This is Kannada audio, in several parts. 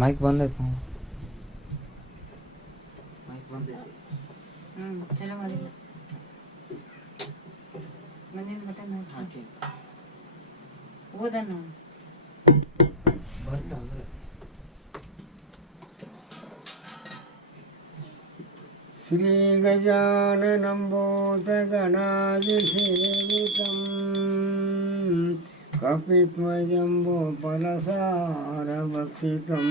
ಮೈಕ್ ಬಂದೈತೆ ಚಲೋ ಮಾಡಿಲ್ಲ ಮುಂದಿನ ಬಟನ್ ಹಾಕಿ ಓದನ ಶ್ರೀ ಗಜಾನನಂ ಭೂತಗಣಾಧಿಸೇವಿತಂ ಕಪಿತ್ವಜಂಬೂಫಲಸಾರಭಕ್ಷಿತಂ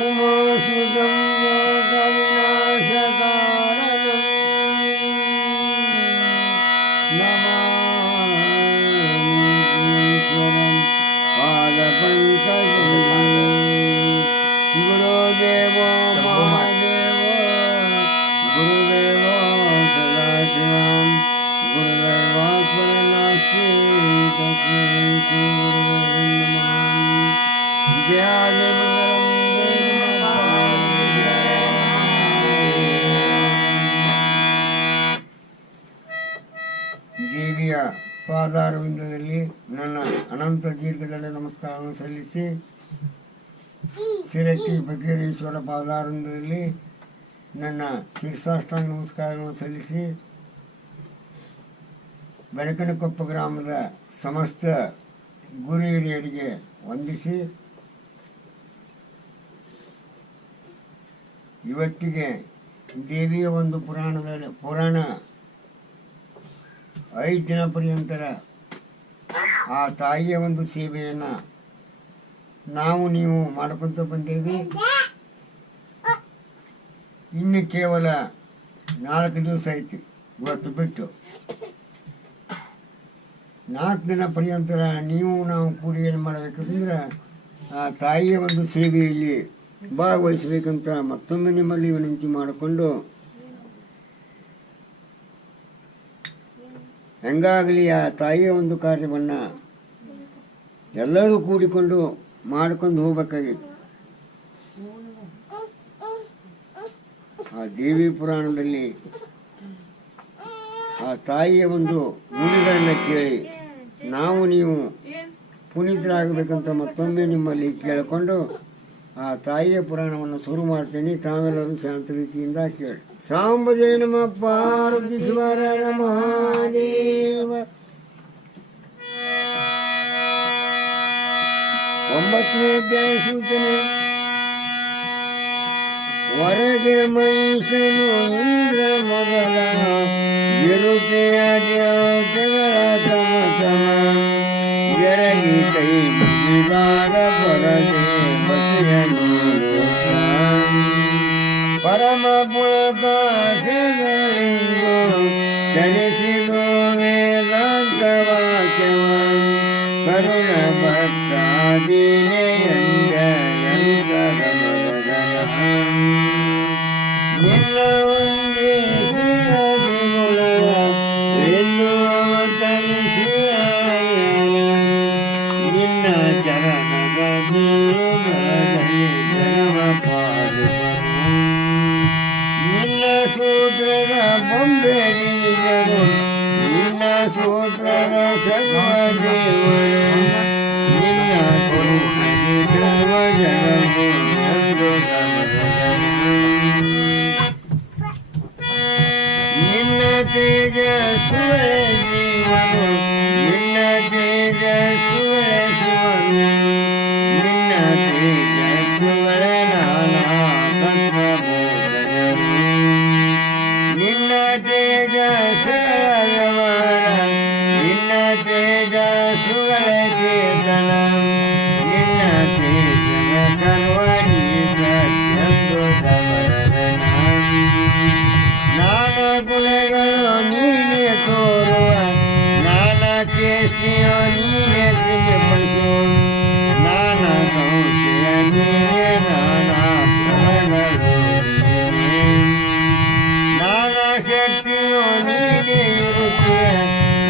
ಉಮಾಸುತಂ ಯೋಗವಿನಾಶಕಾರಣಂ ನಮಾಮೀಶ್ವರಂ ಪಾದಪಂಕಜಂ ಗುರುದೇವೋ ಮಹಾದೇವೋ ಗುರುದೇವೋ ಸದಾಶಿವಂ ಗುರುದೈವಾತ್ಮನಾಸ್ತಿ ತಸ್ಮೈ ಶ್ರೀ ಗುರುವೇ ನಮಃ ಜಯಾದಿಮಂಗಲಂ ದೇವಿಯ ಪಾದಾರವಿಂದದಲ್ಲಿ ನನ್ನ ಅನಂತ ದೀರ್ಘದಂಡ ನಮಸ್ಕಾರವನ್ನು ಸಲ್ಲಿಸಿ ಶಿರಟ್ಟಿ ಬಕೇರೇಶ್ವರ ಪಾದಾರವಿಂದದಲ್ಲಿ ನನ್ನ ಶಿರಸಾಷ್ಟಾಂಗ ನಮಸ್ಕಾರಗಳನ್ನು ಸಲ್ಲಿಸಿ ಬೆಳಕನಕೊಪ್ಪ ಗ್ರಾಮದ ಸಮಸ್ತ ಗುರು ಹಿರಿಯರಿಗೆ ವಂದಿಸಿ ಇವತ್ತಿಗೆ ದೇವಿಯ ಒಂದು ಪುರಾಣ 5 ದಿನ ಪರ್ಯಂತರ ಆ ತಾಯಿಯ ಒಂದು ಸೇವೆಯನ್ನು ನಾವು ನೀವು ಮಾಡ್ಕೊತ ಬಂದೇವಿ. ಇನ್ನು ಕೇವಲ 4 ದಿವಸ ಐತಿ ಇವತ್ತು ಬಿಟ್ಟು. 4 ದಿನ ಪರ್ಯಂತರ ನೀವು ನಾವು ಕೂಡಿ ಏನು ಮಾಡಬೇಕಂದ್ರೆ ಆ ತಾಯಿಯ ಒಂದು ಸೇವೆಯಲ್ಲಿ ಭಾಗವಹಿಸಬೇಕಂತ ಮತ್ತೊಮ್ಮೆ ನಿಮ್ಮಲ್ಲಿ ವಿನಂತಿ ಮಾಡಿಕೊಂಡು, ಹೆಂಗಾಗಲಿ ಆ ತಾಯಿಯ ಒಂದು ಕಾರ್ಯವನ್ನು ಎಲ್ಲರೂ ಕೂಡಿಕೊಂಡು ಮಾಡ್ಕೊಂಡು ಹೋಗ್ಬೇಕಾಗಿತ್ತು. ಆ ದೇವಿ ಪುರಾಣದಲ್ಲಿ ಆ ತಾಯಿಯ ಒಂದು ನುಡಿಗಳನ್ನು ಕೇಳಿ ನಾವು ನೀವು ಪುನೀತರಾಗಬೇಕಂತ ಮತ್ತೊಮ್ಮೆ ನಿಮ್ಮಲ್ಲಿ ಕೇಳಿಕೊಂಡು ಆ ತಾಯಿಯ ಪುರಾಣವನ್ನು ಶುರು ಮಾಡ್ತೀನಿ. ತಾವೆಲ್ಲರೂ ಶಾಂತ ರೀತಿಯಿಂದ ಕೇಳಿ. ಸಾಂಬಜಯ ನಮ ಪಾರ್ವತೀಶ್ವರ ಮಹಾದೇವ. 9ನೇ ಅಧ್ಯಾಯ ಸೂಚನೆ. ಹೊರಗೆ ಮಹಿಷನು ಇಂದ್ರ ಮೊದಲ ವಿರುತಿಯ ದೇವತೆಗಳ ತಮ ತಮ ಎರಗಿ ಕೈ ಮುಗಿದಾಗ ಬರದೆ ಬಸೆಯನ್ನು ಪರಮ ಪುಳಕಾಸೆಗಳಿಂದು ಚಲಿಸಿದು ವೇದಾಂತ ವಾಕ್ಯವ ಕರುಣ ಭಕ್ತಾದೀನೆಯಂದ ಯಂತರ ನಿನ್ನ ಒಂದೇ ಶ್ರೀಗುಣ ಎಂದು ಅವತರಿಸಿದ ನಿನ್ನ ಚರಣದ ಜೀವನದಲ್ಲಿ ಜನವ ಪಾಲಿಪರು. ನಿನ್ನ ಸೂತ್ರದ ಬೊಂಬೆರಿದರು ನಿನ್ನ ಸೂತ್ರದ ಸರ್ವದೇವರು ನಿನ್ನ ಸೂತ್ರಕ್ಕೆ ಸರ್ವ ಜಗವು ಎಂದು ನಿನ್ನ ತೇಜಸ್ಸುವ ಜೀವನು ನಿನ್ನ ತೇಜಸ್ಸುಗಳ ಶಿವನು ನಿನ್ನ ತೇಜಸ್ಸುಗಳ ನಾನಾ ತತ್ವಬೋಧಗಳು ನಿನ್ನ ತೇಜಸ್ಸುಗಳ ನಿನ್ನ ತೇಜಸ್ಸುಗಳ ಚೇತನ ನಿನ್ನ ತೇಜವ ಸರ್ವಣಿ ಸತ್ಯಂದು ತವರನ ನಾನಾ ಗುಣಗಳು ನೀನೆ ತೋರುವ ನಾನಾ ಚೇಷ್ಟೆಯೋ ನೀನೆ ತಿಳಿಪಡಿಸು ನಾನಾ ಸಂಶಯ ನೀನೆ ನಾನಾ ಫಲಗಳು ನೀನೆ ನಾನಾ ಶಕ್ತಿಯೋ ನೀನೆ ಇರುತ್ತೀಯ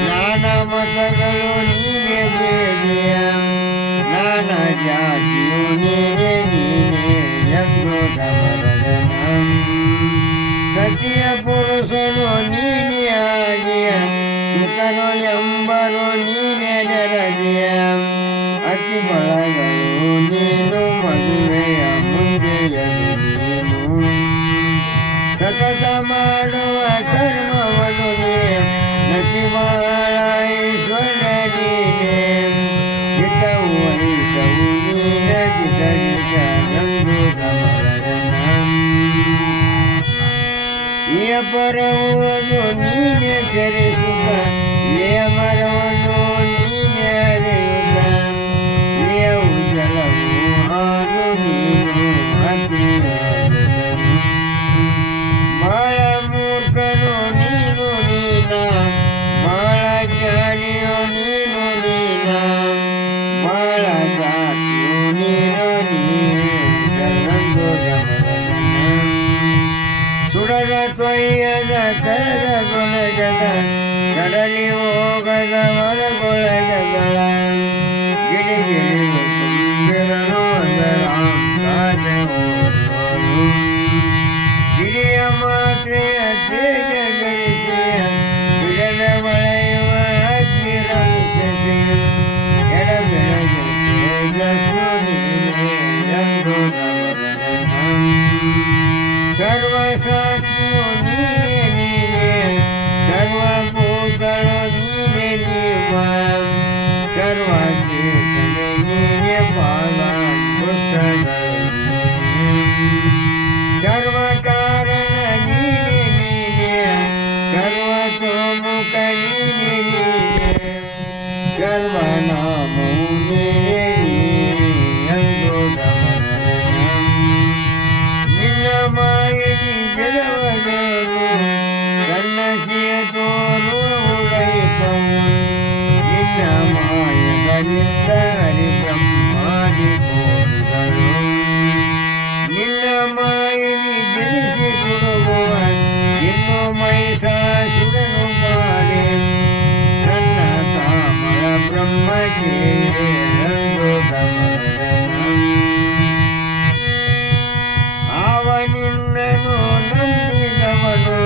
ನಾನಾ ಮತಗಳು ನೀನೆ ಬೇದಿಯ ನಾನಾ ಜಾತಿಯು ನೀನೆ ನೀನೆ ಎಂದು ತವರನ ಸತಿಯ ಪುರುಷನು ನೀನೆ ಆಗಿಯ ಸುತನು ಎಂಬರು ನೀನೆ ನೆರದಿಯ ಅತಿ ಬಳಗಳು ನೀನು ಮಧು ಮಾಡುವ ಕರ್ಮವನ್ನು ನಟಿ ಬಾಳ ಐಶ್ವರ್ಯ ನೀನೆ ಹಿತವು ಹಿತವು ನೀನೆ ಗಿಟ ಗಿಟ ನಂದು ಗಮರನ ಈ ಪರವುದು ನೀನೆ ಚರಿಸುತ್ತ ಈ ಮರವನ್ನು ನೀನೆ ಅರಿಯುತ್ತ ಈ ಉಜಲವು ಅದು ನೀನು ಬಾಳ ಮೂರ್ಖನು ನೀನು ನೀನ ಬಾಳ ಜ್ಞಾನಿಯೋ ನೀನು ನೀನ ಬಾಳ ಸಾಕ್ಷಿಯೋ ನೀನು ನೀನು ಸುಡದ ತೊಯ್ಯದ ಕರದ ಗೊಳಗದ ಕಡಲಿ ಹೋಗದ ಹೊರಗೊಳಗಗಳ ಗಿಡಿಗಿಳಿದು ತುಂಬಿರಲು ಅದರ ಹಿರಿಯ ಮಾತ್ರೆಯ ತೇಜ ಗಳಿಸಿ ಬಿಡದ ಹೊಳೆಯುವ ಅಗ್ನಿರಂಶಸಿ ಎಡಬೆಳಗೆ ತೇಜಸ್ಸು ನೀನೆ ಎಂದು ಸರ್ವ ಸಾಕ್ಷಿಯು ನೀನೆ ನೀನೆ ಸರ್ವಭೂತಳು ನೀನೆ ನೀವ ಸರ್ವಚೇತನೆ ನೀನೆ ಪಾಲ ಸರ್ವ ಕಾರಣ ನೀನೆ ನೀನೆ ಸರ್ವತೋಮುಖ ನೀನೆ ನೀನೆ ಸರ್ವನಾಮವು ನೀನೆ ಎಂದು ನಿನ್ನ ಮಾಯದಿ ಜಲವದೇನು ಸನ್ನಸಿಯ ತೋರು ಉಡೈಪವು ನಿನ್ನ ಮಾಯದಲ್ಲಿದ್ದ ಹರಿ ಬ್ರಹ್ಮಾದಿ ಕೋಟಿಗಳು ನಿನ್ನ ಮಾಯದಿ ಜನಿಸಿ ತುಡುಗುವ ಇನ್ನು ಮೈಸಾಸುರನು ಬಾಳೆ ಸಣ್ಣ ತಾಮಳ ಬ್ರಹ್ಮಕ್ಕೆ ಎಂದು ಆವ ನಿನ್ನನು ನಂಬಿದವನು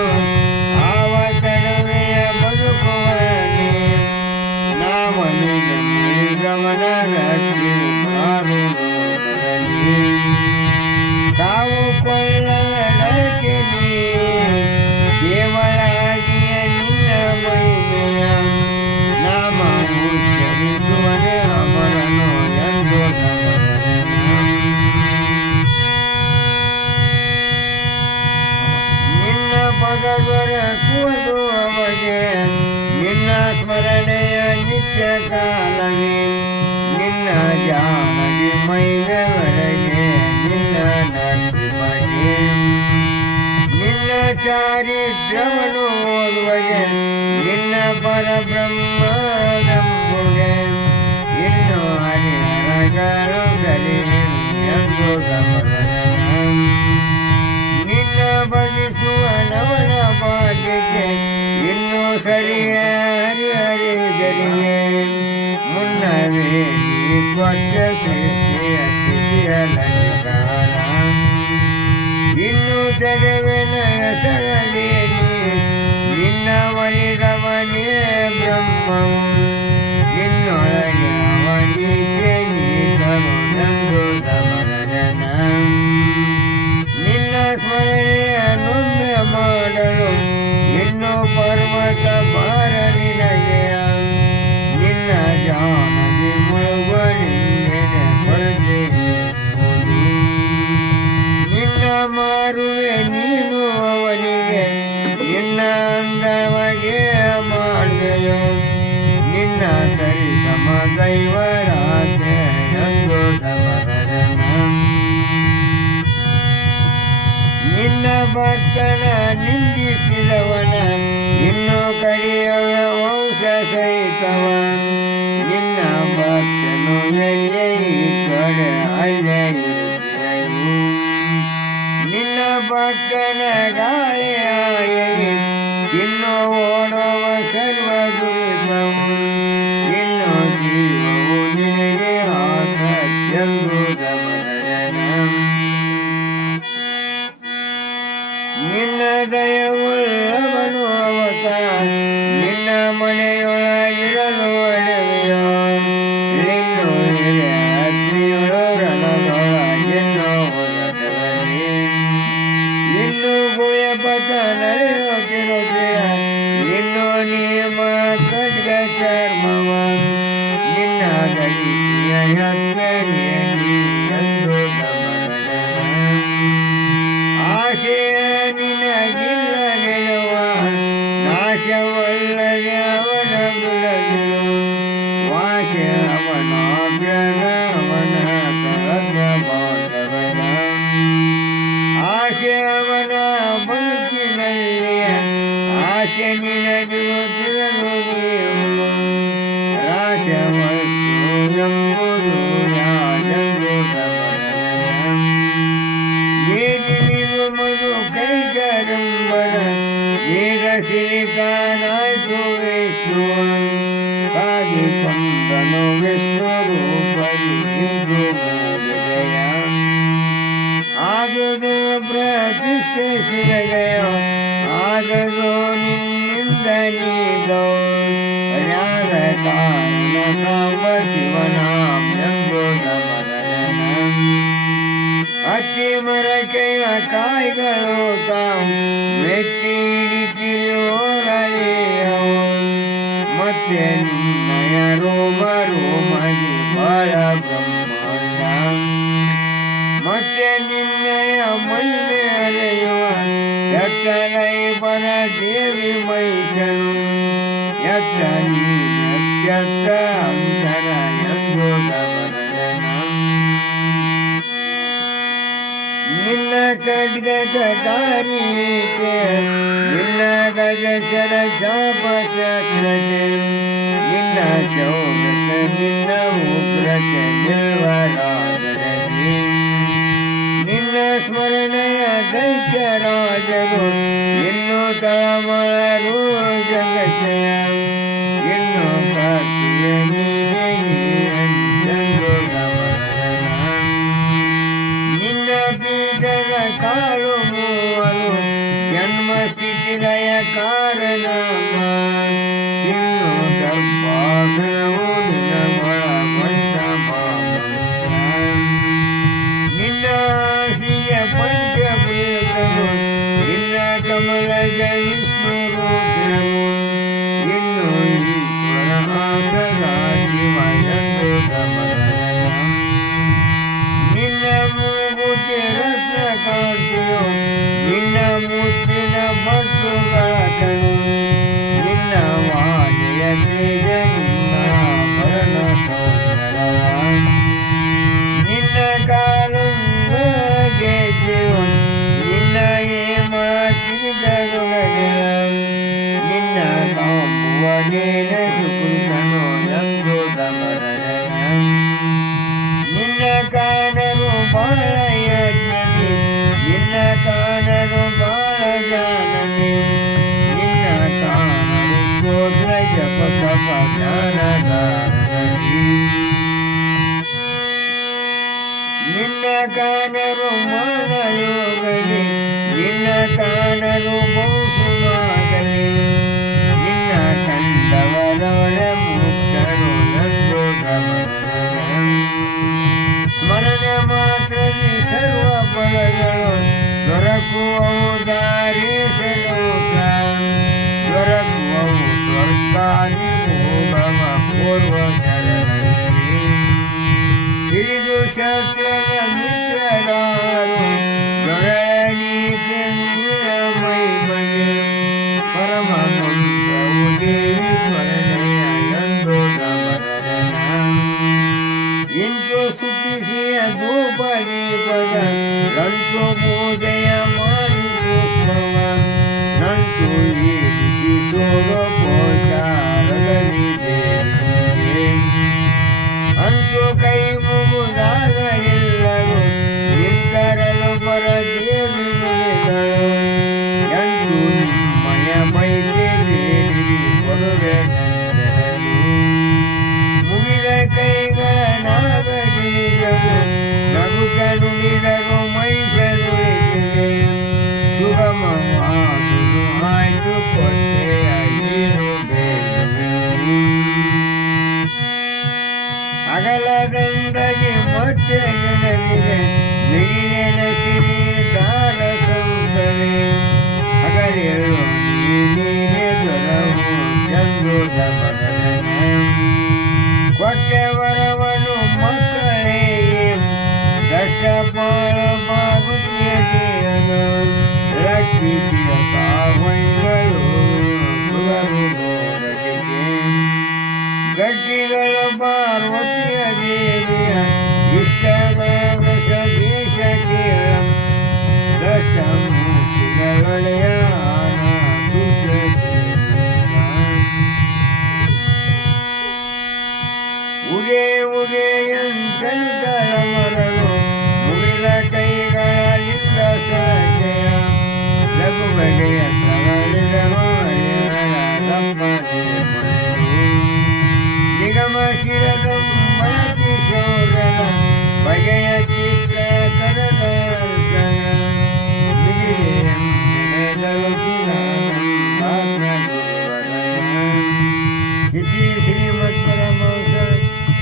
ಆವ ತಡವೆಯ ಬದುಕುವನೇ ನಾವನಿಗೆ ಮುಳಿದವನ ರಕ್ಷಿ ಮಾರು ಕಾವು ಕೊಳ್ಳಲಕ್ಕೆ ನೀ ಕೇವಳಾಗಿಯ ನಿನ್ನ ಮಹಿಮೆಯ ನಾಮ ಉಚ್ಚರಿಸುವನೆ ಅಮರನು ಎಂದು ನಿನ್ನ ಪದ ದೊರಕುವುದು ಅವಗೆ ನಿನ್ನ ಸ್ಮರಣೆಯ ನಿತ್ಯ ಕಾಲವೇ ನಿನ್ನ ಜಾನದಿ ಮೈವರೆಗೆ ನಿನ್ನ ನರಸಿಂಹಗೆ ನಿನ್ನ ಚಾರಿತ್ರವನ್ನು ಓದುವಗೆ ನಿನ್ನ ಪರಬ್ರಹ್ಮನಂಬುಗೆ ಇನ್ನು ಹರಿಹರಗಳು ಸರಿ ಎಂದು ಗಮನ ನಿನ್ನ ಭಜಿಸುವ ನವನ ಭಾಗ್ಯಕ್ಕೆ ಇನ್ನು ಸರಿಯ ಹರಿಹರಿಗರಿಗೆ ಮುನ್ನವೇ ಕೊಟ್ಟ ಸೃಷ್ಟಿಯ ಸ್ಥಿತಿಯ ಲಂಕಾರ ಇನ್ನು ತೆಗೆವೆನ ಹೆಸರದೇನಿ ನಿನ್ನ ಒಲಿದವನೇ ಬ್ರಹ್ಮವು ನಿನ್ನೊಳಗೆ ಅವನಿಗೆ ನೀ ಕರುಣಂದು ಗಮನನ ನಿನ್ನ ಸ್ಮರಣೆಯ ನೊಮ್ಮೆ ಮಾಡಲು ಇನ್ನು ಪರ್ವತ ಭಾರ ನಿನಗೆ ನಿನ್ನ ಜಾನದಿ ಮುಳುಗಲಿಂದೆನೆ ಕೊರತೆ ನಿನ್ನ ಮಾರುವೆ ನೀನು ಅವನಿಗೆ ನಿನ್ನ ಅಂದವಗೆ ಮಾಡುವೆಯೋ ನಿನ್ನ ಸರಿ ಸಮ ದೈವರಾತೆ ಎಂದು ದಮರನ ನಿನ್ನ ಭಕ್ತನ ನಿಂದಿಸಿದವನ ಇನ್ನು ಕಡಿಯವ ವಂಶ ಸಹಿತವ ನಿನ್ನ ಭಕ್ತನು ಎಲ್ಲೇ ಈ ಕಡೆ ಅಲ್ಲೇ ಇರುತ್ತೆಯು ನಿನ್ನ ಭಕ್ತನ ಗಾಳಿಯಾಯಲಿ ಇನ್ನು ಓಡುವ ಸರ್ವ ದುರಿತವು ಇನ್ನು ಜೀವವು ನಿನಗೆ ಆಸತ್ಯಂದು ಗಮನ ನಿನ್ನ ದಯವುಳ್ಳವನು ಅವತ ನಿನ್ನ ಮನೆಯೊಳಗಿರಲು ಅಡವೆಯೋ ನಿನ್ನು ಹಿರಿಯ ಅಗ್ನಿಯೊಳು ರಣದೊಳಗಿನ್ನು ಹೊರಟವನೇ ಇನ್ನು ಗುಯ ಪಥ ನಡೆಯುತ್ತಿರುತ್ತೀಯ ಇನ್ನು ನಿಯಮ ಖಡ್ಗ ಚರ್ಮವ ನಿನ್ನ ಗಳಿಸಿಯ ಹತ್ತನೆಯಲ್ಲಿ ಎಂದು ಗಮನ ಆಶೆಯ ನಿನಗಿಲ್ಲ ನಿಡುವ ನಾಶವಲ್ಲದೆ ಅವನ ಬಿಡದಿರು ವಾಶೆ ಅವನ ವ್ಯಗ ಅವನ ಕಳಚ ಬಾಂಧವನ ಆಶೆ ಅವನ ಬದುಕಿನಲ್ಲಿ ಆಶೆ ನಿನಗಿರುತ್ತಿರಲು ನೀವು ರಾಶವತ್ತು ಎಂಬುದು ಯಾಜಂದು ಏನಿದು ಮಧು ಕೈಗರಂಬರ ಈಗ ಸಿಲಿತಾನಾಯ್ತು ವಿಷ್ಣು ಕಾಗಿ ಕೊಂದನು ವಿಷ್ಣು ರೂಪದಿ ಇಂದು ಮೂಡಿದೆಯ ಆದುದು ಪ್ರತಿಷ್ಠೆ ಸಿರಗಯೋ ಆದದು ನಿನ್ನಿಂದ ನೀಗೋ ಯಾರ ಕಾರಣ ಸಾಂಬ ಶಿವನಾಮ ಎಂದು ನಮರಣ ಅತಿ ಮರಕೆಯ ಕಾಯಿಗಳು ತಾವು ಮೆತ್ತಿ ಹಿಡಿತಿರೋರಳೆಯವು ಮತ್ತೆ ನಿನ್ನಯ ರೋಮ ರೋಮದಿ ಬಾಳ ಬ್ರಹ್ಮಾಂಡ ಮತ್ತೆ ನಿನ್ನಯ ಮಲ್ಲೆ ಅಲೆಯುವ ಎತ್ತಲೈ ಬರ ದೇವಿ ಮೈಸನು ಎತ್ತ ನೀತ್ಯತ್ತ ಅಂತರ ಎಂದು ಗಮನ ನಿನ್ನ ಖಡ್ಗ ಕಟಾರಿಕೆ ನಿನ್ನ ಗಜ ಚಲ ಚಾಪ ಚಕ್ರತೆ ನಿನ್ನ ಶೌರ್ಯತೆ ನಿನ್ನ ಉಗ್ರತೆ ನಿಲ್ವರಾಜರೇ ನಿನ್ನ ಸ್ಮರಣೆಯ ದೈತ್ಯರಾಜರು ಇನ್ನು ತಳಮಳರು ಜಗತ್ತೆಯ ಇನ್ನು ಕಾರ್ತಿಯ ನೀನೇ ಎಂದು ಗಮನ ನಿನ್ನ ಪೀಠದ ಕಾಳು ಮೂವರು ಜನ್ಮ ಸ್ಥಿತಿಲಯ ಕಾರಣ ತಿನ್ನು ಗರ್ಭಾಸನವು ನಿನಗೊಳಗೊಂಡ ಮಾಮಂತ್ರ ನಿನ್ನ ಆಸಿಯ ಪಂಚಭೂತವು ನಿನ್ನ ಕಮಲದ ವಿಷ್ಣು ರುದ್ರವು ಇನ್ನು ಈಶ್ವರ ಸದಾ ಶಿವ ಎಂದು ಗಮನ ನಿನ್ನ ಮೂಗುತಿ ರತ್ನ ಕಾಂತಿಯು ನಿನ್ನ ಮುತ್ತಿನ ಬಟ್ಟುಗಳ ಕಣು ನಿನ್ನ ವಾಣಿಯ ತೇಜ ನಿನ್ನ ಭರಣ ಸೌಂದರವ ನಿನ್ನ ಕಾಲುಂಗ ಗೆಜ್ಜೆಯು ನಿನ್ನ ಹೇಮ ಕಿರಿದರೊಳಗೆ ನಿನ್ನ ಕಾಂಬುವ ನೇನ ಸುಕೃತನು ಎಂದು ಗಮನ ನಿನ್ನ ಕಾನರು ಬಾಳ ಯಜ್ಞಿ ನಿನ್ನ ಕಾನರು ಬಾಳ ಜಾನನಿ ನಿನ್ನ ಕಾನರು ಗೋತ್ರ ಜಪ ತಪ ಜ್ಞಾನಧಾರಣಿ ನಿನ್ನ ಕಾನರು ಮಾನ ಯೋಗನಿ ನಿನ್ನ ಕಾನರು ಬಹುಸುಮಾಗಲಿ ನಿನ್ನ ಕಂಡವರೊಳ ಮುಕ್ತರು ಎಂದು ಗಮನ ಸ್ಮರಣ ಮಾತ್ರದಿ ಸರ್ವ ಫಲಗಳು ದೊರಕುವವು ದಾರೇಶನು ದೊರಕುವವು ಸ್ವರ್ಗಾದಿ ಭೋಗವ ಪೂರ್ವ ಚರಣದಲ್ಲಿ ಹಿರಿದು ಶಾಸ್ತ್ರದ ಮಿತ್ರರಾರು ದೊರಣೀಕೆ ಮೈ ಬಗೆ ಪರಮ ಮಂತ್ರವು ದೇವಿ ಸ್ಮರಣೆಯ ಎಂದು ಗಮನ ಇಂಚು ಸುತ್ತಿಸಿಯ ಧೂಪ ದೀಪದ ನಂಚು ಪೂಜೆಯ ಮಾಡಿ ಪುಷ್ಪವ ನಂಚು ಈರಿಸಿ ಸೋಲೋಪಚಾರದಲ್ಲಿ ದೇವಿಗೆ ವಂಶಿಯ ತಾವೈಗಳು ಸುಧರು ಗೋರಟಿಗೆ ಗಟ್ಟಿಗಳ ಪಾರ್ವತಿಯ ದೇವಿಯ ಇಷ್ಟಗಳ ವಶ ದೇಶ ಕೇಳ ದಷ್ಟಮೂರ್ತಿಗಳೊಳೆಯ ಉಗೆ ಉಗೆಯಂತಳ ಮರಳು ಮುಗಿದ ಕೈಗಳಿಂದ ಸೊರಕೆಯ ಲಘು ಬಗೆಯ ತರಳಿದನು ನಿಗಮ ಶಿರದಂಬಿ ಶೌರ್ಯನ ಬಗೆಯ ಚಿತ್ತ ಕರದ ಇತಿ ಶ್ರೀಮತ್ ಪರಮಹಂಸ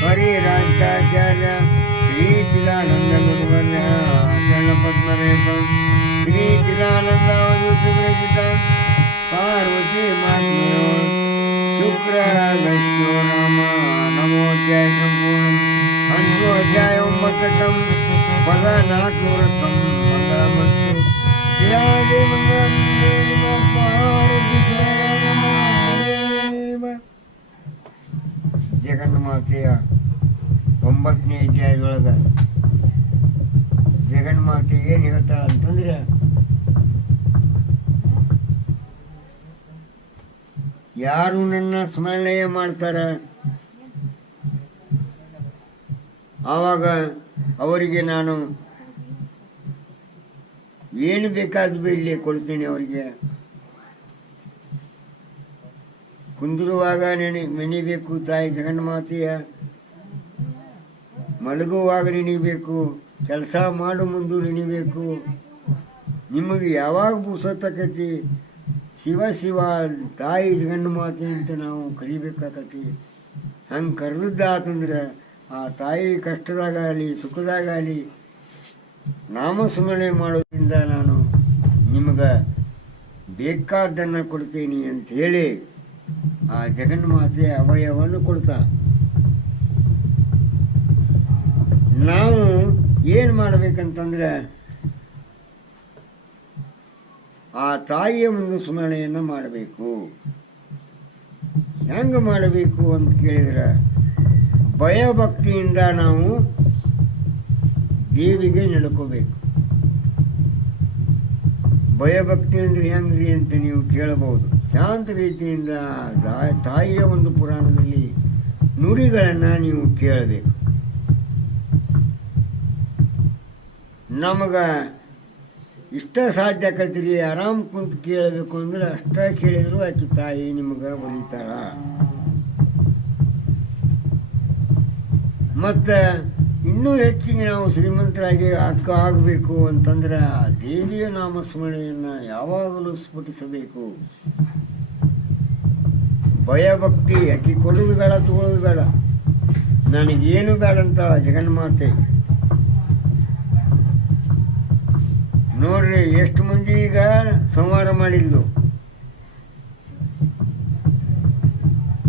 ಪರಿರಾಷ್ಟ್ರಾಚಾರ್ಯ ಶ್ರೀ ಚಿದಾನಂದ ಗುರುವರ್ಯ ಚರಣ ಪದ್ಮರೇಪ ಶ್ರೀ ಚಿದಾನಂದ ಅವಧೂತ ವಿರಚಿತ ಪಾರ್ವತಿ ಮಾತ್ಮೆಯೋ ಶುಕ್ರಗಶ್ಚೋ ರಾಮ ನಮೋಧ್ಯಾಯ ಸಂಪೂರ್ಣ ಅಂತೋ ಅಧ್ಯಾಯ 9 ಪದ 400 ಮಂಗಳಮಸ್ತು ತ್ಯಾಗೇ ಮಂಗಳಂ ಪಾರ್ವತಿ ಜಗನ್ಮಾತೆಯ 9ನೇ ಅಧ್ಯಾಯದೊಳಗೆ ಜಗನ್ಮಾತೆ ಏನು ಹೇಳ್ತಾಳ ಅಂತಂದ್ರೆ ಯಾರು ನನ್ನ ಸ್ಮರಣೆ ಮಾಡ್ತಾರ ಆವಾಗ ಅವರಿಗೆ ನಾನು ಏನು ಬೇಕಾದ ಬೇಡಲಿ ಕೊಡ್ತೀನಿ. ಅವರಿಗೆ ಕುಂದಿರುವಾಗ ನೆನೆಯಬೇಕು ತಾಯಿ ಜಗನ್ಮಾತೆಯ, ಮಲಗುವಾಗ ನೆನೆಯಬೇಕು, ಕೆಲಸ ಮಾಡು ಮುಂದೆ ನೆನೆಯಬೇಕು. ನಿಮಗೆ ಯಾವಾಗ ಪುಸ್ತಕತಿ ಶಿವ ಶಿವ ತಾಯಿ ಜಗನ್ಮಾತೆ ಅಂತ ನಾವು ಕರಿಬೇಕಾಕತಿ. ಹಂಗೆ ಕರೆದದ್ದಾತಂದ್ರೆ ಆ ತಾಯಿ ಕಷ್ಟದಾಗಲಿ ಸುಖದಾಗಲಿ ನಾಮಸ್ಮರಣೆ ಮಾಡೋದ್ರಿಂದ ನಾನು ನಿಮಗೆ ಬೇಕಾದ್ದನ್ನು ಕೊಡ್ತೀನಿ ಅಂಥೇಳಿ ಆ ಜಗನ್ಮಾತೆ ಅವಯವವನ್ನು ಕೊಡ್ತಾ. ನಾವು ಏನು ಮಾಡಬೇಕಂತಂದ್ರೆ ಆ ತಾಯಿಯ ಒಂದು ಸ್ಮರಣೆಯನ್ನು ಮಾಡಬೇಕು. ಹೆಂಗೆ ಮಾಡಬೇಕು ಅಂತ ಕೇಳಿದ್ರೆ ಭಯಭಕ್ತಿಯಿಂದ ನಾವು ದೇವಿಗೆ ನಡ್ಕೋಬೇಕು. ಭಯಭಕ್ತಿ ಅಂದರೆ ಹೆಂಗ್ರಿ ಅಂತ ನೀವು ಕೇಳಬಹುದು. ಶಾಂತ ರೀತಿಯಿಂದ ತಾಯಿಯ ಒಂದು ಪುರಾಣದಲ್ಲಿ ನುಡಿಗಳನ್ನು ನೀವು ಕೇಳಬೇಕು. ನಮಗೆ ಇಷ್ಟ ಸಾಧ್ಯ ಆಕತ್ರಿ ಆರಾಮ್ ಕುಂತು ಕೇಳಬೇಕು ಅಂದ್ರೆ ಅಷ್ಟ ಕೇಳಿದ್ರು ಆಕೆ ತಾಯಿ ನಿಮಗೆ ಒಲಿತಾಳ. ಮತ್ತು ಇನ್ನೂ ಹೆಚ್ಚಿಗೆ ನಾವು ಶ್ರೀಮಂತರಾಗಿ ಆಗಬೇಕು ಅಂತಂದ್ರೆ ಆ ದೇವಿಯ ನಾಮಸ್ಮರಣೆಯನ್ನು ಯಾವಾಗಲೂ ಸ್ಫುಟಿಸಬೇಕು. ಭಯಭಕ್ತಿ ಆಕೆ ಕೊಡೋದು ಬೇಡ, ತಗೊಳ್ಳೋದು ಬೇಡ, ನನಗೇನು ಬೇಡ ಅಂತ ಜಗನ್ಮಾತೆ. ನೋಡ್ರಿ ಎಷ್ಟು ಮಂದಿ ಈಗ ಸಂಹಾರ ಮಾಡಿದ್ಲು.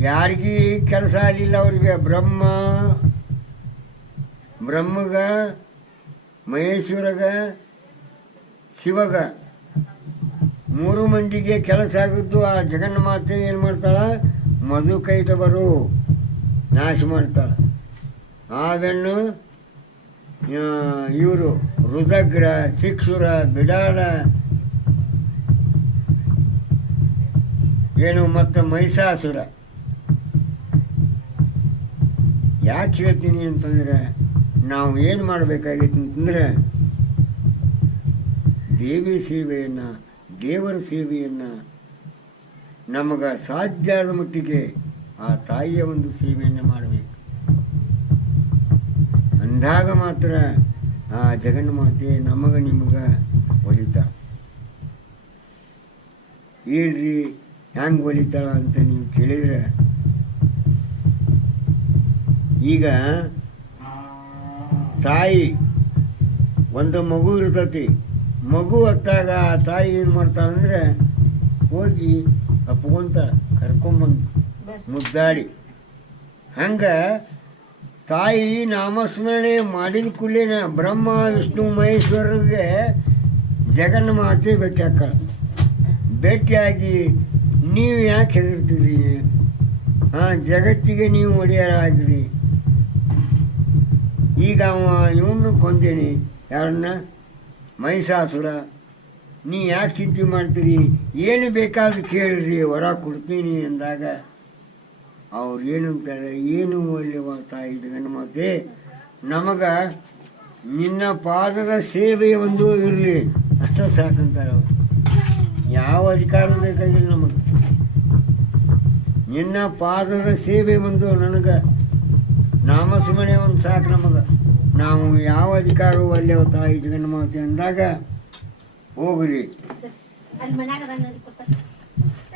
ಯಾರಿಗೀ ಕೆಲಸ ಆಗಲಿಲ್ಲ ಅವರಿಗೆ ಬ್ರಹ್ಮಗ ಮಹೇಶ್ವರಗ ಶಿವಗ 3 ಮಂದಿಗೆ ಕೆಲಸ ಆಗಿದ್ದು ಆ ಜಗನ್ಮಾತೆ ಏನು ಮಾಡ್ತಾಳ, ಮಧು ಕೈಟಬರು ನಾಶ ಮಾಡ್ತಾಳ. ಆವೆನ್ನು ಇವರು ರುದಗ್ರ, ಚಿಕ್ಷುರ, ಬಿಡಾರ ಏನು ಮತ್ತು ಮಹಿಷಾಸುರ. ಯಾಕೆ ಹೇಳ್ತೀನಿ ಅಂತಂದರೆ ನಾವು ಏನು ಮಾಡಬೇಕಾಗಿತ್ತು ಅಂತಂದರೆ ದೇವಿ ಸೇವೆಯನ್ನು, ದೇವರ ಸೇವೆಯನ್ನು ನಮಗೆ ಸಾಧ್ಯ ಆದ ಮಟ್ಟಿಗೆ ಆ ತಾಯಿಯ ಒಂದು ಸೇವೆಯನ್ನು ಮಾಡಬೇಕು. ಅಂದಾಗ ಮಾತ್ರ ಆ ಜಗನ್ಮಾತೆ ನಮಗೆ ನಿಮಗೆ ಒಲಿತಾಳ. ಹೇಳ್ರಿ ಹೆಂಗೆ ಒಲಿತಾಳ ಅಂತ ನೀವು ಕೇಳಿದ್ರೆ, ಈಗ ತಾಯಿ ಒಂದು ಮಗು ಇರ್ತತಿ. ಮಗು ಹೊತ್ತಾಗ ಆ ತಾಯಿ ಏನು ಮಾಡ್ತಾಳಂದ್ರೆ ಹೋಗಿ ಅಪ್ಕೊಂತ ಕರ್ಕೊಂಬಂದು ಮುದ್ದಾಡಿ. ಹಂಗೆ ತಾಯಿ ನಾಮಸ್ಮರಣೆ ಮಾಡಿದ ಕೂಡಲೇ ಬ್ರಹ್ಮ ವಿಷ್ಣು ಮಹೇಶ್ವರರಿಗೆ ಜಗನ್ಮಾತೆ ಭೇಟಿ ಹಾಕ್ತಾಳೆ. ಭೇಟಿಯಾಗಿ ನೀವು ಯಾಕೆ ಹೆದರ್ತೀರಿ? ಜಗತ್ತಿಗೆ ನೀವು ಒಡೆಯರಾಗ್ರಿ. ಈಗ ಇವನು ಕೊಂದೇನಿ, ಯಾರನ್ನ? ಮಹಿಷಾಸುರ. ನೀ ಯಾಕೆ ಚಿಂತೆ ಮಾಡ್ತೀರಿ? ಏನು ಬೇಕಾದ್ರೂ ಕೇಳ್ರಿ, ವರ ಕೊಡ್ತೀನಿ ಅಂದಾಗ ಅವ್ರು ಏನಂತಾರೆ? ಏನು ಒಳ್ಳೆವ ತಾಯಿ ಜಗನ್ಮಾತೆ, ನಮಗೆ ನಿನ್ನ ಪಾದದ ಸೇವೆ ಒಂದು ಇರಲಿ ಅಷ್ಟೇ ಸಾಕಂತಾರೆ ಅವರು. ಯಾವ ಅಧಿಕಾರ ಬೇಕಾಗಿಲ್ಲ ನಮಗೆ, ನಿನ್ನ ಪಾದದ ಸೇವೆ ಒಂದು ನನಗೆ, ನಾಮಸ್ಮರಣೆ ಒಂದು ಸಾಕು ನಮಗೆ. ನಾವು ಯಾವ ಅಧಿಕಾರವೂ ಅಲ್ಲೇವ ತಾಯಿ ಜಗನ್ಮಾತೆ ಅಂದಾಗ ಹೋಗ್ರಿ.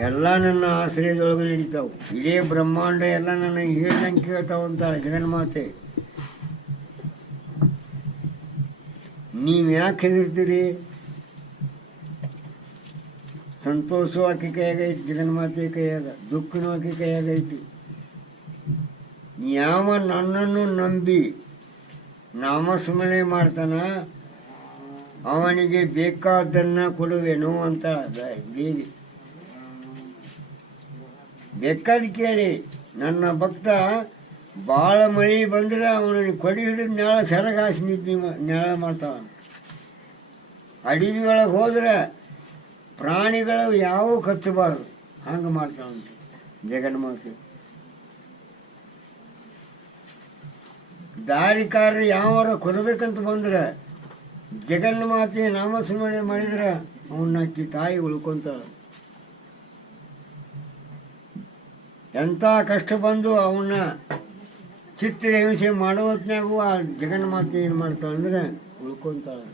ಎಲ್ಲ ನನ್ನ ಆಶ್ರಯದೊಳಗೆ ನಡೀತಾವೆ, ಇಡೀ ಬ್ರಹ್ಮಾಂಡ ಎಲ್ಲ ನನಗೆ ಹೇಳ್ದಂಗೆ ಕೇಳ್ತಾವಂತಾಳೆ ಜಗನ್ಮಾತೆ. ನೀವು ಯಾಕೆ ಹೆದರ್ತೀರಿ? ಸಂತೋಷವೂ ಆಕೆ ಕೈಯಾಗೈತಿ, ಜಗನ್ಮಾತೆ ಕೈಯಾಗ. ದುಃಖನೂ ಆಕೆ ಕೈಯಾಗೈತಿ. ಯಾವ ನನ್ನನ್ನು ನಂಬಿ ನಾಮಸ್ಮರಣೆ ಮಾಡ್ತಾನ ಅವನಿಗೆ ಬೇಕಾದ್ದನ್ನು ಕೊಡುವೆನು ಅಂತ ದೇವಿ. ಬೇಕಾದ ಕೇಳಿ. ನನ್ನ ಭಕ್ತ ಭಾಳ ಮಳೆ ಬಂದರೆ ಅವನಿಗೆ ಕೊಡಿ ಹಿಡಿದು ನೆಳ ಸೆರಗಾಸಿ ನಿದ್ದೆ ನೆಳ ಮಾಡ್ತಾವ. ಅಡವಿ ಒಳಗೆ ಹೋದ್ರೆ ಪ್ರಾಣಿಗಳು ಯಾವೂ ಕಚ್ಚಬಾರ್ದು, ಹಂಗೆ ಮಾಡ್ತಾವಂತೆ ಜಗನ್ಮಾತೆ. ದಾರಿಕಾರರು ಯಾವಾರ ಕೊಡಬೇಕಂತ ಬಂದ್ರೆ ಜಗನ್ಮಾತೆ ನಾಮಸ್ಮರಣೆ ಮಾಡಿದ್ರೆ ಅವನ್ನಕ್ಕಿ ತಾಯಿ ಉಳ್ಕೊಂತಾಳೆ. ಎಂಥ ಕಷ್ಟ ಬಂದು ಅವನ್ನ ಚಿತ್ರ ಹಿಂಸೆ ಮಾಡೋ ಹೊತ್ನಾಗೂ ಆ ಜಗನ್ಮಾತೆ ಏನು ಮಾಡ್ತಾಳೆ ಅಂದರೆ ಉಳ್ಕೊಂತಾಳೆ.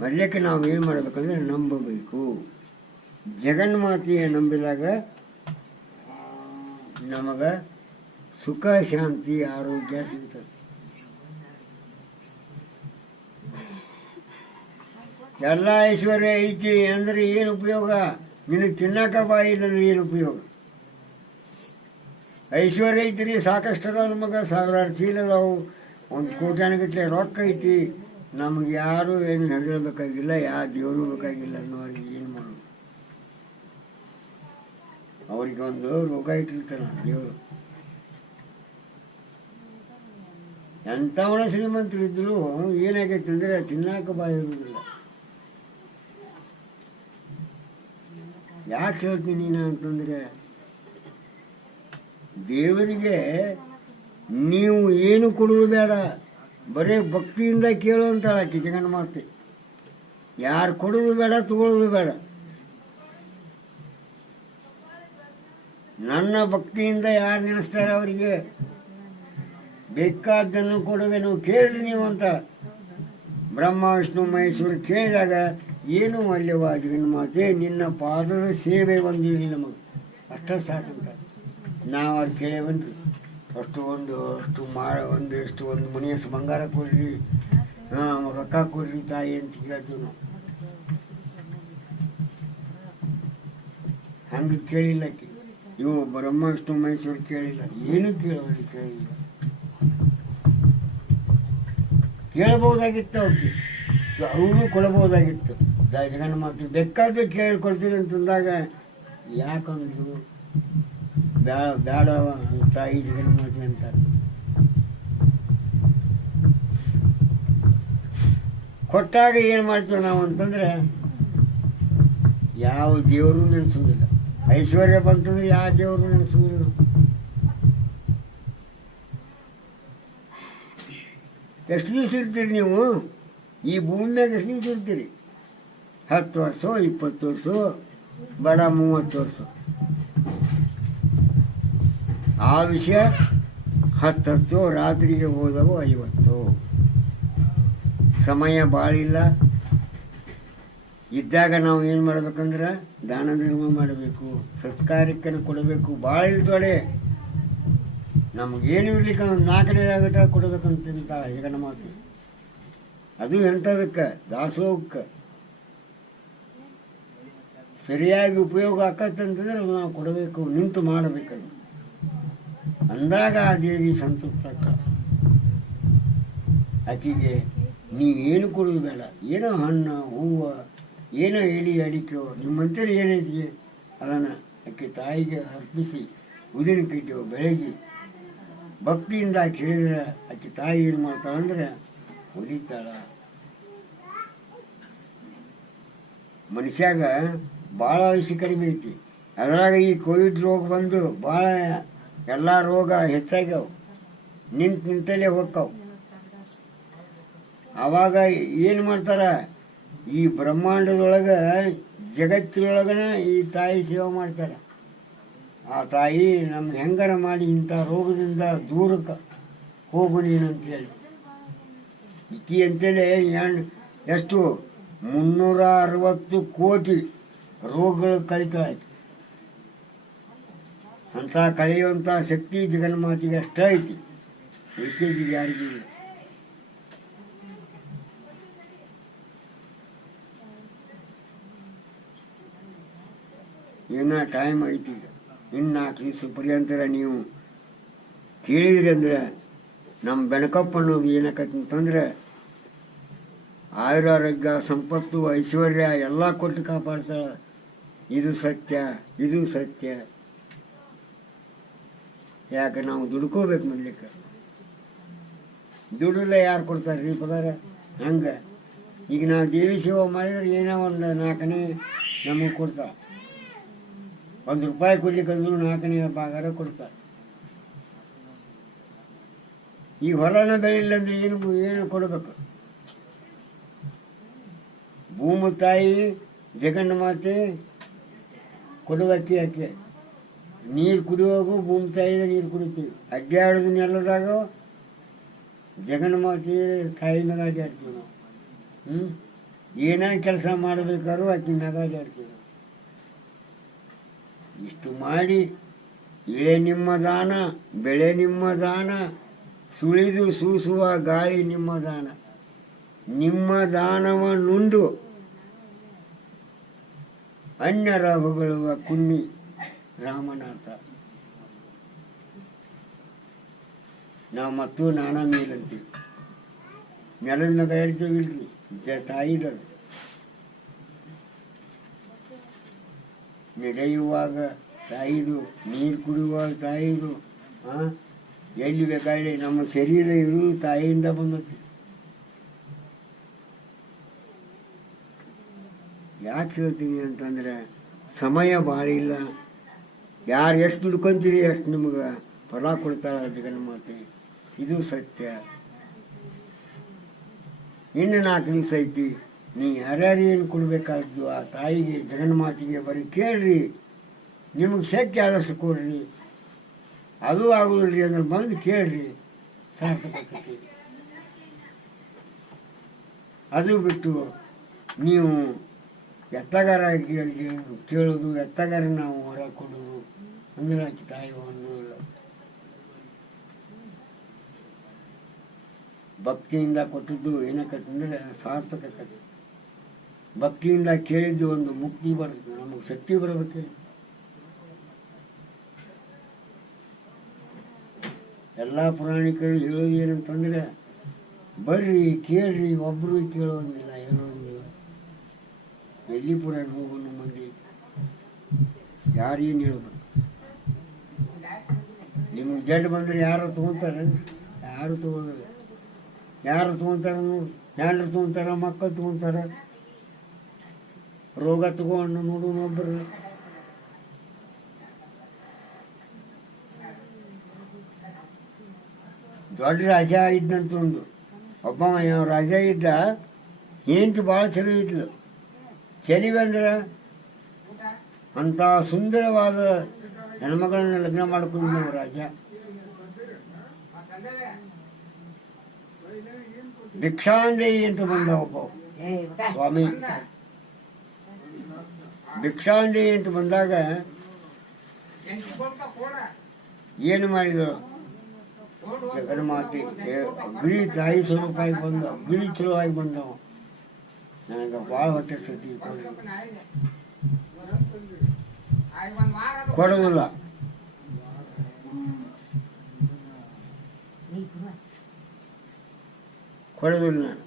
ಮೊದಲಕ್ಕೆ ನಾವು ಏನು ಮಾಡಬೇಕಂದ್ರೆ ನಂಬಬೇಕು. ಜಗನ್ಮಾತೆಯ ನಂಬಿದಾಗ ನಮಗೆ ಸುಖ, ಶಾಂತಿ, ಆರೋಗ್ಯ ಸಿಗ್ತದೆ. ಎಲ್ಲ ಐಶ್ವರ್ಯ ಐತಿ ಅಂದರೆ ಏನು ಉಪಯೋಗ? ನಿನಗೆ ತಿನ್ನಕ ಬಾಯಿ ಇಲ್ಲಂದ್ರೆ ಏನು ಉಪಯೋಗ? ಐಶ್ವರ್ಯ ಐತಿ, ಸಾಕಷ್ಟು ಅದಾವ ನಮಗೆ, ಸಾವಿರಾರು ಚೀಲ ಅದಾವು, ಒಂದು ಕೋಟ್ಯಾನಗಟ್ಟಲೆ ರೊಕ್ಕ ಐತಿ. ನಮಗೆ ಯಾರು ಏನು ಹೆದರಬೇಕಾಗಿಲ್ಲ, ಯಾವ ದೇವರು ಬೇಕಾಗಿಲ್ಲ ಅನ್ನೋರಿಗೆ ಏನು ಮಾಡೋದು? ಅವ್ರಿಗೆ ಒಂದು ರೋಗ ಇಟ್ಟಿರ್ತಾನೆ ದೇವರು. ಎಂಥವನ ಶ್ರೀಮಂತರಿದ್ರು ಏನಾಗೈತೆ ಅಂದರೆ ತಿನ್ನಾಕ ಬಾಯಿ ಇರುವುದಿಲ್ಲ. ಯಾಕೆ ಹೇಳ್ತೀನಿ ನೀನು ಅಂತಂದರೆ, ದೇವರಿಗೆ ನೀವು ಏನು ಕೊಡುವುದು ಬೇಡ, ಬರೀ ಭಕ್ತಿಯಿಂದ ಕೇಳುವಂತಾಳೆ ಆಕೆ ಜಗನ್ಮಾತೆ. ಯಾರು ಕೊಡೋದು ಬೇಡ, ತಗೊಳ್ಳೋದು ಬೇಡ. ನನ್ನ ಭಕ್ತಿಯಿಂದ ಯಾರು ನೆನೆಸ್ತಾರೆ ಅವರಿಗೆ ಬೇಕಾದ್ದನ್ನು ಕೊಡುವೆನು, ಕೇಳ್ರಿ ನೀವು ಅಂತ ಬ್ರಹ್ಮ ವಿಷ್ಣು ಮಹೇಶ್ವರ ಕೇಳಿದಾಗ ಏನು ಅಲ್ಲೇವ ಜಗನ್ಮಾತೆ, ನಿನ್ನ ಪಾದದ ಸೇವೆ ಒಂದಿರಲಿ ನಮಗೆ, ಅಷ್ಟೇ ಸಾಕಂತ. ನಾವು ಅದು ಕೇಳೇವನ್ರಿ, ಒಂದು ಮನೆಯಷ್ಟು ಬಂಗಾರ ಕೊಡ್ರಿ, ರೊಕ್ಕ ಕೊಡ್ರಿ ತಾಯಿ ಅಂತ ಕೇಳ್ತೀವಿ ನಾವು. ಹಂಗೆ ಕೇಳಿಲ್ಲ ಆಕೆ. ಇವು ಬ್ರಹ್ಮ ವಿಷ್ಣು ಮಹೇಶ್ವರ ಕೇಳಿಲ್ಲ, ಏನು ಕೇಳಿಲ್ಲ. ಕೇಳಬಹುದಾಗಿತ್ತು ಅವ್ರಿಗೆ, ಅವರು ಕೊಡಬಹುದಾಗಿತ್ತು. ಜಗನ್ಮಾತೆ ಬೇಕಾದ್ರೆ ಕೇಳಿಕೊಡ್ತೀನಿ ಅಂತಂದಾಗ ಯಾಕಂದ್ರು ಬೇಡ ತಾಯಿ ಜಗನ್ಮಾತೆ ಅಂತಾರೆ. ಕೊಟ್ಟಾಗ ಏನು ಮಾಡ್ತೀವಿ ನಾವು ಅಂತಂದರೆ ಯಾವ ದೇವರು ನೆನೆಸೋದಿಲ್ಲ. ಐಶ್ವರ್ಯ ಬಂತಂದ್ರೆ ಯಾವ ದೇವರು ನೆನೆಸೋದಿಲ್ಲ. ಎಷ್ಟು ದಿವಸ ಇರ್ತೀರಿ ನೀವು ಈ ಭೂಮಿಯಾಗ? ಎಷ್ಟು ದಿವಸ ಇರ್ತೀರಿ? 10 ವರ್ಷ, 20 ವರ್ಷ, ಬಡ 30 ವರ್ಷ. ಆ ವಿಷಯ 10 ರಾತ್ರಿಗೆ ಹೋದವು 50. ಸಮಯ ಭಾಳಿಲ್ಲ. ಇದ್ದಾಗ ನಾವು ಏನು ಮಾಡ್ಬೇಕಂದ್ರೆ ದಾನ ಧರ್ಮ ಮಾಡಬೇಕು, ಸತ್ಕಾರ್ಯಕ್ಕನ್ನು ಕೊಡಬೇಕು. ಭಾಳ ಇರ್ತೋಡೆ ನಮಗೇನು ಇರ್ಲಿಕ್ಕೆ ಒಂದು 4 ಆಗಟ ಕೊಡಬೇಕಂತ ಜಗನ್ಮಾತೆ. ಅದು ಎಂಥದಕ್ಕೆ? ದಾಸೋಹಕ್ಕೆ ಸರಿಯಾಗಿ ಉಪಯೋಗ ಆಕತ್ತಂತಂದ್ರೆ ನಾವು ಕೊಡಬೇಕು, ನಿಂತು ಮಾಡಬೇಕದು. ಅಂದಾಗ ಆ ದೇವಿ ಸಂತುಷ್ಟ. ಆಕೆಗೆ ನೀವೇನು ಕೊಡೋದು ಬೇಡ, ಏನೋ ಹಣ್ಣು ಹೂವು ಏನೋ ಎಲೆ ಅಡಿಕೆ ನಿಮ್ಮಂತರು ಏನೈತಿ ಅದನ್ನು ಆಕೆ ತಾಯಿಗೆ ಅರ್ಪಿಸಿ ಉದಿನ ಕಟ್ಟಿವು ಬೆಳಗ್ಗೆ ಭಕ್ತಿಯಿಂದ ಕೇಳಿದ್ರೆ ಆಕೆ ತಾಯಿ ಏನು ಮಾಡ್ತಾಳಂದ್ರೆ ಹೊಲಿತಾಳ. ಮನುಷ್ಯಾಗ ಭಾಳ ಆಯುಷ್ಯ ಕಡಿಮೆ ಐತಿ. ಅದರಾಗ ಈ ಕೋವಿಡ್ ರೋಗ ಬಂದು ಭಾಳ ಎಲ್ಲ ರೋಗ ಹೆಚ್ಚಾಗ್ಯಾವ, ನಿಂತಲ್ಲೇ ಹೋಗ್ತಾವ. ಆವಾಗ ಏನು ಮಾಡ್ತಾರ, ಈ ಬ್ರಹ್ಮಾಂಡದೊಳಗೆ ಜಗತ್ತಿನೊಳಗನ ಈ ತಾಯಿ ಸೇವೆ ಮಾಡ್ತಾರೆ. ಆ ತಾಯಿ ನಮ್ಮ ಹೆಂಗಾರ ಮಾಡಿ ಇಂಥ ರೋಗದಿಂದ ದೂರಕ್ಕೆ ಹೋಗು ನೀನು ಅಂತೇಳಿ ಈಕಿ ಅಂತೇಳಿ ಎಷ್ಟು 360 ಕೋಟಿ ರೋಗಗಳು ಕಳೀತಾಯ್ತು. ಅಂಥ ಕಳೆಯುವಂಥ ಶಕ್ತಿ ಜಗನ್ಮಾತೆಗೆ ಅಷ್ಟೇ ಐತಿ, ಉಳಿಕೆದಿಗೆ ಯಾರಿಗಿಲ್ಲ. ಇನ್ನೂ ಟೈಮ್ ಐತಿ. ಇನ್ನು 4 ದಿವಸ ಪರ್ಯಂತರ ನೀವು ಕೇಳಿದ್ರಿ ಅಂದ್ರೆ ನಮ್ಮ ಬೆನಕಪ್ಪ ಅನ್ನೋದು ಏನಾಕೈತಿ ಅಂತಂದ್ರೆ ಆಯುರಾರೋಗ್ಯ ಸಂಪತ್ತು ಐಶ್ವರ್ಯ ಎಲ್ಲ ಕೊಟ್ಟು ಕಾಪಾಡ್ತಾಳೆ. ಇದು ಸತ್ಯ, ಇದು ಸತ್ಯ. ಯಾಕೆ ನಾವು ದುಡ್ಕೋಬೇಕು ಮಾಡ್ಲಿಕ್ಕೆ, ದುಡ್ಡಲ್ಲ ಯಾರು ಕೊಡ್ತಾರೆ ರೀ ಪದಾರ? ಹಂಗೆ ಈಗ ನಾವು ದೇವಿ ಸೇವೆ ಮಾಡಿದ್ರೆ ಏನೋ ಒಂದು 4ನೇ ನಮಗೆ ಕೊಡ್ತಾರೆ. 1 ರೂಪಾಯಿ ಕೊಡ್ಲಿಕ್ಕಂದ್ರೂ 4ನೇ ಭಾಗಾರ ಕೊಡ್ತಾರೆ. ಈ ಹೊಲನ ಬೆಳೆಯಿಲ್ಲ ಅಂದ್ರೆ ಏನು ಕೊಡಬೇಕು? ಭೂಮಿ ತಾಯಿ ಜಗನ್ನ ಮಾತೆ ಕೊಡುವಕ್ಕೆ ಆಕೆ. ನೀರು ಕುಡಿಯುವಾಗೂ ಭೂಮಿ ತಾಯಿದ ನೀರು ಕುಡಿತೀವಿ. ಅಡ್ಡಾಡೋದು ನೆಲದಾಗ ಜಗನ್ನ ಮಾತೆ ತಾಯಿ ಮ್ಯಾಗ ಅಡ್ಡಾಡ್ತೀವಿ ನಾವು. ಏನೇ ಕೆಲಸ ಮಾಡಬೇಕಾದ್ರೂ ಆಕೆ ಮ್ಯಾಗ ಅಡ್ಡಾಡ್ತೀವಿ. ಇಷ್ಟು ಮಾಡಿ ಇಳೆ ನಿಮ್ಮ ದಾನ, ಬೆಳೆ ನಿಮ್ಮ ದಾನ, ಸುಳಿದು ಸೂಸುವ ಗಾಳಿ ನಿಮ್ಮ ದಾನ. ನಿಮ್ಮ ದಾನವ ನುಂಡು ಅನ್ಯರ ಹೊಗಳುವ ಕುನ್ನಿ ರಾಮನಾಥ. ನಾವು ಮತ್ತು ನಾನಾ ಮೇಲಂತೀವಿ. ನೆಲದ ಮ್ಯಾಗ ಹೇಳ್ತೀವಿಲ್ರಿ, ತಾಯಿದದು. ನಡೆಯುವಾಗ ತಾಯಿದು, ನೀರು ಕುಡಿಯುವಾಗ ತಾಯಿದು, ಎಲ್ಲಿ ಬೇಕಾಗಲಿ ನಮ್ಮ ಶರೀರ ಇರುವುದು ತಾಯಿಯಿಂದ ಬಂದತಿ. ಯಾಕೆ ಹೇಳ್ತೀನಿ ಅಂತಂದರೆ ಸಮಯ ಭಾಳ ಇಲ್ಲ. ಯಾರು ಎಷ್ಟು ದುಡ್ಕೊಂತೀರಿ ಅಷ್ಟು ನಿಮ್ಗೆ ಫಲ ಕೊಡ್ತಾಳೆ ಜಗನ್ಮಾತೆ. ಇದು ಸತ್ಯ. ಇನ್ನು 4 ದಿವಸ ಐತಿ. ನೀ ಯಾರ್ಯಾರು ಏನು ಕೊಡಬೇಕಾದ್ದು ಆ ತಾಯಿಗೆ ಜಗನ್ಮಾತೆಗೆ ಬರೀ ಕೇಳ್ರಿ. ನಿಮಗೆ ಶಕ್ತಿ ಆದಷ್ಟು ಕೊಡ್ರಿ. ಅದು ಆಗೋದಿಲ್ರಿ ಅಂದ್ರೆ ಬಂದು ಕೇಳ್ರಿ, ಸಾರ್ಥಕತೆ. ಅದು ಬಿಟ್ಟು ನೀವು ಎತ್ತಗಾರ ಕೇಳೋದು, ಎತ್ತಗಾರ ನಾವು ಹೊರ ಕೊಡೋದು ಅಂದ್ರೆ ಆಕೆ ತಾಯಿ ಅನ್ನೋಲ್ಲ. ಭಕ್ತಿಯಿಂದ ಕೊಟ್ಟಿದ್ದು ಏನಕ್ಕಂದ್ರೆ ಸಾರ್ಥಕತೆ. ಭಕ್ತಿಯಿಂದ ಕೇಳಿದ್ದು ಒಂದು ಮುಕ್ತಿ ಬರುತ್ತೆ, ನಮಗೆ ಶಕ್ತಿ ಬರಬೇಕು. ಎಲ್ಲ ಪುರಾಣಿಕರು ಹೇಳೋದು ಏನಂತಂದರೆ ಬರ್ರಿ ಕೇಳ್ರಿ, ಒಬ್ಬರು ಕೇಳೋಂಗಿಲ್ಲ, ಹೇಳೋಂಗಿಲ್ಲ. ಎಲ್ಲಿ ಪುರಾಣ ಹೋಗೋಣ ಮಂದಿ ಯಾರೇನು ಹೇಳ್ಬೇಕು? ನಿಮ್ಗೆ ಜಡ್ ಬಂದರೆ ಯಾರು ತೊಗೊತಾರೆ? ಯಾರು ತೊಗೊಳೋದಿಲ್ಲ. ಯಾರು ತೊಗೊತಾರೆ ನೋಡಿ? ಯಾರು ತೊಗೊತಾರೆ? ಮಕ್ಕಳು ತೊಗೊತಾರೆ. ರೋಗ ತಗೊಂಡು ನೋಡು ಒಬ್ಬರು. ದೊಡ್ಡ ರಾಜ ಇದ್ದಂತ ಒಬ್ಬ ರಾಜ ಇದ್ದ. ಹೆಂಡತಿ ಭಾಳ ಚಲೋ ಇದ್ಲು. ಚೆಲಿವೆ ಅಂದ್ರೆ ಅಂಥ ಸುಂದರವಾದ ಹೆಣ್ಮಗಳನ್ನ ಲಗ್ನ ಮಾಡ್ಕೊಂಡು ನಾವು ರಾಜ. ಭಿಕ್ಷಾಂದೇಯಿ ಅಂತ ಬಂದ ಒಬ್ಬ ಸ್ವಾಮಿ. ಭಿಕ್ಷಾಂದೇಯಿ ಅಂತ ಬಂದಾಗ ಏನು ಮಾಡಿದ್ರು? ಜಗನ್ಮಾತೆ ಗುರಿ ತಾಯಿ ಸ್ವರೂಪಾಗಿ ಬಂದ, ಗುರಿ ಚಲೋವಾಗಿ ಬಂದವ. ನನಗೆ ಭಾಳ ಹೊಟ್ಟೆ ಸತಿ ಕೊಡೋದಿಲ್ಲ. ಕೊಡೋದಿಲ್ಲ. ನಾನು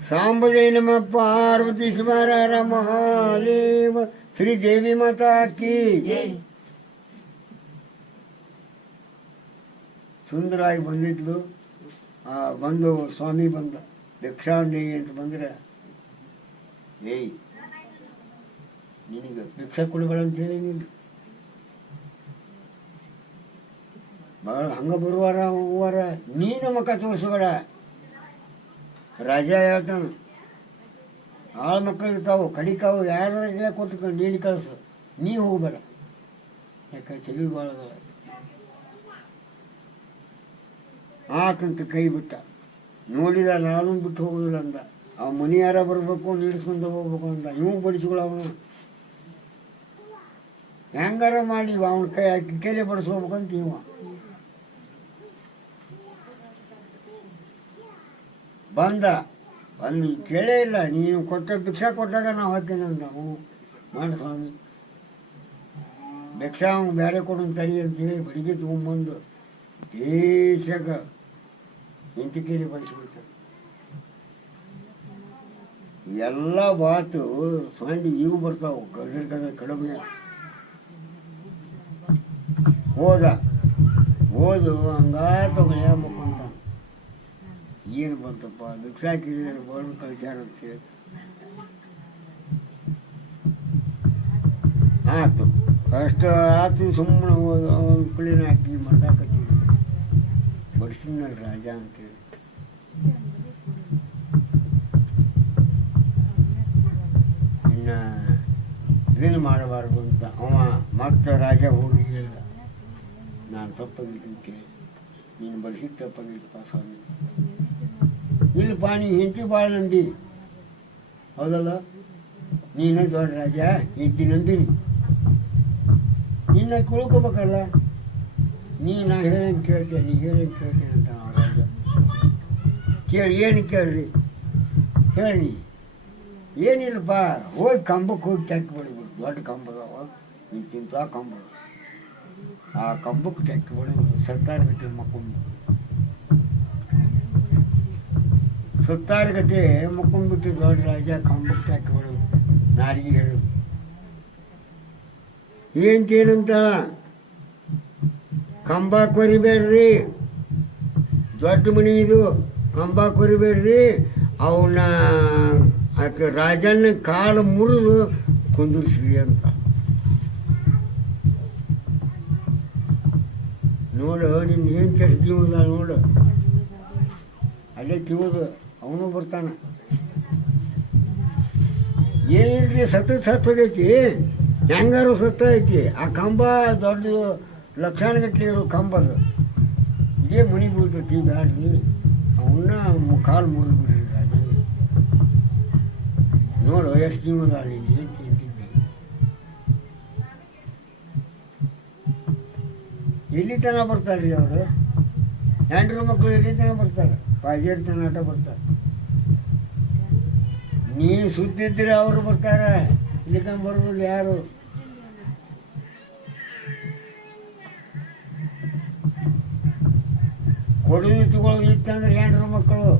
सांबजय नमः पार्वती शिवार महादेव श्री देवी माता की ಸುಂದರವಾಗಿ ಬಂದಿದ್ಲು. ಬಂದು ಸ್ವಾಮಿ ಬಂದ ಭಿಕ್ಷಾಂದೇಹಿ ಅಂತ ಬಂದರೆ, ಏಯ್ ನಿನಗೆ ಭಿಕ್ಷಾ ಕೊಡಬೇಡ ಅಂತೇಳಿ ನೀನು ಭಾಳ ಹಂಗೆ ಬರುವಾರ ಹೋಗುವಾರ ನೀನು ಮುಖ ತೋರಿಸ್ಬೇಡ. ರಾಜ ಹೇಳ್ತಾನ, ಆಳು ಮಕ್ಕಳು ಇರ್ತಾವು ಕಡಿಕಾವು ಯಾರಿಗೆ ಕೊಟ್ಟು ನೀನು ಕಳಿಸು, ನೀ ಹೋಗ್ಬೇಡ, ಯಾಕೆ ಚಳಿ ಭಾಳ ಆತಂತ ಕೈ ಬಿಟ್ಟ. ನೋಡಿದ ನಾನು ಬಿಟ್ಟು ಹೋಗೋದಿಲ್ಲ ಅಂದ. ಅವ ಮನೆ ಯಾರ ಬರಬೇಕು ನೀಡಿಸ್ಕೊಂಡು ಹೋಗ್ಬೇಕು ಅಂದ. ಇವು ಬಡಿಸ್ಗಳು ಅವನು ಹೆಂಗಾರ ಮಾಡಿ ಅವನ ಕೈ ಹಾಕಿ ಕೆಲೆ ಬಡಿಸ್ಕೋಬೇಕಂತ ಇವ ಬಂದ. ಅಲ್ಲಿ ಕೇಳೇ ಇಲ್ಲ, ನೀನು ಕೊಟ್ಟ ಭಿಕ್ಷಾ ಕೊಟ್ಟಾಗ ನಾವು ಹಾಕ್ತೇನೆ ಅಂದ. ಹ್ಞೂ ಮಾಡಿ ಸ್ವಾಮಿ, ಭಿಕ್ಷಾ ಅವ್ನು ಬೇರೆ ಕೊಡೋನು ತಡಿ ಅಂತೇಳಿ ಬಡಿಗೆ ತೊಗೊಂಬಂದು ದೇಶಗ ಇಂತಿ ಕೇಳಿ ಬಡಿಸ್ಬಿಡ್ತಾರೆ. ಎಲ್ಲ ಬಾತು ಸಂಡಿ ಇವು ಬರ್ತಾವು ಗದರ್ ಕಡಿಮೆ. ಓದು ಹಂಗಾತೊಗಳೆ ಮಕ್ಕಂತ ಏನು ಬಂತಪ್ಪ ಭಿಕ್ಷಾ ಕೇಳಿದರೆ ಬೋರ್ಡ್ ಕಳಿಸ್ಯಾರ ಅಂತೇಳಿ ಆಯ್ತು. ಅಷ್ಟು ಆತು, ಸುಮ್ಮನೆ ಒಂದು ಕುಳಿನ ಹಾಕಿ ಮರ್ದಾಕತ್ತೀವಿ ಬಡಿಸಿದ್ನಲ್ಲ ರಾಜ ಅಂತೇಳಿ. ಇನ್ನು ಇದನ್ನು ಮಾಡಬಾರ್ದು ಅಂತ ಅವ ಮತ್ತೆ ರಾಜ ಹೋಗಿ ಹೇಳಿದ, ನಾನು ತಪ್ಪಾಗಿರ್ತೇನೆ, ನೀನು ಬಡಿಸಿದ ತಪ್ಪಾಗಿರ್ತಪ್ಪ ಸ್ವಾಮಿ. ಇಲ್ಲಪ್ಪ ನೀ ಹೆಂಡತಿ ಭಾಳ ನಂಬಿ, ಹೌದಲ್ಲ, ನೀನೇ ದೊಡ್ಡ ರಾಜ, ಹೆಂಡತಿ ನಂಬಿನಿ, ನಿನ್ನ ಕುಳ್ಕೋಬೇಕಲ್ಲ, ನಾ ಹೇಳಂಗೆ ಕೇಳ್ತೇನೆ, ನೀ ಹೇಳಂಗೆ ಕೇಳ್ತೇನೆ ಅಂತ ರಾಜ. ಕೇಳಿ ಏನು ಕೇಳ್ರಿ, ಹೇಳಿ. ಏನಿಲ್ಲಪ್ಪ, ಹೋಗಿ ಕಂಬಕ್ಕೆ ಹೋಗಿ ತೆಕ್ಕಿ ಬಿಡ್ಬೇಕು. ದೊಡ್ಡ ಕಂಬದವ ಇಂತಿಂತ ಕಂಬ, ಆ ಕಂಬಕ್ಕೆ ತೆಕ್ಕಿ ಬಿಡ್ಬೇಕು. ಸತ್ತಾರಗತೆ ಮಕ್ಕೊಂಡು ಸತ್ತಾರಗತೆ ಮಕ್ಕೊಂಡ್ಬಿಟ್ಟು ದೊಡ್ಡ ರಾಜ ಕಂಬಕ್ಕೆ ತೆಕ್ಕಿ ಬಿಡ್ಬೇಕು. ನಾಡಿಗೆ ಹೇಳು ಏನಂತಾಳ, ಕಂಬ ಕೊರಿಬೇಡ್ರಿ, ದೊಡ್ಡ ಮನೆ ಇದು, ಕಂಬ ಕೊರಿಬೇಡ್ರಿ, ಅವನ್ನ ಆಕೆ ರಾಜನ ಕಾಲು ಮುರಿದು ಕುಂದಿರ್ಸ್ರಿ ಅಂತ. ನೋಡು ನಿನ್ನ ಏನು ಕೆಟ್ಟ ತಿಳುದ ನೋಡು, ಅಲ್ಲೇ ತಿಳುದು ಅವನು ಬರ್ತಾನೆ. ಏನಿಲ್ರಿ ಸತ್ತೋಗೈತಿ, ಹೆಂಗಾರು ಸತ್ತ ಐತಿ. ಆ ಕಂಬ ದೊಡ್ಡ ಲಕ್ಷಾನುಗಟ್ಟಲೆ ಇರೋ ಕಂಬದು, ಇದೇ ಮನೆ ಬೀಳ್ತೈತಿ, ಬ್ಯಾಡ್ರಿ, ಅವನ್ನ ಕಾಲು ಮುರಿದು ಬಿಡ್ರಿ ರಾಜ. ನೋಡು ಎಷ್ಟು ಜೀವದ ನೀನು ಏನು ತಿಂತಿದ್ದೆ. ಎಲ್ಲಿ ತನಕ ಬರ್ತಾರೆ ರೀ ಅವರು, ಹೆಂಡ್ರು ಮಕ್ಕಳು ಎಲ್ಲಿ ತನಕ ಬರ್ತಾರೆ, ಪಾಜೇರಿ ತನಕ ಬರ್ತಾರೆ. ನೀ ಸುದ್ದಿದ್ರೆ ಅವರು ಬರ್ತಾರೆ, ಇಲ್ಲಿಕಂಡು ಬರೋದಿಲ್ಲ ಯಾರು. ಕೊಡೋದು ತಗೊಳ್ಳೋದು ಇತ್ತಂದ್ರೆ ಹೆಂಡ್ರು ಮಕ್ಕಳು,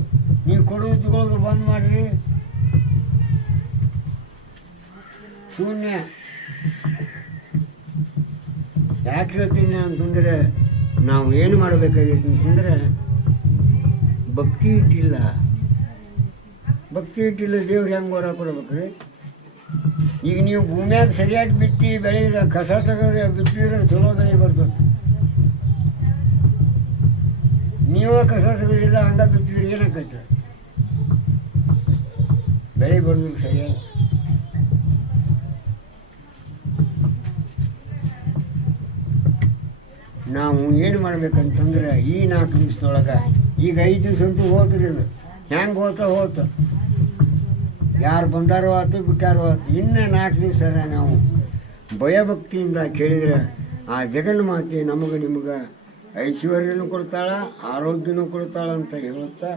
ನೀವು ಕೊಡೋದು ತಗೊಳ್ಳೋದು ಬಂದ್ ಮಾಡ್ರಿ, ಶೂನ್ಯ. ಯಾಕೆ ಹೇಳ್ತೀನಿ ಅಂತಂದರೆ, ನಾವು ಏನು ಮಾಡಬೇಕಾಗೈತಿ ಅಂತಂದರೆ, ಭಕ್ತಿ ಇಟ್ಟಿಲ್ಲ ದೇವ್ರು ಹೆಂಗೆ ಹೊರ ಕೊಡ್ಬೇಕ್ರಿ. ಈಗ ನೀವು ಭೂಮಿಯಾಗ ಸರಿಯಾಗಿ ಬಿತ್ತಿ ಬೆಳೆದ ಕಸ ತೆಗೆದು ಬಿತ್ತಿದ್ರೆ ಚಲೋ ಬೆಳೆ ಬರ್ತದೆ. ನೀವು ಕಸ ತೆಗೆದಿಲ್ಲ ಹಂಗ ಬಿತ್ತಿದ್ರೆ ಏನಾಕೈತೆ, ಬೆಳೆ ಬರೋದಿಲ್ಲ ಸರಿಯಾಗಿ. ನಾವು ಏನು ಮಾಡ್ಬೇಕಂತಂದ್ರೆ, ಈ 4 ದಿವ್ಸದೊಳಗೆ, ಈಗ 5 ದಿವ್ಸ ಅಂತೂ ಹೋತ್ರಿ, ಅದು ಹೆಂಗೆ ಹೋತು, ಯಾರು ಬಂದಾರೋ ಆಯ್ತು ಬಿಟ್ಟಾರೋ ಆಯ್ತು. ಇನ್ನು 4 ದಿವಸ ನಾವು ಭಯಭಕ್ತಿಯಿಂದ ಕೇಳಿದರೆ ಆ ಜಗನ್ಮಾತೆ ನಮಗೆ ನಿಮಗೆ ಐಶ್ವರ್ಯನೂ ಕೊಡ್ತಾಳ, ಆರೋಗ್ಯನೂ ಕೊಡ್ತಾಳ ಅಂತ ಹೇಳುತ್ತಾ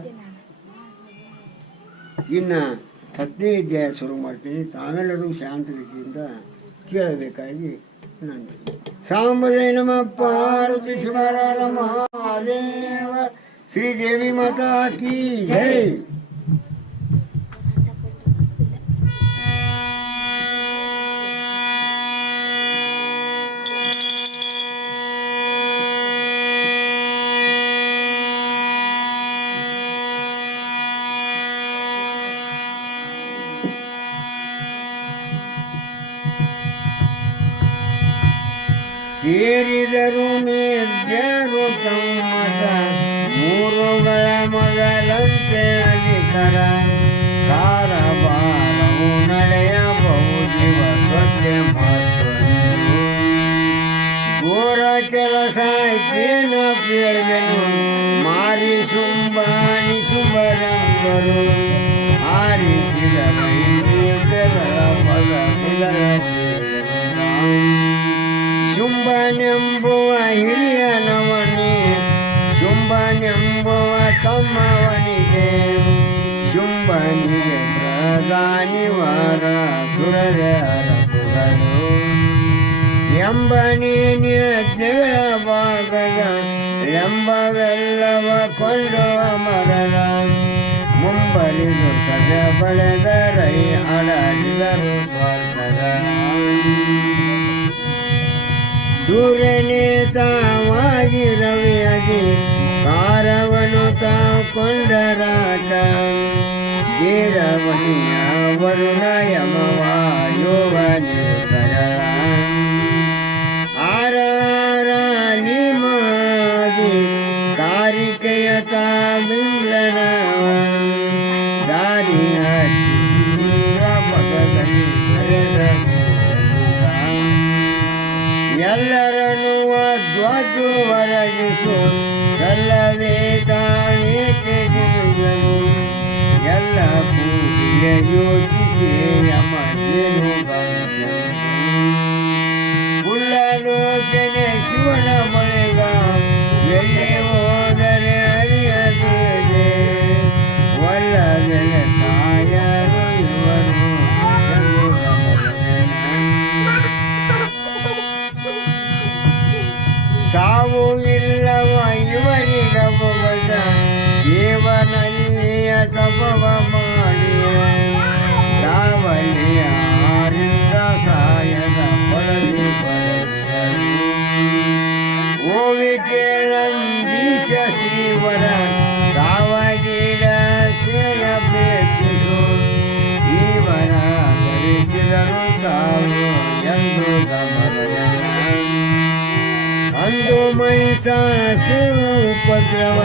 ಇನ್ನು 10ನೇ ಅಧ್ಯಾಯ ಶುರು ಮಾಡ್ತೀನಿ. ತಾವೆಲ್ಲರೂ ಶಾಂತ ರೀತಿಯಿಂದ ಕೇಳಬೇಕಾಗಿ ನಂದು. ಸಾಂಬಜಯ ನಮಃ ಪಾರ್ವತಿ ಶಿವರ ಮಹಾದೇವ ಶ್ರೀದೇವಿ ಮಾತಾ ಕೀ ಜೈ. ಸೇರಿದರು ಮೇದ್ಯರು ತಮ್ಮತ ಮೂರುಗಳ ಮೊದಲಂತೆ ಅಧಿಕರ ಕಾರವಾರವು ನಡೆಯಬಹುದಿವ ಸೊತ್ತೆ ಮತ್ತೊಂದು ಘೋರ ಕೆಲಸ ಐತೇನ ಬೇಳೆನು ಮಾರಿ ಸುಂಬಾನಿ ಶುಭರಂಗರು ಆರಿಸಿದ ವೈದ್ಯಗಳ ಪದ ಶುಂಭನೆಂಬುವ ಹಿರಿಯನವನೇ ಶುಂಭನೆಂಬುವ ತಮ್ಮವನಿಗೆ ಶುಂಭನಿಗೆ ಪ್ರಧಾನಿವಾರ ಸುರರ ಅರಸುಗಳು ಎಂಬನೇಗಳ ಭಾಗದ ಎಂಬವೆಲ್ಲವ ಕೊಂಡು ಅಮರರ ಮುಂಬರಿದು ಸದ ಬಳೆದರೈ ಅಡರಿದರು ಸ್ವರ್ಗದ ಸೂರ್ಯನೇ ತಾವಾಗಿ ರವಿಯಾಗಿ ಕಾರವನು ತಾವು ಕೊಂಡರಾಟ ಗೀರವನಿಯ ವರುಣ ಯಮವ ಯೋಗ ನಿರುತರ ಆರಾರ ನಿಮಾದಿ ಕಾರಿಕೆಯ ತಾಮಿಂಗ್ಲನ ದಾರಿ ಹಚ್ಚಿಸಿದ ಪದದಲ್ಲಿ ಬೆಳೆದ ಎಲ್ಲರನ್ನು ಧ್ವಜು ಹೊರಗಿಸು ಸಲ್ಲವೇ ತಾನೇಕೆ ಗಿರಿಗಳು ಎಲ್ಲ ಪೂಜೆಯ ಯೋಚಿಸಿ ಯಮದೇನು ಉಳ್ಳಲೋಚನೆ ಶಿವನ ಬಳಿಗ ಎಲ್ಲಿ ಹೋದರೆ ಅರಿಯದೇ ಒಲ್ಲವೆಲೆ ಸಾಯರು ಇವರು ಸಾವು ಇಲ್ಲವ ಇವರಿಗ ಭಗದ ದೇವನಲ್ಲಿಯ ತಪವ ಮಾಡಿ ದಾವಲಿಯ ಆರಿಂದ ಸಾಯದ ಪಳದಿ ಪಡೆದರು ಓವಿಕೆಳಂದೀಶ ಶ್ರೀವರ ತಾವಗಿಡ ಸೇಯಪೇಕ್ಷಿಸು ಇವರ ಧರಿಸಿದರು ತಾವು ಎಂದು ಗಮನ ಅಂದು ಮೈಸಾಸುರ ಉಪದ್ರವ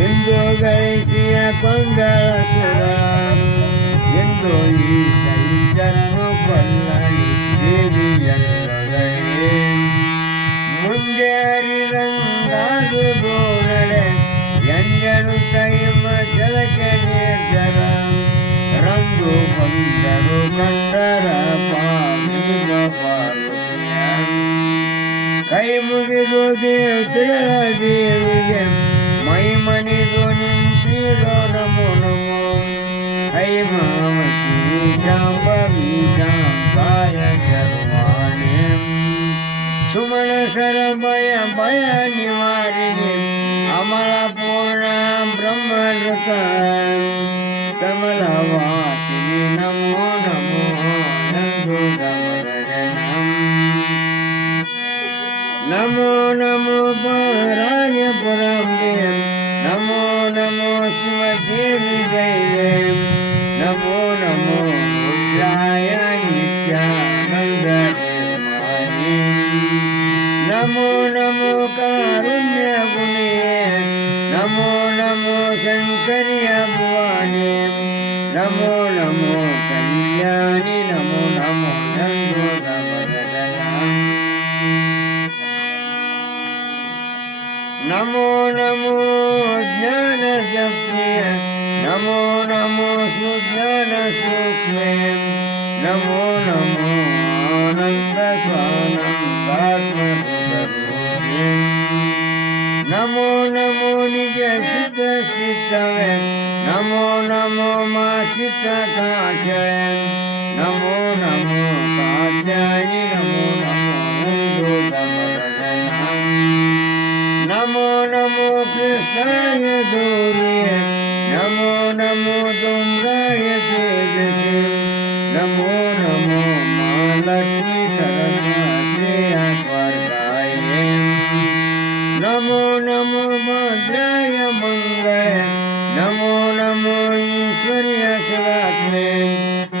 ಎಂದು ಗಳಿಸಿಯ ಕೊಂದಳ ಸುರ ಎಂದು ಈ ದೈತ್ಯರನ್ನು ಕೊಲ್ಲಲಿ ದೇವಿಯಲ್ಲೊಡನೆ ಮುಂದೆ ಅರಿರಂಗಾದುದು ನಡೆ ಎಂಜನು ತೈಮ ಜಲಕ್ಕೆ ನಿರ್ಜರ ರಂದು ಬಂದರು ಕಂಡರ ಪಾರ್ವತಿಯ ಕೈ ಮುಗಿದು ದೇವತೆಗಳ ದೇವಿಗೆ ಮೈ ಮನಿದು ನಿಂತಿರೋ ನಮೋ ನಮೋ ಐಮಾವತಿ ಶಾಂಭವಿ ಶಾಂಭಾಯ ಸರ್ವಾಣಿ ಸುಮನ ಸರ ಭಯ ಭಯ ನಿವಾರಿಣಿ ಅಮಲ ಪೂರ್ಣ ಬ್ರಹ್ಮನೃತ ಕಮಲವಾಸಿನಿ ನಮೋ ನಮೋ ಎಂದು ನಮೋ ನಮೋ ಪರಾಯ ಪರಾಂಬೆ ನಮೋ ನಮೋ ಶಿವದೇವಿ ದೈವೆ ನಮೋ ನಮೋ ರುದ್ರಾಯ ನಿತ್ಯಾನಂದ ನಿರ್ಮಾಣಿ ನಮೋ ನಮೋ ಕಾರುಣ್ಯ ಗುಣಿಯೇ ನಮೋ ನಮೋ ಶಂಕರಿಯ ಭುವಾನಿ ನಮೋ ನಮೋ ಕಲ್ಯಾಣಿ ನಮೋ ನಮೋ ನಂದು ನಮೋ ನಮೋ ಜ್ಞಾನ ಜಪ್ರಿಯ ನಮೋ ನಮೋ ಸುಜ್ಞಾನ ಸೂಕ್ಷ್ಮೇ ನಮೋ ನಮೋ ಆನಂದ ಸ್ವಾನಂದಾತ್ಮ ಸುಧರೂಪೇ ನಮೋ ನಮೋ ನಿಜ ಚಿತ್ತ ಚಿತ್ತವೇ ನಮೋ ನಮೋ ಮಾ ಚಿತ್ತ ಕಾಶಯ ನಮೋ ನಮೋ ಕಾತ್ಯಾಯನಿ ನಮೋ ನಮೋ ನಂದು ಗಮನ ನಮೋ ನಮೋ ಕೃಷ್ಣಾಯ ಗೌರಿಯ ನಮೋ ನಮೋ ದುಮ್ರಾಯ ತೇಜಸಿ ನಮೋ ನಮೋ ಮಹಾಲಕ್ಷ್ಮೀ ಸರಸ್ವತಿಯ ವರ್ಗಾಯ ನಮೋ ನಮೋ ಭದ್ರಾಯ ಮಂಗಳ ನಮೋ ನಮೋ ಈಶ್ವರ್ಯ ಶಿವಾತ್ಮೆ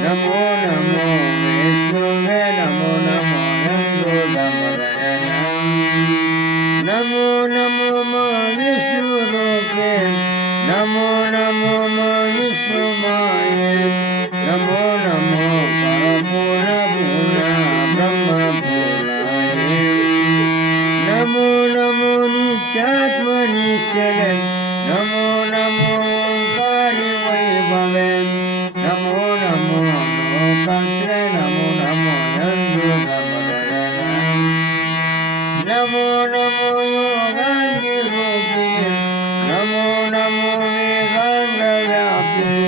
ನಮೋ ನಮೋ ವಿಷ್ಣುವೇ ನಮೋ ನಮೋ ನಂದು ಗಮನ ನಮೋ ನಮೋ ಪರಪೂರ್ಣ ಪೂರ್ಣ ಬ್ರಹ್ಮ ಪೂರ್ಣಾಯ ನಮೋ ನಮೋ ನಿತ್ಯಾತ್ಮ ನಿಶ್ಚಲ ನಮೋ ನಮೋ ಓಂಕಾರಿ ವೈಭವೆ ನಮೋ ನಮೋ ಲೋಕತ್ರ ನಮೋ ನಮೋ ಎಂದು ನಮೋ ನಮೋ ಯೋಗಾಂಗಿ ರೂಪಿಣಿ ನಮೋ ನಮೋ ವೇದಾಂಗ ವ್ಯಾಪಿನಿ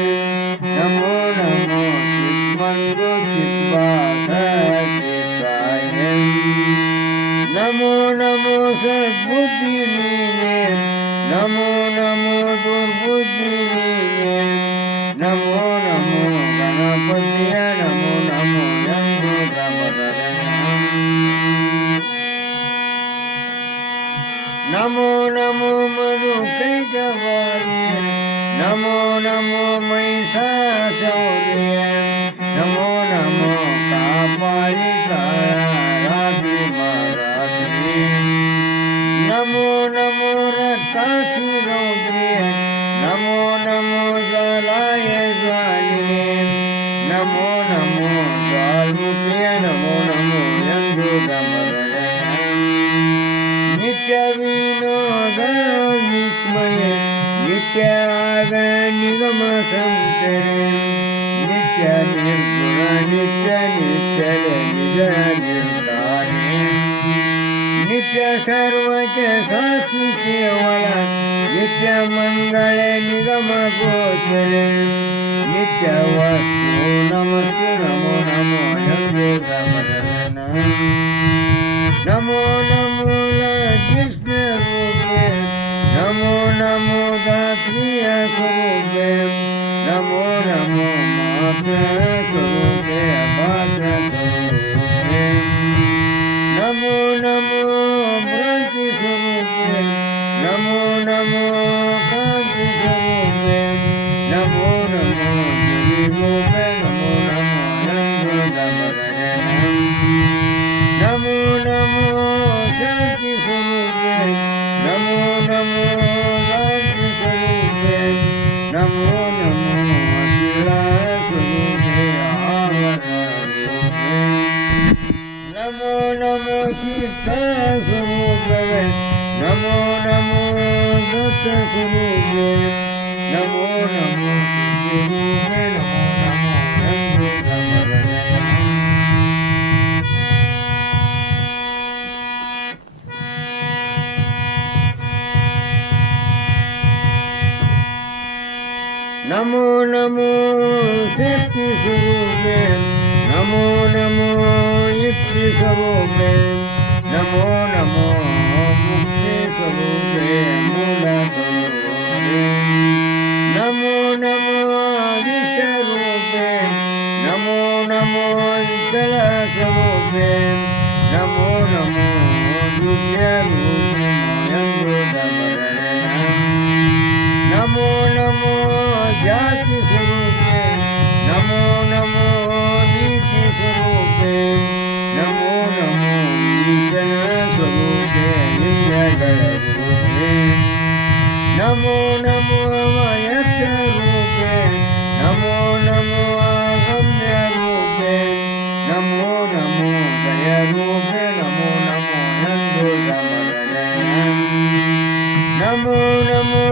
ನಮೋ ನಮೋ ಚಿತ್ಮಂದು ಚಿತ್ವಾಸ ಚಿತ್ತಾಯ ನಮೋ ನಮೋ ಸದ್ಬುದ್ಧಿ ನೀನೆ ನಮೋ ನಮೋ ದುರ್ಬುದ್ಧಿ ನೀನೆ ನಮೋ ನಮೋ ಗಣಪತಿಯ ನಮೋ ನಮೋ ಎಂದು ನಮೋ ನಮೋ ಮಧು ಕೈಟವಾರ್ಯ ನಮೋ ನಮೋ ಮಹಿಷಾಸುರ್ಯ ನಮೋ ನಮೋ ಕಾಪಾಳಿ ರಾತ್ರಿ ಮರಾತ್ರಿ ನಮೋ ನಮೋ ರಕ್ತಾಕ್ಷಿ ರೌದ್ರಿಯ ನಮೋ ನಮೋ ಜ್ವಾಲಾಯ ಜ್ವಾಲಿನಿ ನಮೋ ನಮೋ ಜ್ವಾಲ್ಮುಖಿಯ ನಮೋ ನಮೋ ಎಂದು ನಿತ್ಯ ವಿನೋದ ವಿಸ್ಮಯ ನಿತ್ಯ ಆಗ ನಿಗಮ ಸಂತರೆ ನಿತ್ಯ ನಿರ್ಗುಣ ನಿತ್ಯ ನಿಶ್ಚಲ ನಿಜ ನಿರ್ಧಾರೆ ನಿತ್ಯ ಸರ್ವಕ್ಕೆ ಸಾಕ್ಷಿ ಕೇವಲ ನಿತ್ಯ ಮಂಗಳ ನಿಗಮ ಗೋಚರ ನಿತ್ಯ ವಸ್ತು ನಮಸ್ತು ನಮೋ ನಮೋ ಎಂದು ನಮೋ ನಮೋ ಕೃಷ್ಣ ರೂಪೇ ನಮೋ ನಮೋ ದಾತ್ರಿಯ ಸ್ವರೂಪೇ ನಮೋ ನಮೋ ಮಾತ್ರ ಸ್ವರೂಪೇ ಪಾತ್ರ ಸ್ವರೂಪೇ ನಮೋ ನಮೋ ಭ್ರಾಂತಿ ಸ್ವರೂಪೇ ನಮೋ ನಮೋ ಕಾಂತಿ ಸ್ವರೂಪೇ ನಮೋ ನಮೋ ಗಿರಿರೂಪೇ ನಮೋ ನಮೋ ನಮೋ ನಮೋ ಶಾಂತಿ ಸ್ವರೂಪೇ ನಮೋ ನಮೋ ಶಾಂತಿ ಸ್ವರೂಪೇ ನಮೋ ನಮೋ ಅಖಿಲ ಸ್ವರೂಪೇ ಆವರಣ ರೂಪೇ ನಮೋ ನಮೋ ಚಿತ್ತ ಸ್ವರೂಪೇ ನಮೋ ನಮೋ ದತ್ತ ಸ್ವರೂಪೇ ನಮೋ ನಮೋ ಸ್ವರೂಪೇ ನಮೋ ನಮೋ ಎಂದು ನಮೋ ನಮೋ ಶಕ್ತಿ ಸ್ವರೂಪೇ ನಮೋ ನಮೋ ಯುಕ್ತಿ ಸ್ವರೂಪೇ ನಮೋ ನಮೋ ಮುಕ್ತಿ ಸ್ವರೂಪೇ ಮೂಲ ಸ್ವರೂಪೇ ನಮೋ ನಮೋ ಅಧಿಷ್ಠ ರೂಪೇ ನಮೋ ನಮೋ ಚಲ ಸ್ವರೂಪೇ ನಮೋ ನಮೋ ದುರ್ಯ ರೂಪೇ ಎಂದು ನಮೋ ನಮೋ ಜಾತಿ ಸ್ವರೂಪೇ ನಮೋ ನಮೋ ನೀತಿ ಸ್ವರೂಪೇ ನಮೋ ನಮೋ ಈಶನ ಸ್ವರೂಪೇ ಇಂದ್ರಗಳ ರೂಪೇ ನಮೋ ನಮೋ ಯತ್ರ ರೂಪೇ ನಮೋ ನಮೋ ಗಮ್ಯ ರೂಪೇ ನಮೋ ನಮೋ ದಯ ರೂಪೇ ನಮೋ ನಮೋ ಎಂದು ನಮೋ ನಮೋ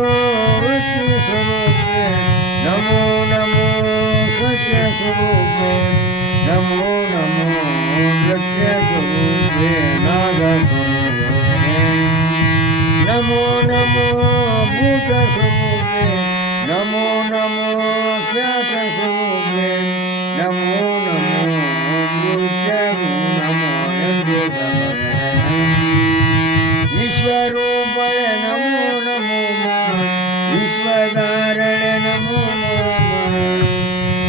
ವೃತ್ತಿ ಸ್ವರೂಪೇ ನಮೋ ನಮೋ ಸತ್ಯ ಸ್ವರೂಪೇ ನಮೋ ನಮೋ ನೃತ್ಯ ಸ್ವರೂಪೇ ನಾಗ ಸ್ವರೂಪೇ ನಮೋ ನಮೋ ಭೂತ ಸ್ವರೂಪೇ ನಮೋ ನಮೋ ಖ್ಯಾತ ಸ್ವರೂಪೇ ನಮೋ ನಮೋ ನೃತ್ಯ ನಮೋ ಎಂದು ವಿಶ್ವರೂಪಯ ನಮೋ ನಮೋ ವಿಶ್ವಧಾರಣೆ ನಮೋ ನಮಃ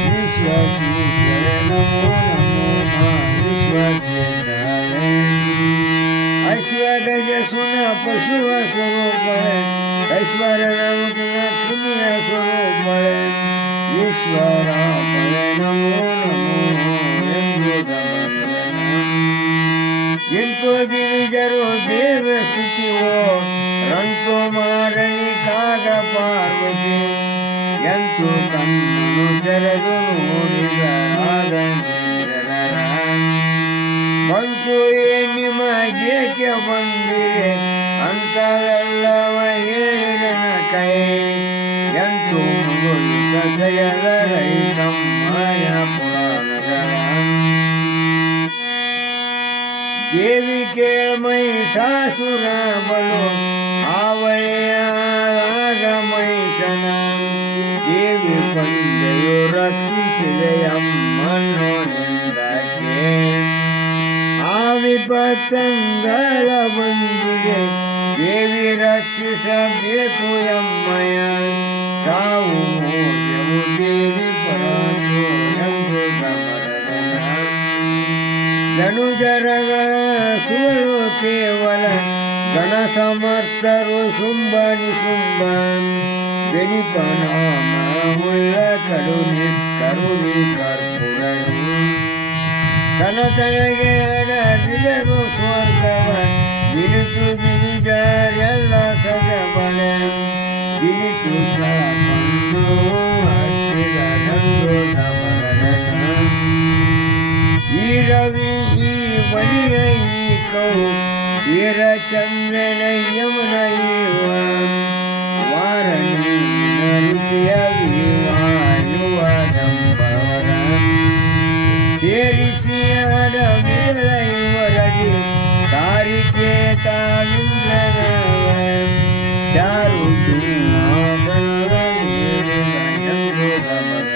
ವಿಶ್ವಸೂಚಯ ನಮೋ ನಮೋ ವಿಶ್ವಚೇತನೆ ಐಶ್ವರ್ಯ ಸುನ ಪಶುವ ಸ್ವರೂಪಳೆ ಐಶ್ವರ್ಯ ಕ್ರಿಮಿಯ ಸ್ವರೂಪಳೆ ಈಶ್ವರಾಪಳೆ ನಮೋ ನಮೋ ಎಂತೋ ಗಿರಿಜರು ದೇವ ಸ್ತುತಿವೋ ರಂತೋ ಮಾರಣಿ ಕಾಗ ಪಾರ್ವತಿ ಎಂತೋ ಕಣ್ಣು ತೆರೆದು ನೋಡಿದ ಬಂದಿದೆ ಅಂತವೆಲ್ಲವ ಹೇಳಿದನ ಕೈ ಎಂತೂ ಮುಗಿತ ತೆಗೆದ ರೈತಮ್ಮಯ ಪುರಾಣಗಳ ದೇವಿ ಕೇಳ್ಮೈ ಸಾಸುರ ಬಲು ಆವಳೆಯಾಗ ಮೈಸನ ದೇವಿ ಕೊಂದೆಯು ರಕ್ಷಿಸಿದೆಯಮ್ಮನೋನೆಂದಕ್ಕೆ ಆ ವಿಪತ್ತಂಗಳ ಬಂದಿದೆ ದೇವಿ ರಕ್ಷಿಸಬೇಕು ಎಮ್ಮಯ ತಾವು ಮೋದೆವು ದೇವಿ ಪರಾನು ಎಂದು ಗಮನದನ ಧನುಜರಗಳ ಸುರು ಕೇವಲ ಗಣ ಸಮರ್ಥರು ಶುಂಭನಿ ಶುಂಭ ಬೆನಿಪನಾಮ ಮುಳ್ಳ ಕಡು ನಿಷ್ಕರುಣಿ ಕರ್ಪುರರು ತನಗೆ ಅಡರಿದರು ಸ್ವರ್ಗವ ಗಿರಿತು ಗಿರಿಜರೆಲ್ಲ ಸಜಬಲ ಗಿರಿತು ಕೊಂಡು ಹತ್ತಿರದಂದು ನಮರನ ಈ ರವಿ ಈ ಬಲಿಯ ಈ ಕೌ ಈರ ಚಂದ್ರನ ಯಮನ ಇವ ವಾರಣಿ ರುಚಿಯ ವಿವಾಯುವರಂಬವರ ಸೇರಿಸಿ ಅಡವಿರ ಇವರದಿ ತಾರಿಕೆ ತಾವಿಂದ್ರನವ ಚಾರು ಸಿಂಹಾಸನದ ಎಂದು ಗಮನ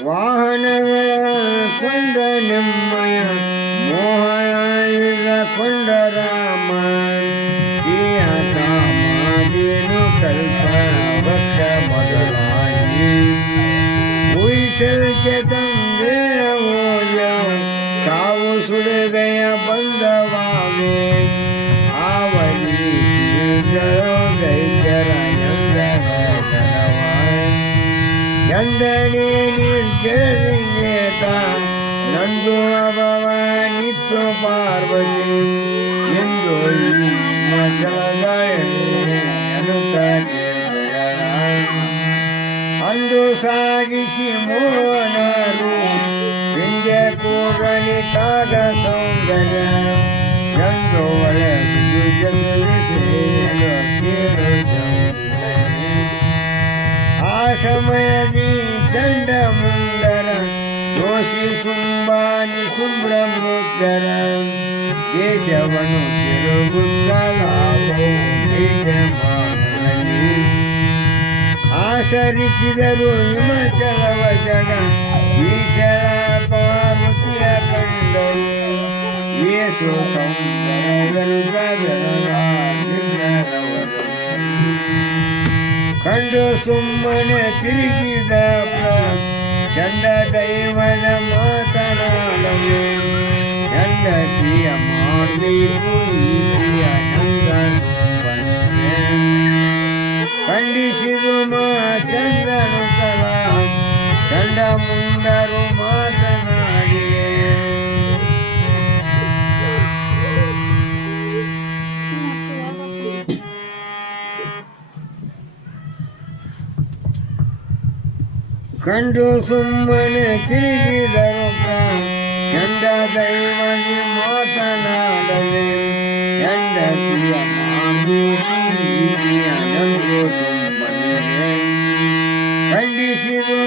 ವಾಹನಗಳ ಕೊಂಡ ನಿಮ್ಮಯ ಮೋಹನ ಕೊಂಡ ರಾಮ ಜಿಯ ಕಾಮದೇನು ಕಲ್ಪ ವಕ್ಷ ಮೊದಲಾಗಿ ಉಯಿಸಲ್ಕೆ ತಂದೆ ಸಾವು ಸುಡುಗೆಯ ಬಂದವಾವೆ ಆವಲಿ ಜರೋ ದೈತ್ಯರ ಎಂದನೇ ನಿರ್ಜನೇತ ನಂದು ಅಭವ ನಿತ್ಯ ಪಾರ್ವತಿ ಎಂದು ಅಂದು ಸಾಗಿಸಿ ಮೋಹನರು ಹಿಂದೆ ಪೂರ್ಣಿಕಾದ ಸೌಂದರ್ಯ ಎಂದು ಒಳಗೆ ಆ ಸಮಯದಿ ದಂಡ ಮುಂಡರ ದೋಷಿ ಸುಂಬಾನಿ ಶುಭ್ರ ಮೃತರ ದೇಶವನ್ನು ತಿರುಗುತ್ತಲಾಗಿ ಆಸರಿಸಿದರು ಹಿಮಾಚಲವ ಜನ ಈಶರ ಪಾರ್ವತಿಯ ಕಂಡರು ಯೇಸು ಸೌಂದರ್ಯಗಳು ಕಂಡು ಸುಮ್ಮನೆ ತಿರುಗಿದ ಚಂಡ ದೈವದ ಮಾತನಾಡಲು ಹೆಂಡತಿಯ ಮಾಡಬೇಕು ಖಂಡಿಸಿದು ಚಂದ್ರನು ತಲ ಚಂಡ ಮುಂಡರು ಮಾತನಾಡಿ ಕಂಡು ಸುಮ್ಮನೆ ತಿರುಗಿದರು ಚಂಡ ದೈವದಿ ಮಾತನಾಡಲೆ ಹೆಂಡತಿಯ ನಂದು ಸುಮ್ಮನೆ ಖಂಡಿಸಿದು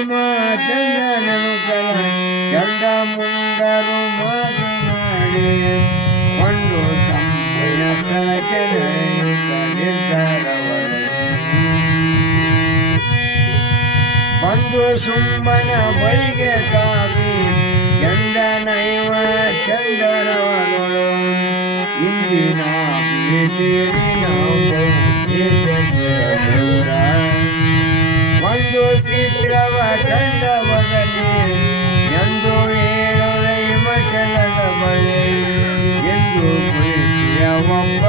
ಚಂದ್ರನನು ಕಲ ಚಂಡ ಮುಂಡರು ಮಾತನಾಡಿ ಒಂದು ತಮ್ಮನ ಸ್ಥಳಕ್ಕೆ ನಿರ್ಧಾರವರು ಬಂದು ಸುಮ್ಮನ ಬಳಿಗೆ ಕಾದು ಗಂಡನೈವ ಚಂದರವಗಳು ಇಂದಿನ ಪ್ರೀತಿನ ಒಂದು ಚಿತ್ರವ ಕಂಡವದಲ್ಲಿ ಎಂದು ಹೇಳುವೆ ಹಿಮಚಲದ ಬಳಿ ಎಂದು ಕುಳಿತಿಯ ಒಬ್ಬ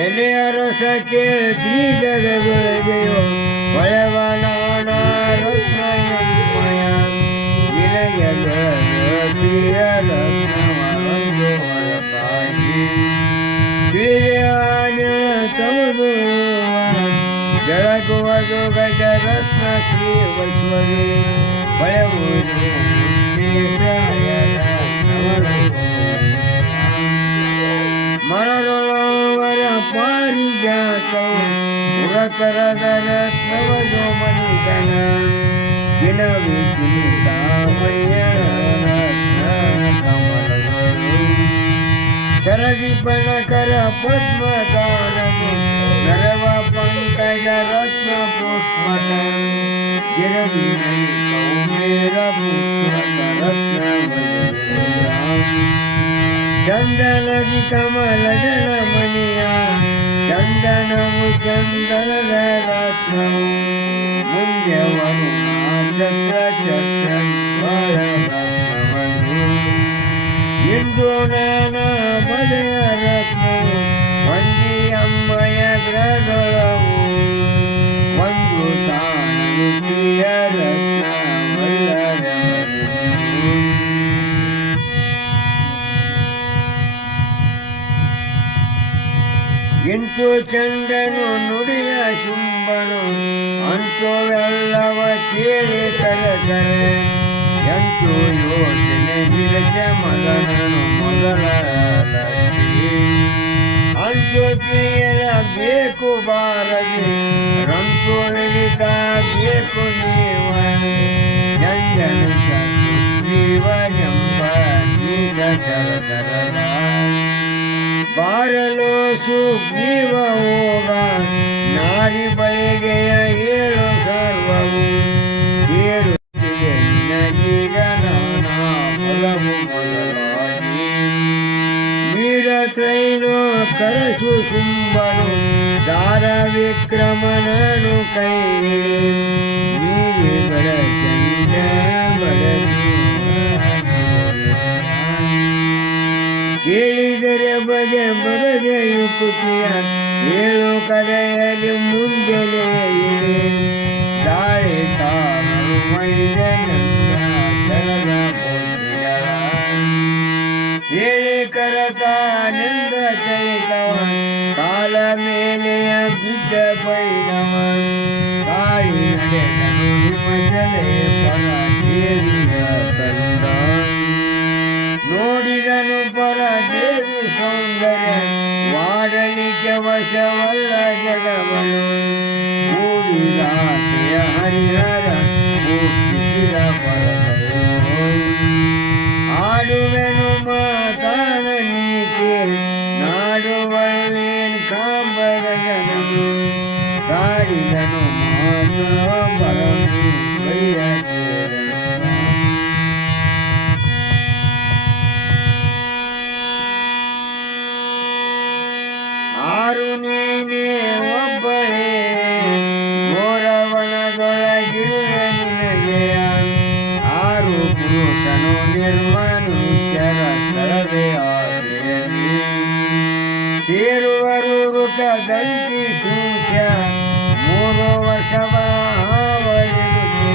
ಎಲೆಯರಸ ಕೇಳಿ ಜಗದೊಳಗೆಯೋ ಹೊಳೆವ ನಾಣ ರತ್ನ ತಮದು ಬೆಳಗುವುದು ಗಜರತ್ನ ಶ್ರೀ ವೈಷ್ಣವಿ ಬಳೆಯುವುದು ಮರದೊಳವರ ಪಾರಿಜಾತವು ಉರತರದ ರತ್ನವದು ಮನಿತನ ದಿನವೇ ಚಿಂತಾಮಯ್ಯ ರತ್ನ ಕಮಲಗಳು ಶರದಿ ಪಣಕರ ಪದ್ಮತಾರನು ನರವ ಪಂಕಜ ರತ್ನ ಪುಷ್ಪಕ ಗಿರವಿನೈ ಕೌಮೇರ ಪುಷ್ಪಕ ರತ್ನ ಚಂದನದಿ ಕಮಲ ಜನಮಣಿಯ ಚಂದನವು ಚಂದನದ ರತ್ನವು ಮುಂದೆ ಛತ್ರ ಛತ್ರ ರತ್ನವನ್ನು ಇಂದು ನಾನಾ ಬಗೆಯ ರತ್ನವು ಒಂದಿ ಅಮ್ಮಯ ಗ್ರಹದೊಳವು ಒಂದು ತಾಣವು ಪ್ರಿಯ ರತ್ನ ವಲ್ಲರ ಇಂತು ಚಂಡನು ನುಡಿಯ ಶುಂಭನು ಅಂತವೆಲ್ಲವ ಕೇಳಿ ಕರಕರೆ ಎಂತೂ ಯೋಚನೆ ನಿರಜ ಮಗನನು ಮೊದಲ ಅಂತು ತಿಳಿಯಲ ಬೇಕು ಬಾರದೆ ರಂತು ಹಿಡಿತ ಬೇಕು ನೀವ ಜಂಜನ ಸುಗ್ರೀವನೆಂಬ ನೀಸ ಚರದರ ಬಾರಲು ಸುಗ್ರೀವ ಹೋಗ ನಾರಿ ಬಳಿಗೆಯ ಏಳು ಸರ್ವವು ಸೇರುತ್ತಿದೆ ನಿನಗೀಗ ನಾನಾ ಫಲವು ಮೊದಲಾಗಿ ವೀರತ್ರೈನೋ ಕರಸು ಶುಂಭನು ದಾರ ವಿಕ್ರಮನನು ಕೈ ನೀರಿ ಬೆಳಚಂದ ಕೇಳಿದರೆ ಬಗೆ ಬರದೆಯು ಕುಟಿಯ ಏಳು ಕಡೆಯಲ್ಲಿ ಮುಂದೆಲೆ ದಾಳಿ ಕಾರರು ಮೈದನಂದ ಚರದ ಪೋಟಿಗಳ ಹೇಳಿ ಕರತಾನೆಂದ ಚಲಿತವ ಕಾಲ ಮೇಲೆಯ ಬಿದ್ದ ಬೈನವ ತಾಳಿ ನಡೆದನು ಹಿಮಚಲೆ ಪರ ದೇವಿಯ ತಂದ ನೋಡಿದನು ಪರ ದೇವಿ ಸೌಂದರ್ಯ ವಾಡಲಿಕ್ಕೆ ವಶವಲ್ಲ ಜಗವನು ಕೂಡಿದಾಕೆಯ ಹರಿಹರ ಕೂಡಿಸಿದ ಪರದಯೋ ಆಡುವೆನು ಮಾತಾನ ನೀಕೆ ನಾಡುವಳೇನು ಕಾಂಬರಗನನು ತಾಡಿದನು ಮಾತ ಬರಲಿ ಬಯ್ಯ ಆರು ನೀನೇ ಒಬ್ಬಳೇ ಘೋರವನದೊಳಗಿರುವೆ ನಿನಗೆ ಆರು ಪುರುಷನು ನಿರ್ಮನುಷ್ಯರ ಸ್ಥಳವೇ ಆಸೆಯಲ್ಲಿ ಸೇರುವರು ಋತದಂತಿ ಸೂಚ್ಯ 3 ವರ್ಷವ ಹಾವಳಿರುತ್ತೆ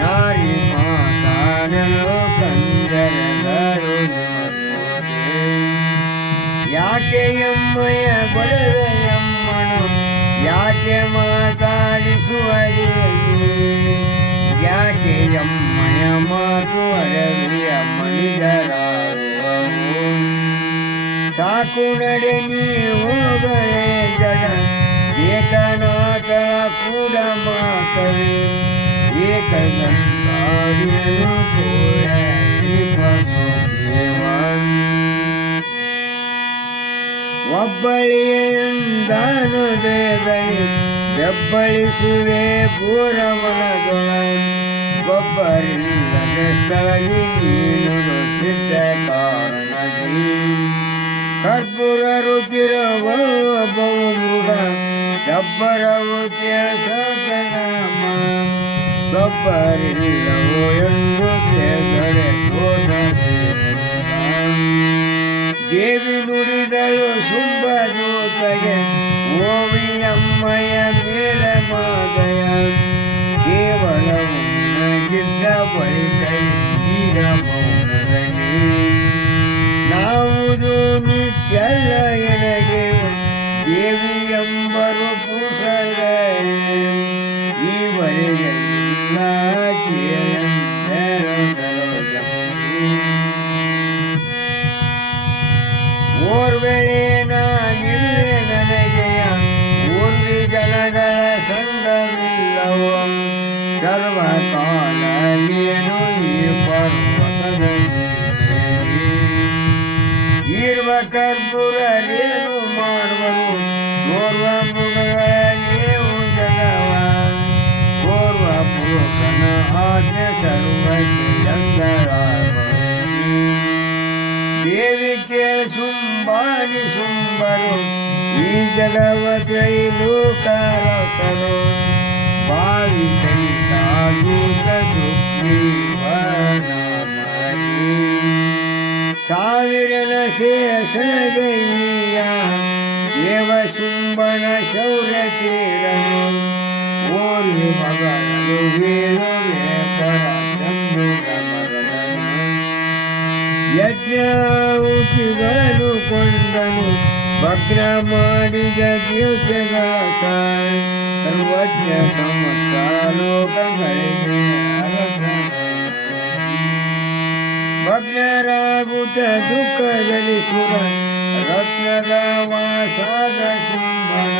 ನಾರಿ ಮಾತಾಡಲು ಕಂದರದರು ಯಾಕೆ ಎಮ್ಮಯ ಗೊಡವೆಯಮ್ಮನು ಯಾಕೆ ಮಾತಾಡಿಸುವರೇ ಯಾಕೆ ಎಮ್ಮಯ ಮಾತು ಅಡವಿಯ ಮನಿಜರಾಗುವವು ಸಾಕು ನಡೆ ನೀ ಹೋಗಲೇ ಜಗ ಏಕನಾಥ ಕೂಡ ಮಾತವೇ ಏಕದಂತಾಡಿನನು ಕೂಡ ಒಬ್ಬಳಿಯಂದಾನು ದೇವಳಿ ಬೆಬ್ಬಳಿಸುವೆ ಪೂರವನದೊಳ ಒಬ್ಬರಿಲ್ಲದೆ ಸ್ಥಳದಿ ನೀನು ರುಚಿದ್ದ ಕಾರಣದಿ ಕರ್ಪೂರ ರುಚಿರವ ಬಹುಮುಗ ಗಬ್ಬರವು ಕೇಳಿಸತನಾಮ ಒಬ್ಬರಿಲ್ಲವೋ ಎಂದು ಕೇಳಡೆ ದೇವಿ ನುಡಿದಳು ಶುಂಭ ದೂತಗೆ ಓವಿಯಮ್ಮಯ ಮೇಲ ಮಾದಯ ಕೇವಲ ಗಿದ್ದ ಬಳಿಕ ಈಗ ಮೌನದಲ್ಲಿ ನಾವುದು ನಿತ್ಯಲ್ಲ ಎನಗೆ ಕಾಲ ನೀನು ಈ ಪರ್ವತದ ಸೀಮೆಯಲ್ಲಿ ಇರುವ ಕರ್ಪೂರೇನು ಮಾಡುವರು ಓರ್ವ ಮೃಗಗಳೇವು ಜಗವ ಓರ್ವ ಪುರುಷನ ಆಜ್ಞೆ ಸರ್ವಕ್ಕೆ ದೇವಿ ಕೇಳಿಸುಂಬಾನಿ ಸುಂಬರು ಈ ಜಗವ ತ್ರೈಲೋಕರಸರು ಭಾವಿಸಲಿಕಾದೂತ ಸುಗ್ರೀವನಾಮರಿ ಸಾವಿರನ ಶೇಷಗೈಯ ದೇವ ಶುಂಭನ ಶೌರ್ಯ ಚೇರನು ಓರ್ವಿ ಮಗಳು ಹೇಳುವೆ ಪರ ಯಜ್ಞಾಹುತಿಗಳನ್ನು ಕೊಂಡನು ಭಗ್ನ ಮಾಡಿದ ದೇವತೆಗಾಸ ಸರ್ವಜ್ಞ ಸಮಸ್ತ ಲೋಕಗಳಿಗೆ ಅರಸ ಭಗ್ನರಾಗುತ್ತ ದುಃಖದಲ್ಲಿ ಸುರ ರತ್ನದ ವಾಸಾದ ಶುಂಭನ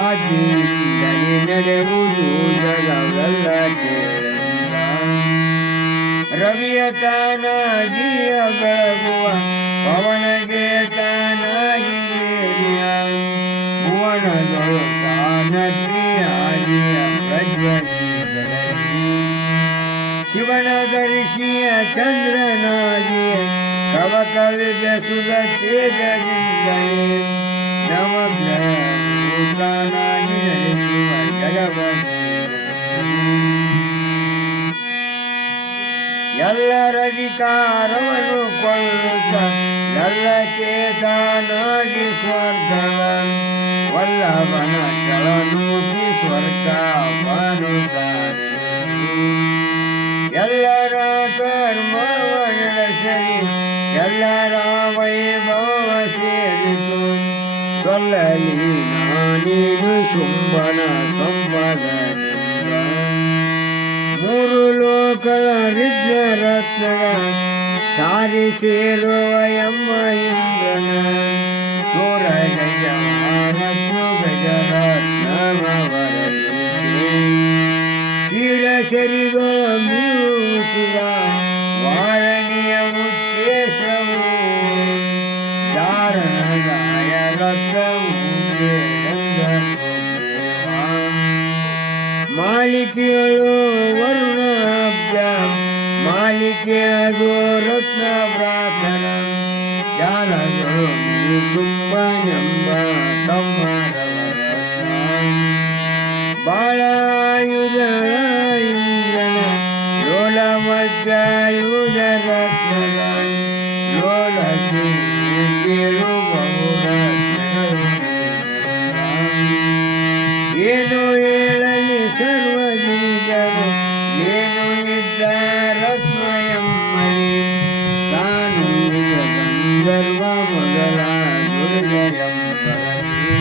ಆದಿಯಿಂದಲೇ ನಡೆಯುವುದು ಜಗವೆಲ್ಲ ಕೇಳಿದ ರವಿಯ ತಾನಾಗಿಯ ಬೆಳಗುವ ಪವನಗೆ ತಾನಾಗಿ ಭುವನಗಳು ತಾನಗ್ನಿಯಾಗಿಯ ಪ್ರಜ್ವಲಿಸಿ ಶಿವನ ಧರಿಸಿಯ ಚಂದ್ರನಾಗಿಯ ಕವಕವಿ ಬೆಸುದ ತೇಜದಿಂದಲೇ ನವಗ್ರಹನಾಗಿ ನಡೆಸುವ ಜಗವನ್ನು ಎಲ್ಲರ ಅಧಿಕಾರವನ್ನು ಕೊಳ್ಳುತ್ತ ಎಲ್ಲ ಚೇತನಾಗಿ ಸ್ವರ್ಗವ ವಲ್ಲಭನ ಜಲನೂಕಿ ಸ್ವರ್ಗವನುತ್ತಾನೆ ಎಲ್ಲರ ಕರ್ಮವ ನಡೆಸಲಿ ಎಲ್ಲರ ವೈಭವ ಸೇರಿತು ಸೊಲ್ಲಲಿ ನಾನೀನು ಶುಂಭನ ಸಂಪದನಿಂದ ಮೂರು ಲೋಕದ ವಿಘ್ನರತ್ನಗ ಸಾರಿ ಸೇರುವ ಎಮ್ಮ ಇಂದ್ರನ ಸೂರಗಯ್ಯ ರತ್ನ ಗಜರತ್ನವರಲಿದೆ ಶಿರ ಸರಿಗೋ ಮೀಸುಗ ವಾರಣಿಯ ಮುಚ್ಚೇಶವು ಧಾರಣಗಾಯ ರತ್ನವು ಮಾಲಿಕೆಯಳು ವರುಣಾಬ್ಜ ಮಾಲಿಕೆ ಅದು ರತ್ನ ಪ್ರಾರ್ಥನ ಜಾಲಗಳು ತುಂಬ ಎಂಬ ತಮ್ಮರವರತ್ನ ಬಾಳಾಯುಧಳ ಇಂದ್ರನ ಲೋಲ ಮಜ್ಜಾಯುಧ ರತ್ನದ ಲೋಲ ಕೇಳು ಏನು ಹೇಳಲಿ ಸರ್ವಜೀಜರು ಏನು ಇದ್ದ ರತ್ನಯಮ್ಮಲಿ ತಾನು ಗಂಧರ್ವ ಮೊದಲ ದುರ್ಗಯಂಬರಲಿ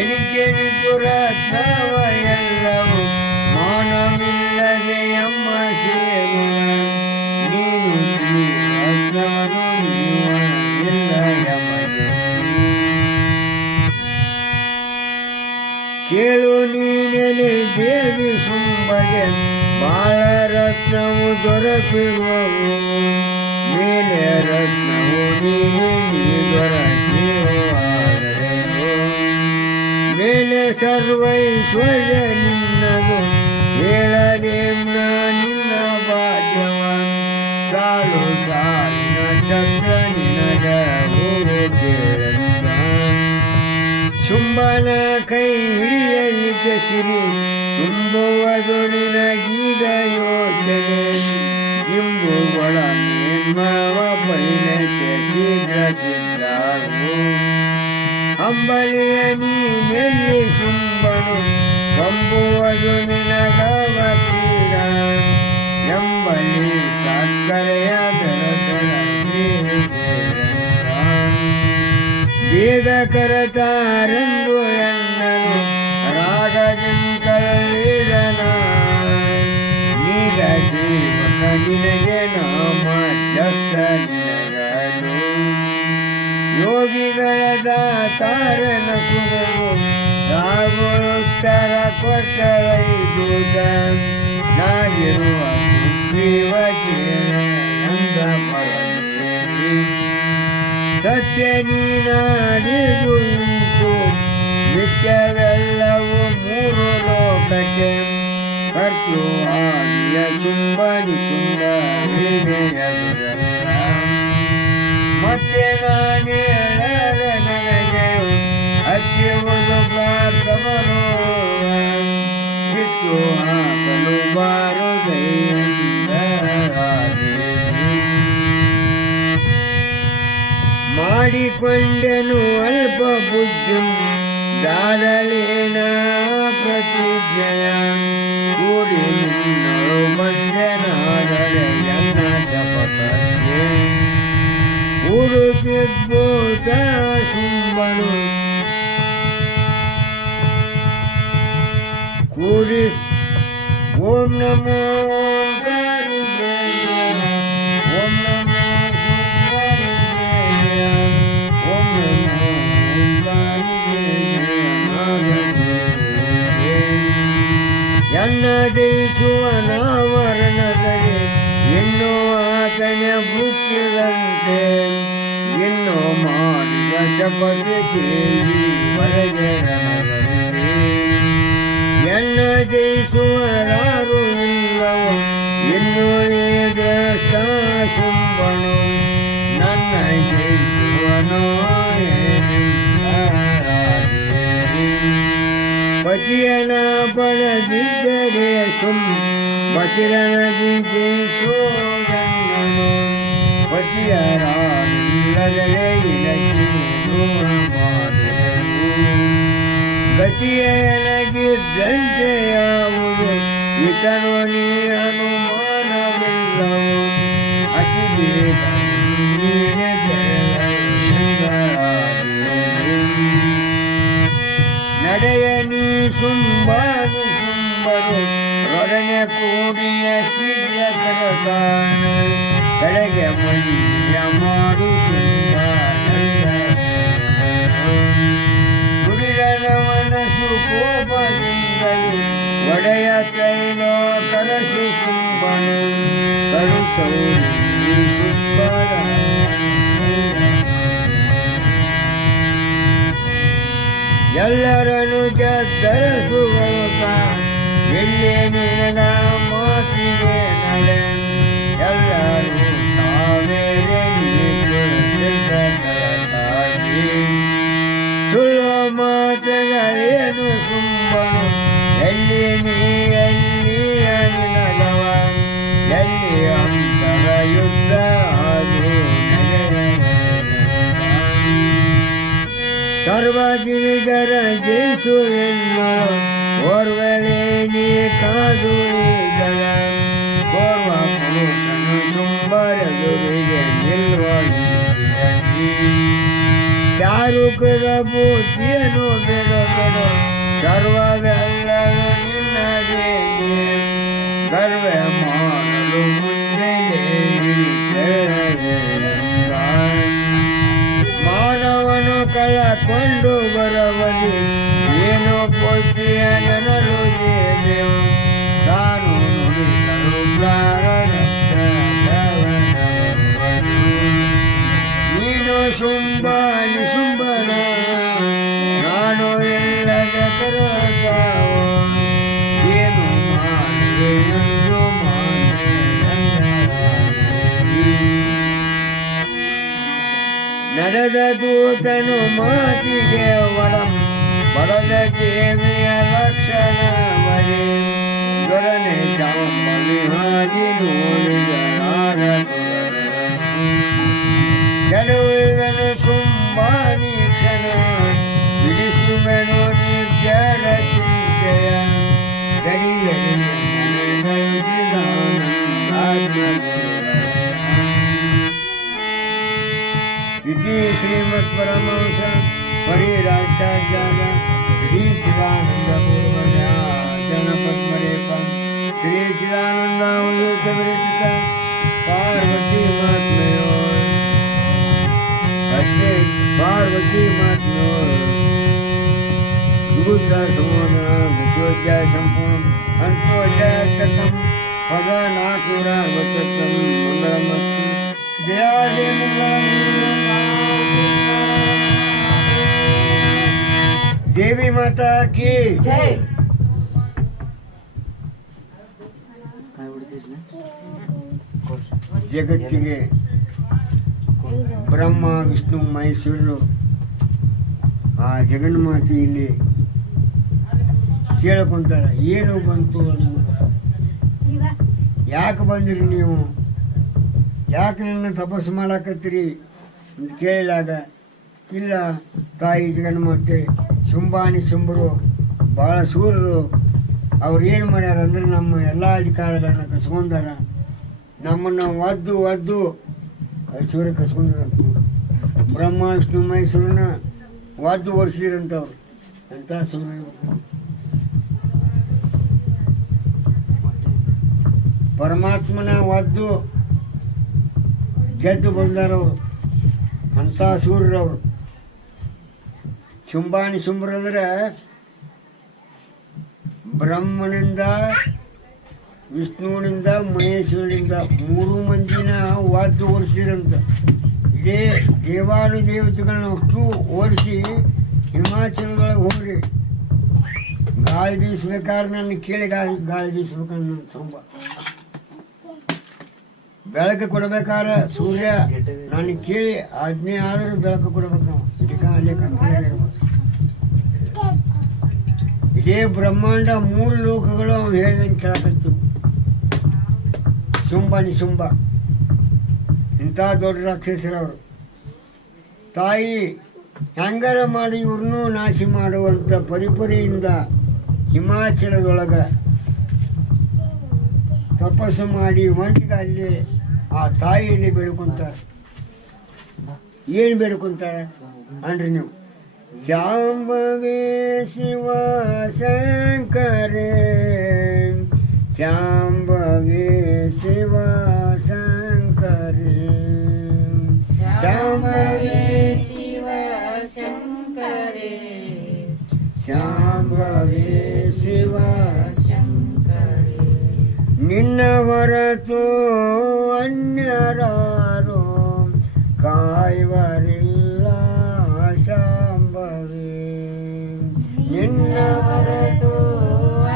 ಎನಿಕೆನಿತು ರತ್ನವ ಎಲ್ಲವೂ ಮೌನವಿಲ್ಲದೆ ಎಮ್ಮ ಸೇರುವ ನೀನು ಶ್ರೀ ರತ್ನವನು ಇಲ್ಲ ಯಮಗೆ ಕೇಳು ನೀನೆಲೆ ದೇವಿ ಶುಂಭಗೆ ಬಾಳ ರತ್ನವು ದೊರಕಿರುವವು ಮೇಲೆ ರತ್ನವು ನೀನೇ ದೊರಕಿರುವಾದರೇನು ಮೇಲೆ ಸರ್ವೈಶ್ವರ್ಯ ನಿನ್ನದು ಹೇಳಲೇಮ್ನ ನಿನ್ನ ಭಾಗ್ಯವ ಸಾಲು ಸಾಲಿನ ಚಂದ್ರ ನಿನಗ ಊರು ಕೇಳಿದ ಶುಂಭನ ಕೈ ಹಿಡಿಯಲಿಕ್ಕೆ ಸಿರಿ ತುಂಬುವುದು ನಿನಗೀಗ ಯೋಚನೆ ಇಂಬುಗಳ ಮೇನ್ಮವ ಪೈಲಕ್ಕೆ ಶೀಘ್ರ ಸಿದ್ಧಾಗು ಅಂಬಲಿಯ ನೀನೆಲ್ಲಿ ಶುಂಭನು ಕಂಬುವುದು ನಿನಗವ ಕ್ಷೀರ ಎಂಬಲಿ ಸಕ್ಕರೆಯ ದರಚರ ಬೇಗ ಕರತಾರೆಂದು ಎನ್ನನು ರಾಗದಿಂಕಳೀರನ ಈಗ ಸೇವಕ ನಿನಗೆ ನಾಮ ಜಸ್ತ ನಿನಗನು ಯೋಗಿಗಳ ದಾತಾರನ ಸುರವು ರಾಗುಳು ಉತ್ತರ ಕೊಟ್ಟರೈದೂತ ನಾಗಿರುವ ಸುಗ್ರೀವ ಕೇಳ ಪರದೇವಿ ಸತ್ಯ ನೀನಾಡಿದು ಉಂಟು ನಿತ್ಯವೆಲ್ಲವೂ ಮೂರು ಲೋಕಕ್ಕೆ ಕರ್ತು ಆದಿಯ ಚುಂಬನಿ ಚುಂಬ ಮತ್ತೆ ನಾನು ಹೇಳರೆ ನನಗೆ ಹತ್ತಿರುವುದು ಪ್ರಾರ್ಥಮನು ಬಿಟ್ಟು ಹಾಕಲು ಮಾಡಿಕೊಂಡೆನು ಅಲ್ಪ ಬುದ್ಧಿ ದಾಡಲೇನ ಪ್ರತಿಜ್ಞೆಯ ಕೂಡಿ ನಿನ್ನಳು ಬಂದೆನಾದರೆ ಎನ್ನ ಶಪಥಕ್ಕೆ ಉಡುತ್ತಿದ್ಭೂತ ಶುಂಭನು ಕೂಡಿ ಓಂ ನಮೋ ಓಂಕಾರಿಜಯ ಓಂ ನಮೋ ಶುಂಭರಿಜಯ ಓಂ ನಮೋ ಓಂಕಾರಿಜಯ ಎನ್ನ ಜಯಿಸುವನಾವರಣದಲ್ಲಿ ಇನ್ನೂ ಆತನ ಬುತ್ತಿರಂತೆ ಇನ್ನೂ ಮಾಡಿದ ಶಪಥ ಕೇಳಿ ಹೊರಗೆರಣದಲ್ಲಿ ಎನ್ನ ಜಯಿಸುವರಾರು ಇಲ್ಲವೋ ಇನ್ನೂ ಈ ದ್ರಷ್ಟ ಶುಂಭನು ನನ್ನ ಜಯಿಸುವನೋ ಪತಿಯನ ಪಡೆದಿದ್ದರೆ ಬಚಿರನದಿ ಜಯಿಸೋದನ್ನು ಪತಿಯರಾಗಿಲ್ಲದೆ ಇಲಕ್ಕಿಯನ್ನು ಮಾಡುವುದು ಗತಿಯನಗಿದ್ದಂತೆ ಯಾವುದು ಇತನು ನೀ ಅನುಮಾನವಿಲ್ಲವು ಅತಿ ಬೇಗ ನಡೆಯ ನೀ ಶುಂಭಾನಿ ಶುಂಭರು ರೊಡನೆ ಕೂಡಿಯ ಶೀಘ್ರ ಕರತಾನ ಕಡೆಗೆ ಮೈಯ ಮಾಡು ನುಡಿದನವನ ಸುಕೋಪದಿಂದಲೂ ಒಡೆಯ ತೈಲೋ ಕರಸು ಶುಂಭನು ಕರುತೌರಿ ಶುಂಭರ ಎಲ್ಲರನ್ನು ಗೆದ್ದರಸುತ್ತ ಎಲ್ಲಿ ನಿನಗ ಮಾತಿಗೆ ನಡೆ ಎಲ್ಲರೂ ತಾವೇರೆ ಸರತಾಗಿ ಸುಳ್ಳು ಮಾತುಗಳೇನು ಶುಂಭನು ಎಲ್ಲಿ ನೀ ಎಲ್ಲಿ ನಿನಗವ ಎಲ್ಲಿ ಅಂತರ ಯುದ್ಧ ಅದು ಸರ್ವಜೀವಿಗರ ಜಯಿಸು ಎನ್ನಳು ಓರ್ವಳೆ ನೀ ಕಾದು ಜಗ ಓರ್ವ ಪುರುಷನು ತುಂಬರದುರಿಗೆ ನಿಲ್ಲುವ ಚಾರುಕದ ಬುದ್ಧಿಯನ್ನು ಬಿಡಲು ಸರ್ವವೆಲ್ಲರೂ ನಿನ್ನದೇ ಗರ್ವ ಮಾಡಲು ಮುಂದೆ ಮಾನವನು ಕಳಕೊಂಡು ಬರಬಲಿ ಏನು ಪೊದ್ದಿಯ ನನರು ದೇವೆವು ತಾನು ನುಡಿದರು ನೀನು ಶುಂಭಾನಿ ಶುಂಭನ ನಾನು ಇಲ್ಲದ ಕರತಾವ ಏನು ಮಾಡಿದೆ ಎಂದು ನಡೆದ ದೂತನು ಮಾತಿಗೆ ಒಳಂ ಬಡದ ದೇವಿಯ ಲಕ್ಷಣ ಮರಿ ದೊರನೆ ಶಾಂಬಲಿ ಹಾದಿ ನೋಡಿದ ಕೆಲವುವನು ಕುಂಭಾನಿ ಕ್ಷಣ ಬಿಡಿಸುವೆನು ನಿರ್ಜರ ಚಿಂತೆಯ ಗಡಿಯಲ್ಲಿ इति श्रीमत्परमहंस परिराष्ट्राचार्य श्री चिदानंदपूर्वजन पद्मरेपम श्री चिदानंदावधूतविरचित पार्वती महात्म्यो पार्वती महात्म्यो ಸಹಸ್ರಮೋದನ ದಶೋಧ್ಯಾಯ ಸಂಪೂರ್ಣ ಅಂತೂ ಅಧ್ಯಾಯತಕಂ ಪದ 460 ಮಂಗಳಮಸ್ತು ಜಯಾಜಯ ದೇವಿ ಮಾತಾ ಕಿ ಜೈ. ಜಗತ್ತಿಗೆ ಬ್ರಹ್ಮ ವಿಷ್ಣು ಮಹೇಶ್ವರರು ಆ ಜಗನ್ಮಾತೆ ಇಲ್ಲಿ ಕೇಳ್ಕೊಂತಾರ, ಏನು ಬಂತು ನಿಮ್ಗೆ, ಯಾಕೆ ಬಂದಿರಿ ನೀವು, ಯಾಕೆ ನನ್ನ ತಪಸ್ಸು ಮಾಡಾಕತ್ತೀರಿ ಅಂತ ಕೇಳಿದಾಗ, ಇಲ್ಲ ತಾಯಿ ಜಗನ್ಮಾತೆ ಶುಂಭಾನಿ ಶುಂಭರು ಭಾಳ ಸೂರರು, ಅವ್ರು ಏನು ಮಾಡ್ಯಾರ ಅಂದ್ರೆ ನಮ್ಮ ಎಲ್ಲ ಅಧಿಕಾರಗಳನ್ನ ಕಸ್ಕೊಂಡಾರ, ನಮ್ಮನ್ನು ಒದ್ದು ಐಶ್ವರ್ಯ ಕಸ್ಕೊಂಡ್ರಂತ. ಬ್ರಹ್ಮ ವಿಷ್ಣು ಮಹೇಶ್ವರನ ಒದ್ದು ಓಡಿಸಿದ್ರಂತವ್ರು. ಎಂಥ ಸೂರ್ಯ ಪರಮಾತ್ಮನ ಒದ್ದು ಗೆದ್ದು ಬಂದಾರವರು, ಅಂಥ ಸೂರ್ಯರವರು. ಶುಂಭಾನಿ ಶುಂಭರು ಅಂದ್ರೆ ಬ್ರಹ್ಮನಿಂದ ವಿಷ್ಣುವಿನಿಂದ ಮಹೇಶ್ವರನಿಂದ 3 ಮಂದಿನ ಒದ್ದು ಓಡಿಸಿರಂತ. ಇಡೀ ದೇವಾನುದೇವತೆಗಳನ್ನ ಅಷ್ಟು ಓಡಿಸಿ ಹಿಮಾಚಲದೊಳಗೆ ಹೋಗ್ರಿ, ಗಾಳಿ ಬೀಸ್ಬೇಕಾದ್ರೆ ನನ್ನ ಕೇಳಿ ಗಾಳಿ ಬೀಸ್ಬೇಕಂತ ನನ್ನ ಸೊಂಬ, ಬೆಳಕು ಕೊಡ್ಬೇಕಾದ್ರೆ ಸೂರ್ಯ ನನಗೆ ಕೇಳಿ ಆಜ್ಞೆ ಆದರೂ ಬೆಳಕು ಕೊಡ್ಬೇಕು ನಾವು. ಇಡೀ ಬ್ರಹ್ಮಾಂಡ 3 ಲೋಕಗಳು ಅವ್ನು ಹೇಳ್ದಂಗೆ ಕೇಳಕತ್ತು. ಶುಂಭಾನಿ ಶುಂಭ ಇಂಥ ದೊಡ್ಡ ರಾಕ್ಷಸರವರು. ತಾಯಿ ಹೆಂಗಾರ ಮಾಡಿ ಇವ್ರನ್ನೂ ನಾಶ ಮಾಡುವಂಥ ಪರಿಪರಿಯಿಂದ ಹಿಮಾಚಲದೊಳಗೆ ತಪಸ್ಸು ಮಾಡಿ ಒಂಟಿಗೆ ಅಲ್ಲಿ ಆ ತಾಯಿಯಲ್ಲಿ ಬೇಡ್ಕೊಂತಾರೆ. ಏನು ಬೇಡ್ಕೊಂತಾರೆ ಅನ್ರಿ ನೀವು, ಶಾಂಭವೇ ಶಿವ ಶಂಕರೇ, ಶಾಂಭವೇ ಶಿವ ಶಂಕರೇ, ಶಾಂಭವೇ ಶಿವ ಶಂಕರೇ, ಶಾಂಭವೇ ಶಿವ ಶಂಕರೇ, ನಿನ್ನ ಹೊರತು ಅನ್ಯರಾರೋ ಕಾಯುವರಿಲ್ಲ ಶಾಂಭವೇ, ನಿನ್ನ ಹೊರತು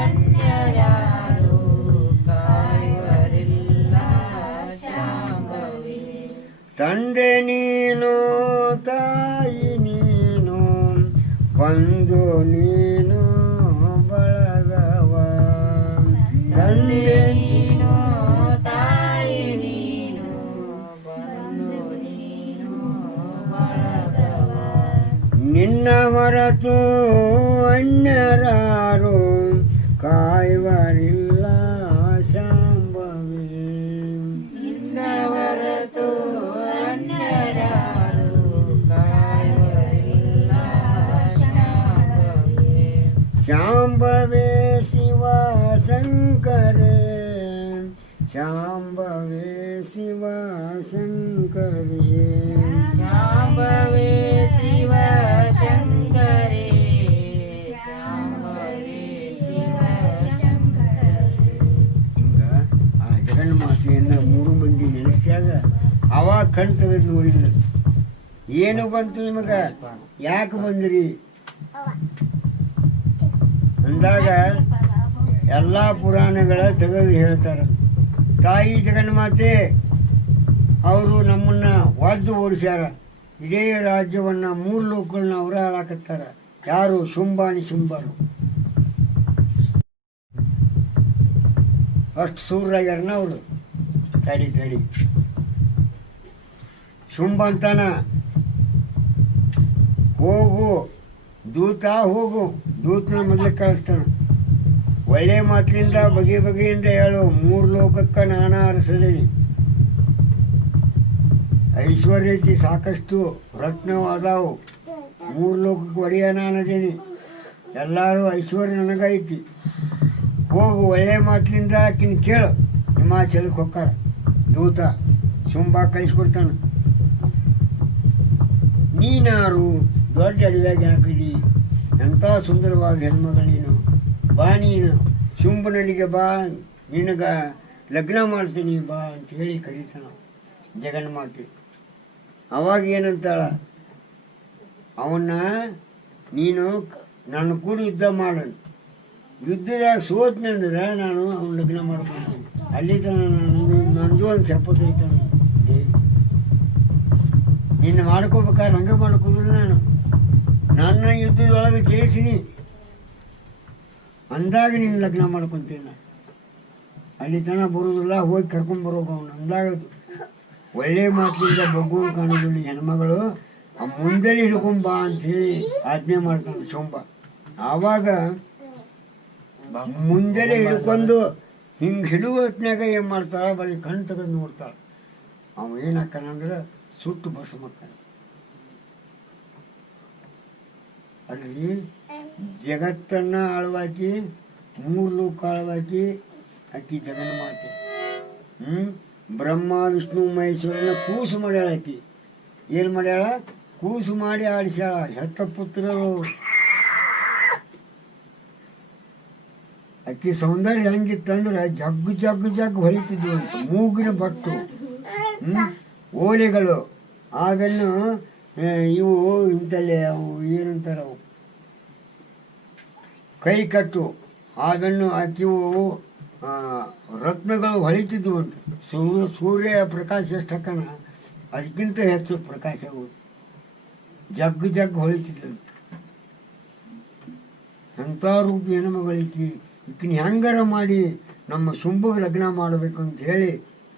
ಅನ್ಯರಾರೋ ಕಾಯುವರಿಲ್ಲ ಶಾಂಭವೇ. ತಂದೆ ನೀನು ತಾಯಿ ನೀನು ಬಂಧು ನೀನು ಬಳಗವ, ತಂದೆ ನೀನು ತಾಯಿ ನೀನು ಬಂಧು ನೀನು ಬಳಗವ, ನಿನ್ನ ಹೊರತು ಅನ್ಯರಾರು ಕಾಯುವರಿಲ್ಲ ಶಾಂಭವೇ, ನಿನ್ನ ಹೊರತು ಅನ್ಯರಾರು ಕಾಯುವರಿಲ್ಲ ಶಾಂಭವೇ, ಶಾಂಭವೇ ಶಿವ ಶಂಕರೇ, ಶಾಂಭವೇ ಶಿವ ಶಂಕರೇ, ಶಾಂಭವೇ ಶಿವ ಶಂಕರೇ, ಶಾಂಭವೇ ಶಿವ ಶಂಕರೇ. ಹಿಂಗ ಆ ಜಗನ್ಮಾತೆಯನ್ನು 3 ಮಂದಿ ನೆನೆಸ್ಯಾಗ ಅವಾಗ ಕಣ್ ತೆಗೆದು ನೋಡಿದ್ರು. ಏನು ಬಂತು ನಿಮಗೆ, ಯಾಕೆ ಬಂದ್ರಿ ಅಂದಾಗ ಎಲ್ಲ ಪುರಾಣಗಳ ತೆಗೆದು ಹೇಳ್ತಾರೆ. ತಾಯಿ ಜಗನ್ಮಾತೆ ಅವರು ನಮ್ಮನ್ನು ಒದ್ದು ಓಡಿಸ್ಯಾರ, ಇಡೀ ರಾಜ್ಯವನ್ನು 3 ಲೋಕಗಳನ್ನ ಅವರ ಹಾಳಾಕತ್ತಾರ. ಯಾರು? ಶುಂಭಾನಿ ಶುಂಭರು. ಅಷ್ಟು ಸೂರ್ಯರಾಗ್ಯಾರನ ಅವರು. ತಡಿ ಶುಂಭ ಅಂತಾನ, ಹೋಗು ದೂತ ಹೋಗು, ದೂತನ ಮೊದಲು ಕಳಿಸ್ತಾನ. ಒಳ್ಳೆ ಮಾತಿನಿಂದ ಬಗೆಯಿಂದ ಹೇಳು, 3 ಲೋಕಕ್ಕೆ ನಾನಾ ಅರಸದೇನಿ, ಐಶ್ವರ್ಯ ಐತಿ, ಸಾಕಷ್ಟು ರತ್ನವು ಅದಾವು, 3 ಲೋಕಕ್ಕೆ ಒಡೆಯ ನಾನದೇನಿ, ಎಲ್ಲರೂ ಐಶ್ವರ್ಯ ನನಗೈತಿ. ಹೋಗು ಒಳ್ಳೆ ಮಾತಿನಿಂದ ಆಕಿನ ಕೇಳು. ಹಿಮಾಚಲಕ್ಕೆ ಹೊಕ್ಕಾರ ದೂತ ಶುಂಭ ಕಳಿಸ್ಕೊಡ್ತಾನ. ನೀನಾರು ದೊಡ್ಡ ಅಡಿಯಾಗಿ ಹಾಕಿದಿ, ಎಂಥ ಸುಂದರವಾದ ಹೆಣ್ಮಗಳು ನೀನು, ಬಾ ನೀನು ಶುಂಭನಲ್ಲಿಗೆ ಬಾ, ನಿನಗೆ ಲಗ್ನ ಮಾಡ್ತೀನಿ ಬಾ ಅಂತ ಹೇಳಿ ಕರೀತಾನ ಜಗನ್ಮಾತೆ. ಅವಾಗ ಏನಂತಾಳ, ಅವನ್ನ ನೀನು ನನ್ನ ಕೂಡ ಯುದ್ಧ ಮಾಡೋಣ, ಯುದ್ಧದಾಗ ಸೋತ್ನಂದ್ರೆ ನಾನು ಅವ್ನ ಲಗ್ನ ಮಾಡ್ಕೊತೀನಿ. ಅಲ್ಲಿ ತನ ನಂದು ಒಂದು ಶಪಥ ಐತಾನ ದೇವಿ, ನಿನ್ನ ಮಾಡ್ಕೋಬೇಕಾದ್ರೆ ಹಂಗೆ ಮಾಡ್ಕೋದಿಲ್ಲ, ನನ್ನ ಯುದ್ಧದೊಳಗೆ ಜಯಿಸಿನಿ ಅಂದಾಗ ನೀನು ಲಗ್ನ ಮಾಡ್ಕೊತೀನಿ ನಾನು. ಅಲ್ಲಿ ತನಕ ಬರೋದಿಲ್ಲ, ಹೋಗಿ ಕರ್ಕೊಂಬರೋಗ ಅವನು ಅಂದಾಗ ಒಳ್ಳೆ ಮಾತಿನಿಂದ ಬಗ್ಗು ಕಾಣೋದಿಲ್ಲ ಹೆಣ್ಮಗಳು, ಆ ಮುಂದೆಲಿ ಹಿಡ್ಕೊಂಬ ಅಂಥೇಳಿ ಆಜ್ಞೆ ಮಾಡ್ತಾನೆ ಶುಂಭ. ಆವಾಗ ಮುಂದೆಲೆ ಹಿಡ್ಕೊಂಡು ಹಿಂಗೆ ಹಿಡುವ ಹೊತ್ನಾಗ ಏನು ಮಾಡ್ತಾಳ, ಬರೀ ಕಣ್ಣು ತೆಗೆದು ನೋಡ್ತಾಳ. ಅವ ಏನಾಕನಂದ್ರೆ ಸುಟ್ಟು ಬಸಮಕ್ಕನ. ಅಲ್ಲಿ ಜಗತ್ತನ್ನು ಆಳ್ವಾಕಿ, ಮೂರು ಲೋಕ ಆಳ್ವಾಕಿ ಆಕಿ ಜಗನ್ಮಾತೆ. ಬ್ರಹ್ಮ ವಿಷ್ಣು ಮಹೇಶ್ವರನ ಕೂಸು ಮಾಡ್ಯಾಳ ಆಕಿ. ಏನು ಮಾಡ್ಯಾಳ, ಕೂಸು ಮಾಡಿ ಆಡಿಸ್ಯಾಳ. ಹೆತ್ತ ಪುತ್ರರು ಆಕಿ ಸೌಂದರ್ಯ ಹೆಂಗಿತ್ತಂದ್ರೆ ಜಗ್ಗು ಜಗ್ಗು ಜಗ್ಗು ಹೊಳಿತಿದ್ವು ಅಂತ. ಮೂಗಿನ ಬಟ್ಟು, ಓಲೆಗಳು, ಆಗೆನ್ನು ಇವು ಇಂತಲ್ಲೇ ಅವು ಏನಂತಾರೆ, ಅವು ಕೈ ಕಟ್ಟು, ಆಗೆನ್ನು ಆಕಿವು ರತ್ನಗಳು ಹೊಳಿತಿದ್ವು ಅಂತ. ಸೂರ್ಯ ಪ್ರಕಾಶ ಎಷ್ಟಕ್ಕನ ಅದಕ್ಕಿಂತ ಹೆಚ್ಚು ಪ್ರಕಾಶ ಜಗ್ಗು ಜಗ್ಗು ಹೊಳಿತಿದ್ದಂತ. ಅಂಥ ರೂಪ ಹೆಣ್ಮಗಳಿಕಿ. ಈಕಿನ ಹೆಂಗಾರ ಮಾಡಿ ನಮ್ಮ ಶುಂಭಗೆ ಲಗ್ನ ಮಾಡಬೇಕು ಅಂತ ಹೇಳಿ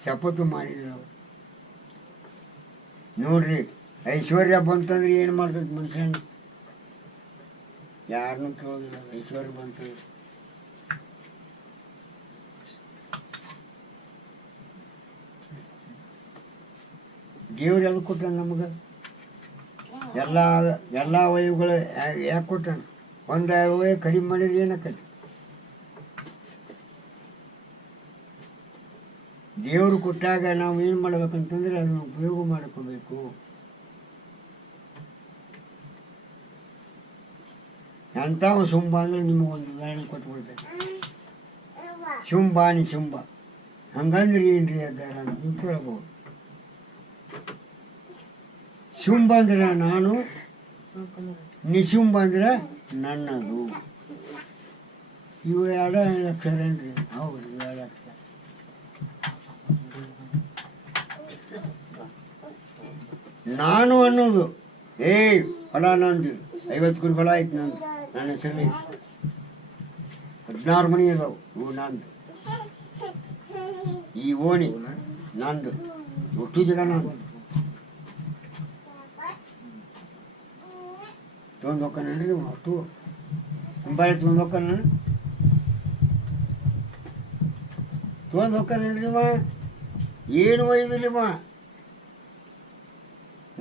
ಶಪಥ ಮಾಡಿದ್ರು. ನೋಡ್ರಿ, ಐಶ್ವರ್ಯ ಬಂತಂದ್ರೆ ಏನು ಮಾಡ್ತದೆ ಮನುಷ್ಯನ, ಯಾರನ್ನೂ ಕೇಳೋದಿಲ್ಲ. ಐಶ್ವರ್ಯ ಬಂತಂದ್ರೆ ದೇವ್ರು ಎಲ್ಲಿ ಕೊಟ್ಟಾನ ನಮಗೆ? ಎಲ್ಲ ಅವಯವಗಳು ಯಾಕೆ ಕೊಟ್ಟಾನ? ಒಂದು ಅವಯ ಕಡಿಮೆ ಮಾಡಿದ್ರೆ ಏನಾಕತಿ? ದೇವರು ಕೊಟ್ಟಾಗ ನಾವು ಏನು ಮಾಡ್ಬೇಕಂತಂದ್ರೆ ಅದನ್ನು ಉಪಯೋಗ ಮಾಡ್ಕೋಬೇಕು. ಎಂಥವ ಶುಂಭ ಅಂದ್ರೆ ನಿಮಗೊಂದು ಉದಾಹರಣೆ ಕೊಟ್ಬಿಡ್ತೇನೆ. ಶುಂಭಾನಿ ಶುಂಭ ಹಂಗಂದ್ರೆ ಏನ್ರಿ ಅದಾರ ಅಂತ ನಿಂತ್ಕೊಳ್ಬೋದು. ಶುಂಭ ಅಂದ್ರೆ ನಾನು, ನಿಶುಂಭ ಅಂದ್ರೆ ನನ್ನದು. ಇವು ಎರಡು ಅಕ್ಷರ ಏನ್ರಿ? ಹೌದು, ಎರಡು ಅಕ್ಷರ. ನಾನು ಅನ್ನೋದು ಹೊಲ ನಂದು, 50 ಕುರಿ ಹೊಲ ಆಯ್ತು ನಂದು, ನನ್ನ ಹೆಸರಲ್ಲಿ 16 ಮನೆ ಇದಾವೆ, ಇವು ನಂದು. ಈ ಓಣಿ ನಂದು, ಒಟ್ಟು ಜಾಗ ನಂದು. ತೊಗೊಂಡು ಹೋಗ್ಕೇನ್ರಿ ಅಷ್ಟು ಹಿಂಬಾಲಿ ತೊಗೊಂಡು ಹೋಗ್ಕೇನ, ತೊಗೊಂಡು ಹೋಗ್ಕೇನ್ರಿಮ್ಮ. ಏನು ಒಯ್ದಿಲ್ಲಮ್ಮ,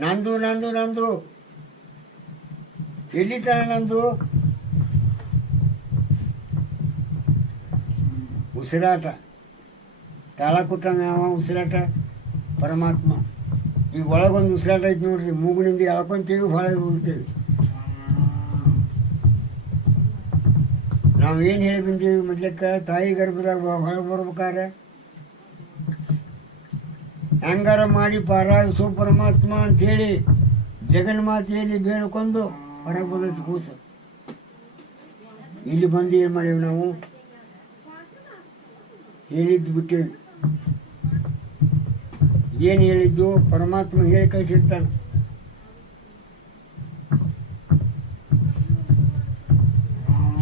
ನಂದು ನಂದು ನಂದು. ಎಲ್ಲಿ ತನ ನಂದು? ಉಸಿರಾಟ ತಾಳ ಕೊಟ್ಟಾನ ಯಾವ ಉಸಿರಾಟ? ಪರಮಾತ್ಮ. ಈಗ ಒಳಗೊಂದು ಉಸಿರಾಟ ಐತಿ ನೋಡ್ರಿ, ಮೂಗಿನಿಂದ ಎಳ್ಕೊಂತೀವಿ, ಹೊಳಗೆ ಹೋಗ್ತೀವಿ. ನಾವು ಏನು ಹೇಳಿ ಬಂದೀವಿ ಮೊದ್ಲಕ್ಕೆ? ತಾಯಿ ಗರ್ಭದಾಗ ಹೊರಗೆ ಬರ್ಬೇಕಾರೆ ಹೆಂಗಾರ ಮಾಡಿ ಪಾರಾಯಿಸೋ ಪರಮಾತ್ಮ ಅಂಥೇಳಿ ಜಗನ್ಮಾತೆಯಲ್ಲಿ ಬೇಡ್ಕೊಂಡು ಹೊರಗೆ ಬಂದೈತಿ ಕೂಸು. ಇಲ್ಲಿ ಬಂದು ಏನು ಮಾಡೀವಿ ನಾವು? ಹೇಳಿದ್ದು ಬಿಟ್ಟೇವಿ. ಏನು ಹೇಳಿದ್ದು? ಪರಮಾತ್ಮ ಹೇಳಿ ಕಳಿಸಿರ್ತಾನೆ.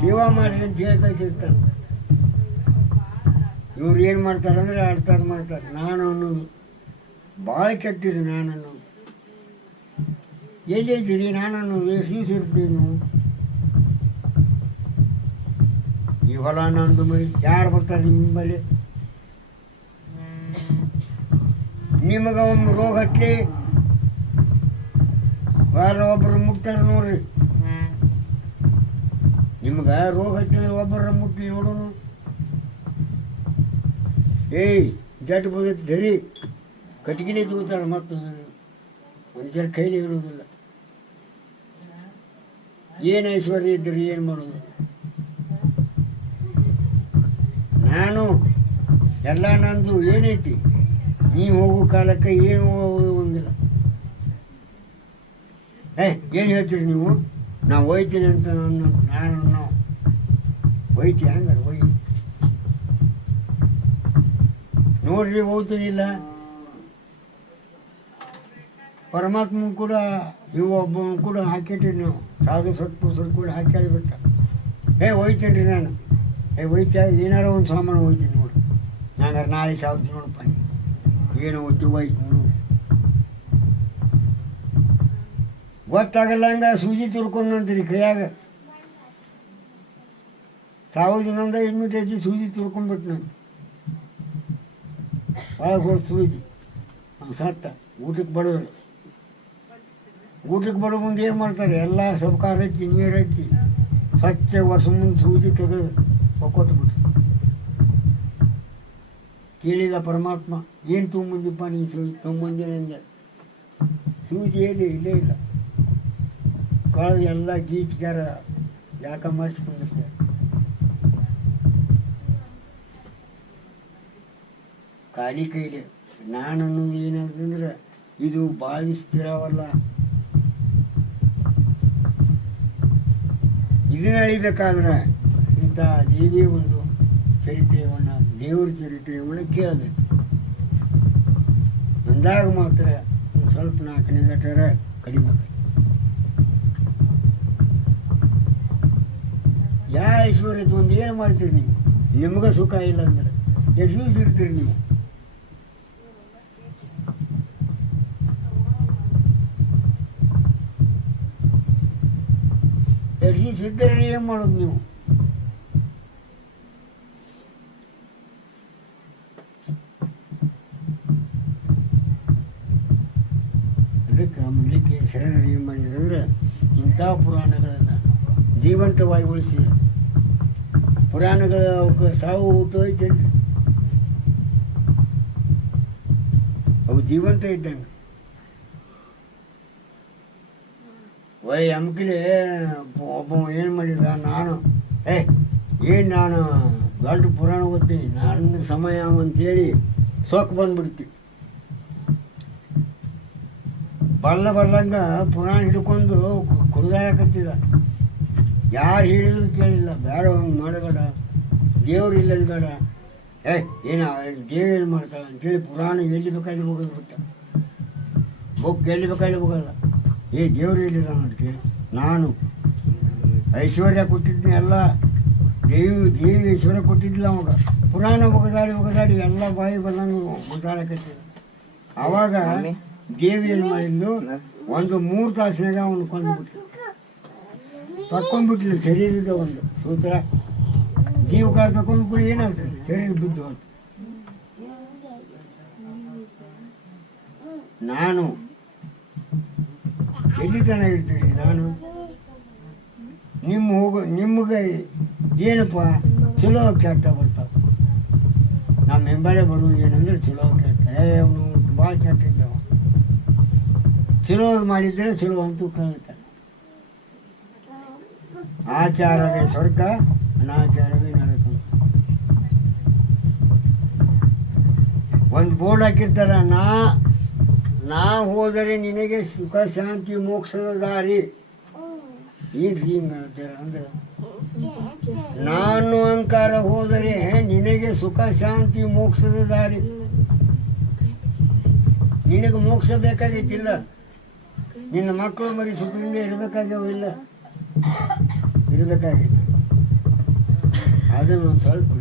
ಸೇವಾ ಮಾಡ್ರಿ ಅಂತ ಹೇಳಿ ಕಳಿಸಿರ್ತಾನೆ. ಇವ್ರು ಏನು ಮಾಡ್ತಾರೆ ಅಂದರೆ ಮಾಡ್ತಾರೆ. ನಾನು ಅನ್ನೋದು ಭಾಳ ಕೆಟ್ಟಿದ್ದು. ನಾನು ಅನ್ನೋದು ಎಲ್ಲಿ ಐತಿರಿ? ನಾನು ಅನ್ನೋದು ಸೀಸಿರ್ತೀವಿ ನೀವು. ಈ ಹೊಲ ನಂದು ಮೈ ಯಾರು ಬರ್ತಾರೆ ನಿಮ್ಮಲ್ಲಿ? ನಿಮಗೆ ಒಂದು ರೋಗ ಹತ್ಲಿ ಯಾರು ಒಬ್ಬರು ಮುಟ್ತಾರೆ ನೋಡ್ರಿ. ನಿಮ್ಗೆ ರೋಗ ಹತ್ತಿದ್ರೆ ಒಬ್ಬರ ಮುಟ್ಲಿ ನೋಡೋನು. ಜಟ್ ಬಂದೈತಿ ಸರಿ, ಕಟ್ಗಿನೇ ತಗೋತಾರೆ. ಮತ್ತು ಮನುಷ್ಯರ ಕೈಲಿ ಇರೋದಿಲ್ಲ. ಏನು ಐಶ್ವರ್ಯ ಇದ್ದರೆ ಏನು ಮಾಡೋದು? ನಾನು ಎಲ್ಲ ನಂದು ಏನೈತಿ, ನೀವು ಹೋಗೋ ಕಾಲಕ್ಕೆ ಏನು ಹೋಗಿಲ್ಲ. ಏನು ಹೇಳ್ತೀರಿ ನೀವು? ನಾವು ಹೋಯ್ತೀನಿ ಅಂತ ನಾನು ಹೋಯ್ತಿ ಹಂಗಾರೆ ಹೋಯ್ ನೋಡ್ರಿ, ಹೋಗ್ತೀನಿಲ್ಲ. ಪರಮಾತ್ಮನ ಕೂಡ ಇವು ಒಬ್ಬನ ಕೂಡ ಹಾಕಿಟ್ಟಿರಿ ನಾವು, ಸಾಧು ಸತ್ಪುರುಷರು ಕೂಡ ಹಾಕಿಬಿಟ್ಟ. ಹೋಯ್ತೀನಿ ರೀ ನಾನು. ಹೋಯ್ತಾ ಏನಾರ ಒಂದು ಸಾಮಾನು ಹೋಯ್ತೀನಿ ನೋಡು, ನಂಗಾರೆ ನಾಳೆ ಸಾವ್ತಿ ನೋಡಪ್ಪ, ಏನು ಹೋಯ್ತು ಹೋಯ್ತು ನೋಡು. ಗೊತ್ತಾಗಲ್ಲ ಹಂಗ ಸೂಜಿ ತುರ್ಕೊಂಡಂತೀರಿ ಕೈಯಾಗ. ಸಾವಿರದ ಇನ್ನೊಂದು ಇನ್ವಿಟೇಷನ್ ಸೂಜಿ ತುರ್ಕೊಂಡ್ಬಿಟ್ಟು ನಾನು ಒಳಗೆ ಹೋಗಿ ಸೂಜಿ ಅವ್ನು ಸತ್ತ. ಊಟಕ್ಕೆ ಬಡೋರು, ಊಟಕ್ಕೆ ಬಡೋ ಮುಂದೆ ಏನು ಮಾಡ್ತಾರೆ? ಎಲ್ಲ ಸಬ್ಕಾರ ಹಚ್ಚಿ ನೀರು ಹಚ್ಚಿ ಸ್ವಚ್ಛ ವರ್ಷ ಮುಂದೆ ಸೂಜಿ ತೆಗೆದು ಕೊಟ್ಬಿಟ್ರು. ಕೇಳಿದ ಪರಮಾತ್ಮ, ಏನು ತೊಗೊಂಬಂದಿಪ್ಪ ನೀನು ಸೂಜಿ? ತೊಗೊಂಬಂದೇನೆ ಅಂದೆ. ಸೂಜಿ ಹೇಳಿ ಇಲ್ಲೇ ಇಲ್ಲ, ಕಳೆದು ಎಲ್ಲ ಗೀಚ್ಗಾರ ಯಾಕ ಮಾಡಿಸ್ಕೊಂಡು ಸರ್. ಖಾಲಿ ಕೈಲಿ ನಾನು ಅನ್ನೋದು ಏನಂತಂದ್ರೆ ಇದು ಭಾಳ ಸ್ಥಿರವಲ್ಲ. ಇದನ್ನ ಅಳಿಬೇಕಾದ್ರೆ ಇಂಥ ದೇವಿಯ ಒಂದು ಚರಿತ್ರೆಯನ್ನು, ದೇವ್ರ ಚರಿತ್ರೆಯನ್ನು ಕೇಳಬೇಕು. ಅಂದಾಗ ಮಾತ್ರ ಒಂದು ಸ್ವಲ್ಪ 4ನೇ ಗಟ್ಟರ ಕಡಿಮೆ. ಯಾ ಐಶ್ವರ್ಯ ಒಂದು ಏನು ಮಾಡ್ತೀರಿ ನೀವು? ನಿಮ್ಗೆ ಸುಖ ಇಲ್ಲ ಅಂದ್ರೆ ಎಷ್ಟು ದಿವಸ ಇರ್ತೀರಿ ನೀವು? ಎಷ್ಟು ದಿವಸ ಇದ್ದರೆ ಏನು ಮಾಡೋದು ನೀವು? ಅದಕ್ಕೆ ಮಲ್ಲಿಕೆ ಶರಣರು ಏನು ಮಾಡಿದ್ರು ಅಂದ್ರೆ ಇಂಥ ಪುರಾಣಗಳನ್ನು ಜೀವಂತವಾಗಿ ಉಳಿಸಿದ್ರು. ಪುರಾಣಗಳು ಅವಕ್ಕೆ ಸಾವು ಹುಟ್ಟು ಹೋಯ್ತೇನ್ರಿ? ಅವು ಜೀವಂತ ಇದ್ದಂಗೆ. ಅಮ್ಕಿಲೆ ಒಬ್ಬ ಏನು ಮಾಡಿದ, ನಾನು ನಾನು ದೊಡ್ಡ ಪುರಾಣ ಓದ್ತೀನಿ, ನನ್ನ ಸಮಯ ಅಂತೇಳಿ ಸೊಕ್ಕು ಬಂದ್ಬಿಡ್ತೀವಿ. ಬರ್ಲಂಗ ಪುರಾಣ ಹಿಡ್ಕೊಂಡು ಕುಡ್ದಾಡಕತ್ತಿದ. ಯಾರು ಹೇಳಿದ್ರು ಕೇಳಿಲ್ಲ. ಬೇಡ, ಹಂಗೆ ಮಾಡಬೇಡ, ದೇವ್ರು ಇಲ್ಲದ ಬೇಡ. ಏನು ದೇವೇನು ಮಾಡ್ತಾಳೆ ಅಂತೇಳಿ ಪುರಾಣ ಎಲ್ಲಿ ಬೇಕಾದ್ರೆ ಹೋಗೋದು ಬಿಟ್ಟ. ಬುಕ್ ಎಲ್ಲಿ ಬೇಕಾದ್ರೆ ಹೋಗಲ್ಲ. ದೇವ್ರು ಎಲ್ಲಿಲ್ಲ ನೋಡ್ತೀವಿ. ನಾನು ಐಶ್ವರ್ಯ ಕೊಟ್ಟಿದ್ನಿ, ಎಲ್ಲ ದೇವಿ ಐಶ್ವರ್ಯ ಕೊಟ್ಟಿದ್ದಿಲ್ಲ ಅವಾಗ. ಪುರಾಣ ಒಗದಾಡಿ ಎಲ್ಲ ಬಾಯಿ ಬಂದಂಗೆ ಒಗದಾಡಕತ್ತಿದ. ಆವಾಗ ದೇವಿ ಏನು ಮಾಡಿದ್ದು, ಒಂದು 3 ತಾಸಿನಾಗ ಅವನು ಕೊಂಡ್ಬಿಟ್ಲು, ತಕ್ಕೊಂಡ್ಬಿಟ್ಲು. ಶರೀರದ ಒಂದು ಸೂತ್ರ ಜೀವಕಾಲ ತಗೊಂಡು ಏನಾಗ್ತದೆ, ಶರೀರ ಬಿದ್ದು ಅಂತ. ನಾನು ಎಲ್ಲಿ ತನ ಇರ್ತೀರಿ? ನಾನು ನಿಮ್ಗೆ ಏನಪ್ಪ ಚಲೋ ಕೆಟ್ಟ ಬರ್ತಾವ. ನಮ್ಮ ಮೆಂಬರೇ ಬರು ಏನಂದ್ರೆ ಚಲೋ ಕೆಟ್ಟ, ಅವನು ಭಾಳ ಕೆಟ್ಟ ಇದ್ದವ. ಚಲೋ ಮಾಡಿದರೆ ಚಲೋ ಅಂತೂ ಕಾಣ್ತಾನೆ. ಆಚಾರವೇ ಸ್ವರ್ಗ, ಅನಾಚಾರವೇ ನರಕ. ಒಂದು ಬೋರ್ಡ್ ಹಾಕಿರ್ತಾರ, ನಾ ಹೋದರೆ ನಿನಗೆ ಸುಖ ಶಾಂತಿ ಮೋಕ್ಷದ ದಾರಿ. ಏನ್ರಿ ಹಿಂಗ ಅಂದ್ರೆ, ನಾನು ಅಹಂಕಾರ ಹೋದರೆ ನಿನಗೆ ಸುಖ ಶಾಂತಿ ಮೋಕ್ಷದ ದಾರಿ. ನಿನಗೆ ಮೋಕ್ಷ ಬೇಕಾಗೈತಿಲ್ಲ, ನಿನ್ನ ಮಕ್ಕಳು ಮರಿ ಸುಖದಿಂದ ಇರಬೇಕಾಗ್ಯಾವಿಲ್ಲ, ಇರಬೇಕಾಗೈತಿ. ಅದನ್ನು ಒಂದು ಸ್ವಲ್ಪ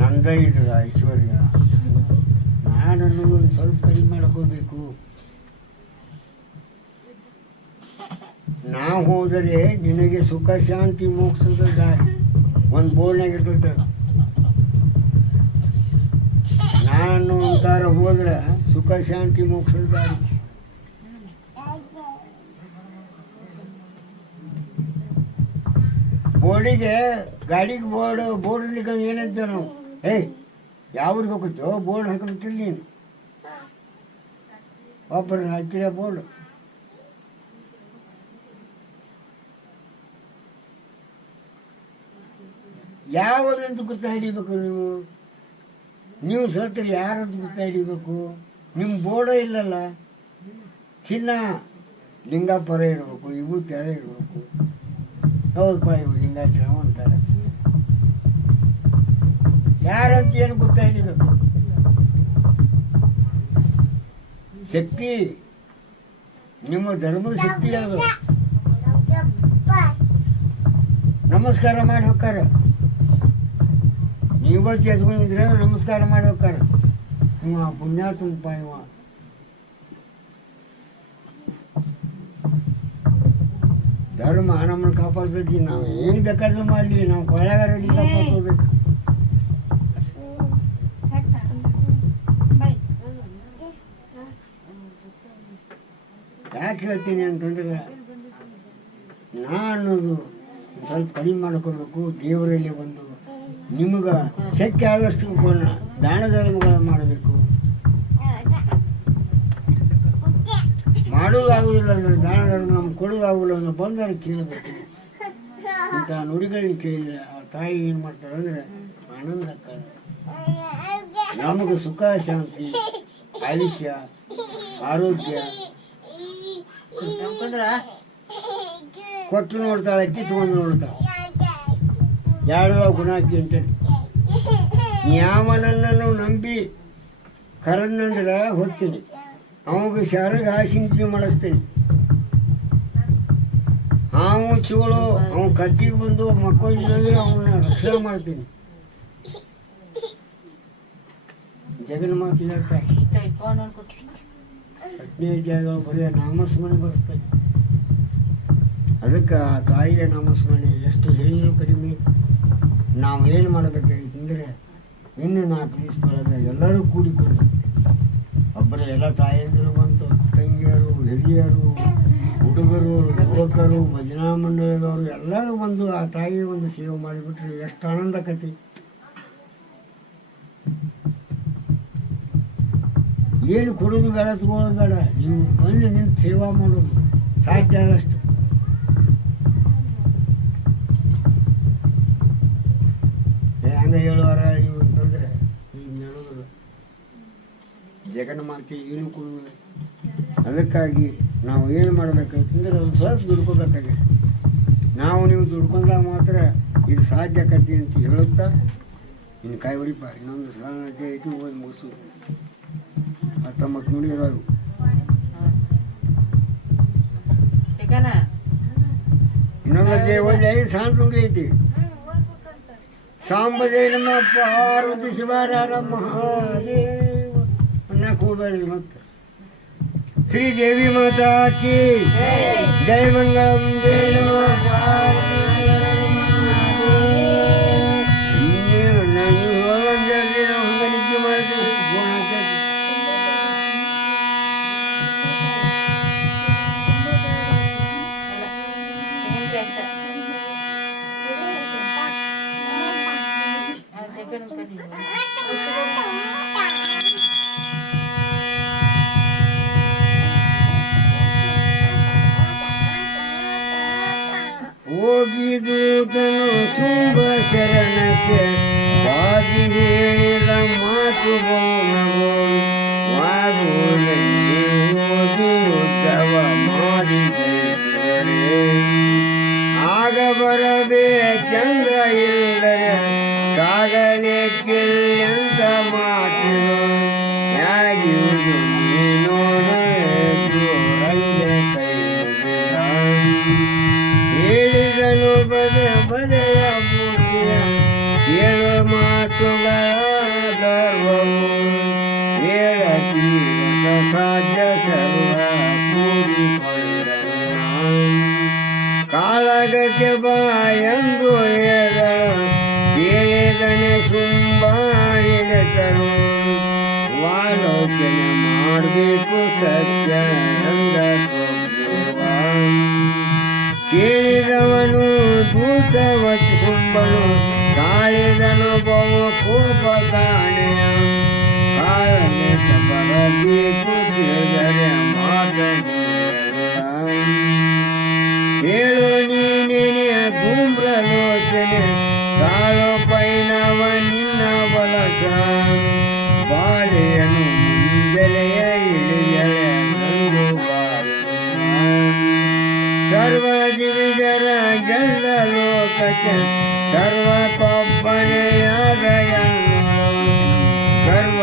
ನಂದ ಇದ್ರ ಐಶ್ವರ್ಯ, ನಾನನ್ನು ಒಂದು ಸ್ವಲ್ಪ ಕಡಿಮೆ ಮಾಡ್ಕೋಬೇಕು. ನಾ ಹೋದರೆ ನಿನಗೆ ಸುಖ ಶಾಂತಿ ಮೋಕ್ಷದ ದಾರಿ. ಒಂದು ಬೋರ್ಡ್ನಾಗ ಇರ್ತೈತೆ, ನಾನು ಅಂತಾರ ಹೋದ್ರೆ ಸುಖ ಶಾಂತಿ ಮೋಕ್ಷದ ದಾರಿ. ಬೋರ್ಡಿಗೆ ಗಾಡಿಗೆ ಬೋರ್ಡ್ ಇರ್ಲಿಕ್ಕೆ ಏನಂತ ನಾವು ಯಾವ್ರಿಗೆ ಹೋಗುತ್ತೋ ಬೋರ್ಡ್ ಹಾಕಿಬಿಟ್ಟಿಲ್ಲ. ನೀನು ಒಬ್ಬರು ಹಾಕಿರ ಬೋರ್ಡ್ ಯಾವುದಂತ ಗುರ್ತ ಹಿಡಿಬೇಕು ನೀವು ಸತ್ರಿ ಯಾರಂತ ಗುರ್ತ ಹಿಡಿಬೇಕು? ನಿಮ್ಮ ಬೋರ್ಡ ಇಲ್ಲಲ್ಲ. ಚಿನ್ನ ಲಿಂಗಾಪುರ ಇರಬೇಕು, ಇವು ತೆರೆ ಇರಬೇಕು. ಹೌದಪ್ಪ, ಇವು ಲಿಂಗಾಚರ ಅಂತಾರೆ. ಯಾರಂತ ಏನು ಗುರ್ತ ಹಿಡಿಬೇಕು? ಶಕ್ತಿ, ನಿಮ್ಮ ಧರ್ಮದ ಶಕ್ತಿ ಅದು. ನಮಸ್ಕಾರ ಮಾಡಿ ಹೋಗ್ತಾರೆ. ನೀವು ಬಚ್ಚಿ ಹಚ್ಕೊಂಡಿದ್ರೆ ನಮಸ್ಕಾರ ಮಾಡಿ ಹೋಗ್ತಾರೆ. ಇವ ಪುಣ್ಯಾತ್ಮಪ್ಪ ಇವ. ಧರ್ಮ ನಮ್ಮನ್ನು ಕಾಪಾಡ್ತೈತಿ. ನಾವು ಏನು ಬೇಕಾದ್ರೂ ಮಾಡಲಿ, ನಾವು ಕೊಳಗ ರೆಡಿ ಕಾಪಾಡ್ಕೋಬೇಕು. ಯಾಕೆ ಹೇಳ್ತೀನಿ ಅಂತಂದ್ರೆ, ನಾನು ಸ್ವಲ್ಪ ಕಡಿಮೆ ಮಾಡ್ಕೋಬೇಕು. ದೇವರಲ್ಲಿ ಬಂದು ನಿಮ್ಗೆ ಶಕ್ಯ ಆದಷ್ಟು ದಾನ ಧರ್ಮಗಳು ಮಾಡಬೇಕು. ಮಾಡೋದಾಗುವುದಿಲ್ಲ ಅಂದರೆ ದಾನ ಧರ್ಮ ನಮ್ಗೆ ಕೊಡೋದಾಗುದಿಲ್ಲ ಅಂದ್ರೆ ಬಂದರೆ ಕೇಳಬೇಕು. ಇಂಥ ನುಡಿಗಳನ್ನ ಕೇಳಿದರೆ ಆ ತಾಯಿ ಏನು ಮಾಡ್ತಾಳೆ ಅಂದರೆ ಆನಂದ ಆಗ್ತದೆ. ನಮಗೆ ಸುಖ, ಶಾಂತಿ, ಆಯುಷ್ಯ, ಆರೋಗ್ಯ ಕೊಟ್ಟು ನೋಡ್ತಾಳೆ, ಅಕ್ಕಿ ತೊಗೊಂಡು ನೋಡ್ತಾಳೆ. ಯಾರೋ ಗುಣ ಹಾಕಿ ಅಂತೇಳಿ ಯಾವನನ್ನು ನಂಬಿ ಕರನ್ನಂದ್ರೆ ಹೋಗ್ತೀನಿ, ಅವಾಗ ಶಾರಿಗೆ ಹಾಸಿಂಚಿ ಮಾಡಿಸ್ತೀನಿ. ಅವು ಚೋಳು ಅವ್ನು ಕಟ್ಟಿಗೆ ಬಂದು ಮಕ್ಕಳಿನಲ್ಲಿ ಅವನ್ನ ರಕ್ಷಣೆ ಮಾಡ್ತೀನಿ. ಜಗನ್ ಮಾತು ಹೇಳ್ತಾರೆ, ಪತ್ನಿ ಜಾಗ ಬರೀ ನಾಮಸ್ಮರಣೆ ಬರ್ತದೆ. ಅದಕ್ಕೆ ಆ ತಾಯಿಯ ನಾಮಸ್ಮರಣೆ ಎಷ್ಟು ಹೇಳಿದ್ರು ಕಡಿಮೆ. ನಾವು ಏನು ಮಾಡಬೇಕಾಗಿತ್ತಂದರೆ ಇನ್ನು 4 ದಿವಸದೊಳಗೆ ಎಲ್ಲರೂ ಕೂಡಿಕೊಂಡು ಒಬ್ಬರೇ ಎಲ್ಲ ತಾಯಂದಿರು ಬಂತು, ತಂಗಿಯರು, ಹಿರಿಯರು, ಹುಡುಗರು, ಯುವಕರು, ಭಜನಾ ಮಂಡಳದವರು ಎಲ್ಲರೂ ಬಂದು ಆ ತಾಯಿಯ ಒಂದು ಸೇವೆ ಮಾಡಿಬಿಟ್ರೆ ಎಷ್ಟು ಆನಂದ ಕತಿ. ಏನು ಕೊಡೋದು ಬೇಡ, ತಗೊಳ್ಳೋದು ಬೇಡ, ನೀವು ಬಂದು ನಿಂತು ಸೇವಾ ಮಾಡೋದು ಸಾಧ್ಯ ಆದಷ್ಟು. ಹಂಗೆ ಹೇಳುವಾರ ನೀವು ಅಂತಂದರೆ ಈಗ ಹೇಳೋದಿಲ್ಲ. ಜಗನ್ಮಾತೆ ಏನು ಕೊಡುವುದಿಲ್ಲ. ಅದಕ್ಕಾಗಿ ನಾವು ಏನು ಮಾಡಬೇಕಾಯ್ತಂದ್ರೆ ಒಂದು ಸ್ವಲ್ಪ ದುಡ್ಕೋಬೇಕಾಗಿದೆ. ನಾವು ನೀವು ದುಡ್ಕೊಂಡಾಗ ಮಾತ್ರ ಇದು ಸಾಧ್ಯ ಕತಿ ಅಂತ ಹೇಳುತ್ತಾ ಇನ್ನು ಕಾಯಿ ಹೊಡಿಪ. ಇನ್ನೊಂದು ಸಲ ಐತಿ, ಓದಿ ಮುಗಿಸು. 19 ನುಡಿಯರು ಇನ್ನೊಂದು ಅಧ್ಯಾಯ ಓದಿ 5 ಶಾಂತ ನುಡಿ ಐತಿ. ಸಾಂಬಜಯ ನಮ್ಮ ಪಾರ್ವತಿ ಶಿವರಾರ ಮಹಾದೇವ ಅನ್ನ ಕೂಡಬೇಡ್ರಿ. ಮತ್ತೆ ಶ್ರೀದೇವಿ ಮಾತಾ ಕಿ ಜಯ ಮಂಗಳಂ. ಜಯ ನಮಃ ಪಾರ್ವತಿ ಹೊಂದಾಣಿಕೆ ಮಾಡ್ತೇವೆ. ಹೋಗಿದೂತನು ಶುಂಭ ಶರಣಕ್ಕೆ ಬಾಗಿ ಹೇಳಿದ ಮಾತು ಹೋಗಿ ಉದ್ದವ ಮಾಡಿದೆ. ಆಗ ಬರಬೇಕೆಂದ್ರ ಇಲ್ಲದೆ ಸಾಗಲಿಕ್ಕಿಲ್ಲಂತ ಮಾತಿರು ಯಾಗಿರುವುದು ನೀನು ರಂಗೆ ಕೈ ಹೇಳಿದನು ಬದೆ ಬದೆಯ ಮೂರ್ತಿಯ ಕೇಳುವ ಮಾತುಗಳ ಹೇಳತೀರ ಸಾಧ್ಯ ಸರ್ವ ಕೂಡಿಕೊಂಡ ಕಾಳಗಕ್ಕೆ ಬಾ ಎಂದು ಹೇಳ ಕೇಳಿದನೆ ಸುಂಬಾಣಿನ ತರು ಆಲೋಚನೆ ಮಾಡಬೇಕು ಸತ್ಯ ಎಂದ ಸ್ವದೇವ. ಕೇಳಿದವನು ದೂತವತಿ ಸುಂಬನು ತಾಳಿದನು ಬಹು ಕೋಪ ಕಾಣೆಯ ಕಾಳನೆ ಬರಬೇಕು ತಿಳಿದರೆ ಹೇಳು ನೀನೆಯ ಧೂಮ್ರಲೋಚನೆ ತಾಳು ಗೆಲ್ಲ ಲೋಕಕ್ಕೆ ಸರ್ವಕ್ಕೊಬ್ಬನೆಯಾದ ಗರ್ವ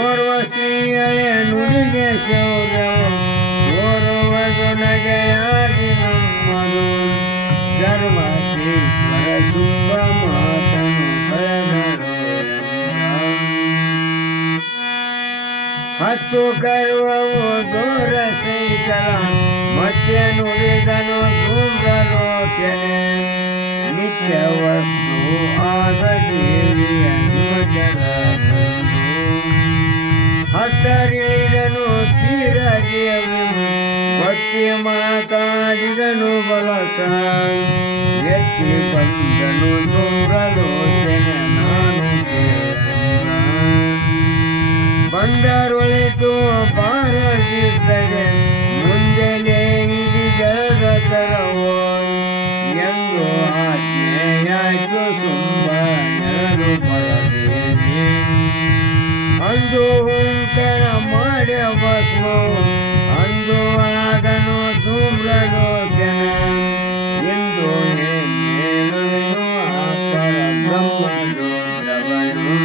ಓರ್ವ ಸ್ತ್ರೀಯಳೆ ನುಡಿಗೆ ಶೌರ್ಯವು ಓರ್ವದು ನಗೆಯಾಗಿ ನಮ್ಮದು ಸರ್ವಕೇಶ್ವರ ತುಂಬ ಮಾತನು ಕಳೆದರು ಹತ್ತು ಕರುವವು ದೂರ ಸೈತಲ ಮತ್ತೆ ನುಡಿದನು ಧೂಮ್ರಲೋಚನೆ ನಿತ್ಯ ವಸ್ತು ಆದ ದೇವಿಯ ನಿಮಚರ ಹತ್ತರಿಳಿದನು ತೀರ ದೇವಿ ಭಕ್ತಿ ಮಾತಾಡಿದನು ಬಲಸ ಎತ್ತಿ ಬಂದನು ಧೂಮ್ರಲೋಚನೆ ನಾನು ಬಂದರೊಳಿತು ಬಾರದಿದ್ದರೆ ಮುಂದೆಲೇ ಹಿಡಿದರ ತರವೋ ಎಂದು ಆಜ್ಞೆಯಾಯ್ತು ತುಂಬ ನೆರಳು ಬರದೇನೆ ಅಂದು ಹುಂಕರ ಮಾಡ ಭಸ್ಮ ಅಂದು ಆದನು ಧೂಮ್ರಲೋಚನ ಎಂದು ಹೇಳುವೆನು ಅಪರ ಬ್ರಹ್ಮದೋದ್ರವನು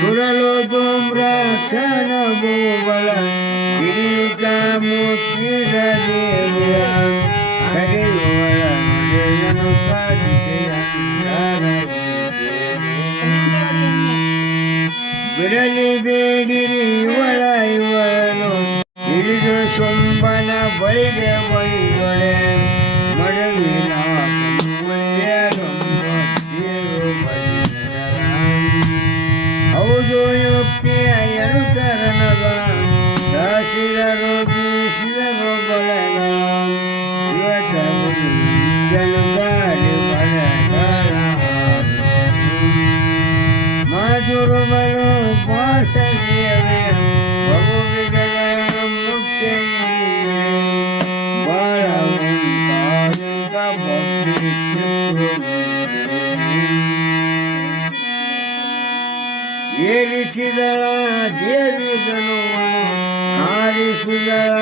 ಸುಡಲು ಧೂಮ್ರಾಕ್ಷನ ಭೂಬಲ ಹಿಡಿಯುತ್ತ ಮುತ್ತಿದ ದೇವಿಯ ಕಡೆಯುವಳ ನುಡಿಯನು ಸಾಧಿಸಿಯ ಬಿಡಲಿ ಬೇಡಿರಿ ಇವಳನು ಹಿಡಿದು ಶುಂಭನ ಬಳಿಗೆ ಬೈದೊಳೆ ಮಡವಿನ ಹೌದು ಯುಕ್ತಿಯ ಎಳುಕರನದ ಸಾಸಿದರು ಬೀಸಿದರು ಬಲಗ ಇವತ್ತ ಜನುಗಾರಿ ಬಲಗಾರ ಮಾಧುರಮನು ವಾಸದೇವಿಯ ಬಹುವಿಗಳ ಮುಕ್ತಿ ಬಾಳ ಭಕ್ತಿ ಏರಿಸಿದಳ ದೇವಿದನು ಹಾರಿಸಿದಳ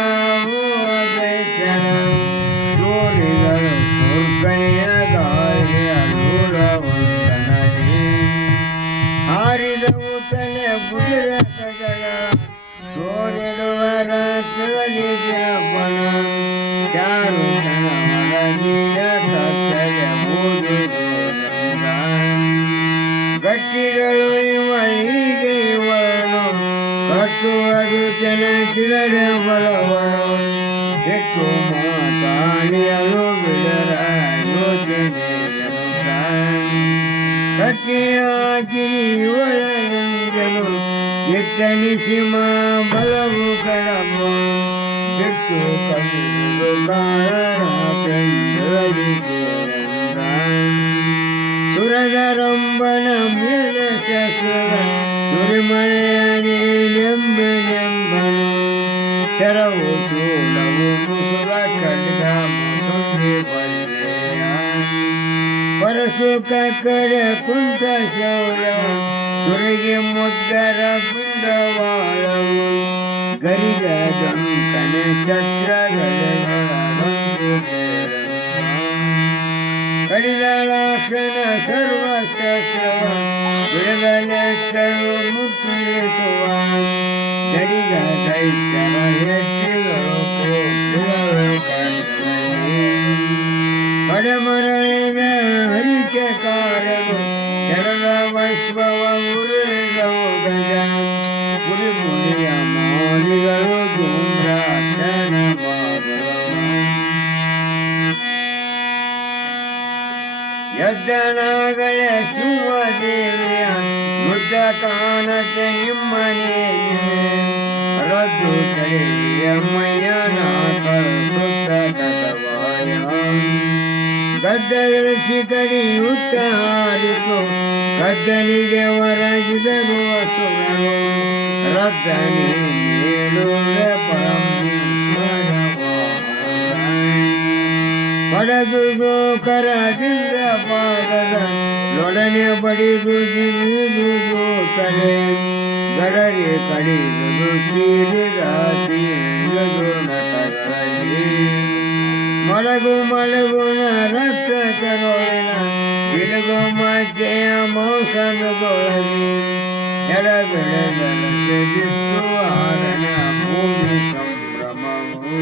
ದೈತ್ಯನ ಚೋರಿಗಳು ಕೊರ್ಕನೆಯ ಗಾಳಿಯ ನೂರವಂದನಲಿ ಹಾರಿದವು ತಲೆ ಬುಡಿರ ಕದಳ ಸೋರಿಡುವ ರಾತ್ರಿ ಬಣ ಚಾರು ಜನ ಒಳಗಿಯ ಕತ್ತಲೆ ಬೂದಿದು ಗಟ್ಟಿಗಳು ಇವಳಿಗೆ ಇವಳನು ಕಟ್ಟುವುದು ಚೆನ್ನಾಗಿರಡೆ ಬಲವಳು ಹೆಚ್ಚು ಮಾತಾಡಿಯಲು ಬಿಡರ ಯೋಚನೆ ಕಟ್ಟಿ ಹಾಕಿರಿ ಇವಳಂಜನು ಎಟ್ಟಣಿಸಿ ಮಾ ಬಲವು ಕಳಬು ಬಿಟ್ಟು ಕವಿದು ಕಾಳ ಚಂದ್ರರಿಗೆ ಸುರಗರಂಬನ ಮೇಲೆ ಶಸ್ತ್ರ ಸುರಿಮಳೆಯನೇ ನೆಂಬೆನೆಂಬನು ಶರವು ಶೂಲವು ಮುಸುರ ಖಡ್ಗ ಮುಸುಂಡಿ ಬಲ್ಲೆಯ ಪರಸು ಕಡೆ ಕುಂತ ಶೌಲ ಸುರಿಗೆ ಮುದ್ಗರ ಪಿಂಡವಾಳವು ಗರಿಗ ಗಂಕನೆ ಛತ್ರಗಳೆಗಳಂತು ಕಡಿದಳಾಕ್ಷಣ ಸರ್ವಶಸ್ತ್ರವ ಬಿಡದಲೆಚ್ಚರು ಮುಟ್ಟಿಸುವ ಜಡಿಗ ದೈತ್ಯರ ಹೆಟ್ಟಿಗಳು ಕೋಟಿಗಳು ಕಂಡರಲ್ಲಿ ಪಡೆಮರಳಿದ ಹರಿಕೆ ಕಾರನು ಕೆಡದ ವೈಶ್ವವ ಉರುಳಿದವು ಗಜ ಗುರಿ ಮುಡಿಯ ಮೌಲಿಗಳು ಧೂಮ್ರಾಕ್ಷಣ ಎದ್ದನಾಗಲೇ ಶಿವದೇವಿಯ ಮುದ್ದ ಕಾಣತೆ ನಿಮ್ಮನೆ ರದ್ದು ಕಡೆಯ ಮಯ್ಯನ ಸುತ್ತ ಕಟವಾಯ ಗದ್ದಲಿಸಿ ಕಡಿಯುತ್ತ ಹಾರಿತು ಗದ್ದಲಿಗೆ ಹೊರಗಿದರು ಸುಗರು ರದ್ದನೆ ನೀಡುವೆ ಪಡೆದುದು ಕರದಿಲ್ಲ ಪಾದದ ಒಡನೆ ಬಡಿದು ಜಿಗಿದುದು ತಲೆ ಗಡರೆ ಕಡಿದುದು ಚೀರಿದ ಸೀರಿದು ನಟಗಳಲ್ಲಿ ಮಲಗು ಮಲಗುನ ರಕ್ತ ಕರೋಳಿನ ಗಿಡಗು ಮಜ್ಜೆಯ ಮೌಸನದೊಳಗೆ ಎಡಬೆಳೆದಲ ಸೆದಿತ್ತು ಆರಣ ಭೂಮಿ ಸಂಭ್ರಮವು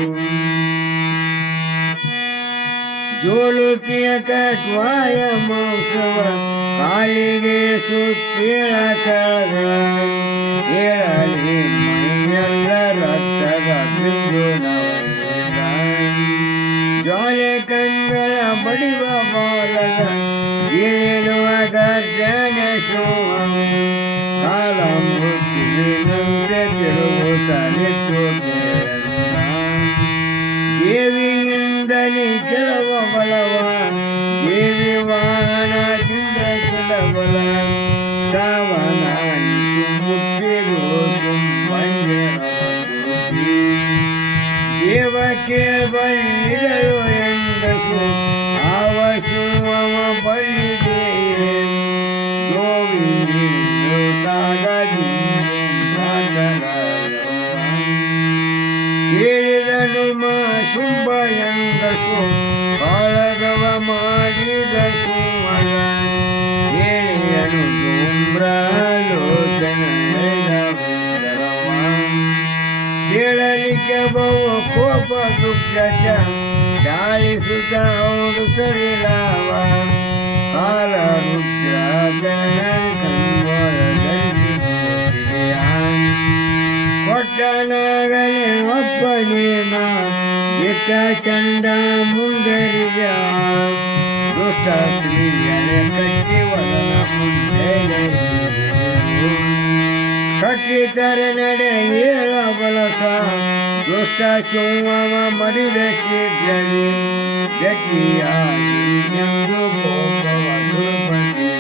ಜೋಳುತಿಯ ಕಟ್ವಾಯ ಮೌಸವ ಕಾಲಿಗೆ ಸುತ್ತಿಳ ಕರ ಹೇಳಲಿ ಮೈಯೆಲ್ಲ ರಕ್ತದ ಬಿಂದು ಜ್ವಾಲೆ ಕಂಗಳ ಬಡಿವ ಬಾಲದ ಏಳುವ ಗರ್ಜನೆ ಸೋಮ ಕಾಲ ಮೃತ್ಯುವಿನಂತೆ ತಿರುಗುತ್ತಲಿತ್ತು ದೇವಿಯಿಂದಲೇ ಕೆಲವ ಬಲವ ದೇವಿ ವಾಹನದಿಂದ ಕೆಲಬಲ ಸಾವನ ಮುಟ್ಟಿರು ತುಂಬಂಗೆ ದೇವ ಕೇಳಬಲ್ಲಿದಳು ಎಂಡಸು ಆವಸುವವ ಬಲ್ಲಿದೆ ಗೋವಿಂದು ಸಾಗದಿ ಕೇಳಿದನು ಮಾ ಶುಂಭ ಎಂದಸು ಕಾಳಗವ ಮಾಡಿದ ಸುಮಲ ಹೇಳಿಯನು ಧೂಮ್ರಾಲೋಚನ ಕೇಳಲಿಕ್ಕೆ ಬಹು ಕೋಪ ದುಃಖ ಗಾಳಿಸುತ್ತ ಅವರು ಸರಿಲಾವ ಕಾಲ ರುದ್ರ ಜನ ಕಂಗೋಳ ಧರಿಸಿದೆಯ ಕೊಟ್ಟನಾಗಲೇ ಒಬ್ಬನೇನ ಇಟ್ಟ ಚಂಡ ಮುಂದರಿದ ದುಷ್ಟ ಸ್ತ್ರೀಯಳೆ ಕಟ್ಟಿ ವದನ ಮುಂದೆ ಕಟ್ಟಿದರೆ ನಡೆ ಏಳ ಬಲಸ ದುಷ್ಟ ಸೋಮವ ಮಡಿದ ಶೀಘ್ರವೇ ಗಟ್ಟಿಯಾಗಿ ಎಂದು ಕೋಪವ ದುರ್ಪತಿ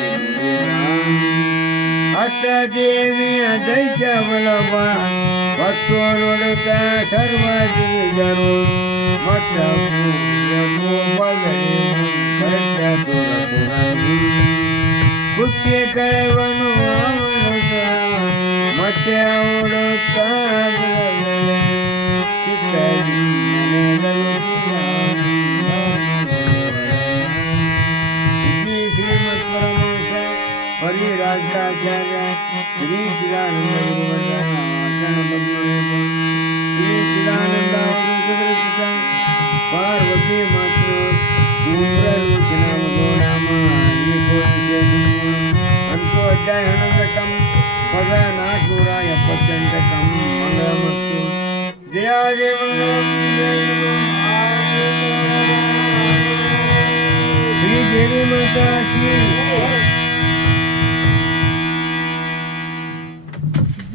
ಅತ್ತ ದೇವಿಯ ದೈತ್ಯ ಬಲವ ಹೊತ್ತು ನೋಡುತ್ತ ಸರ್ವ ದಿಗರು ಮತ್ತ ಕುತ್ತಿ ಕಳೆವನು ಮತ್ತೆ ಅವಡುತ್ತ ಶ್ರೀಮತ್ ಪರಮಹಂಸ ಪರಿರಾಜಕಾಚಾರ್ಯ ಶ್ರೀ ಚಿದಾನಂದ ಗುರುವಚನ ಶ್ರೀ ಚಿದಾನಂದ ಪಾರ್ವತಿ ಮಾತೃ ಧೂಮ್ರಲೋಚನ ಮನೋರಾಮ ಅಂತೋ ಅಧ್ಯಾಯ 11 ಪದ 478 ಮಂಗಳಮಸ್ತು ಜಯಾದೇವ ಶ್ರೀ ದೇವಿ ಮಾತಾ ಶ್ರೀ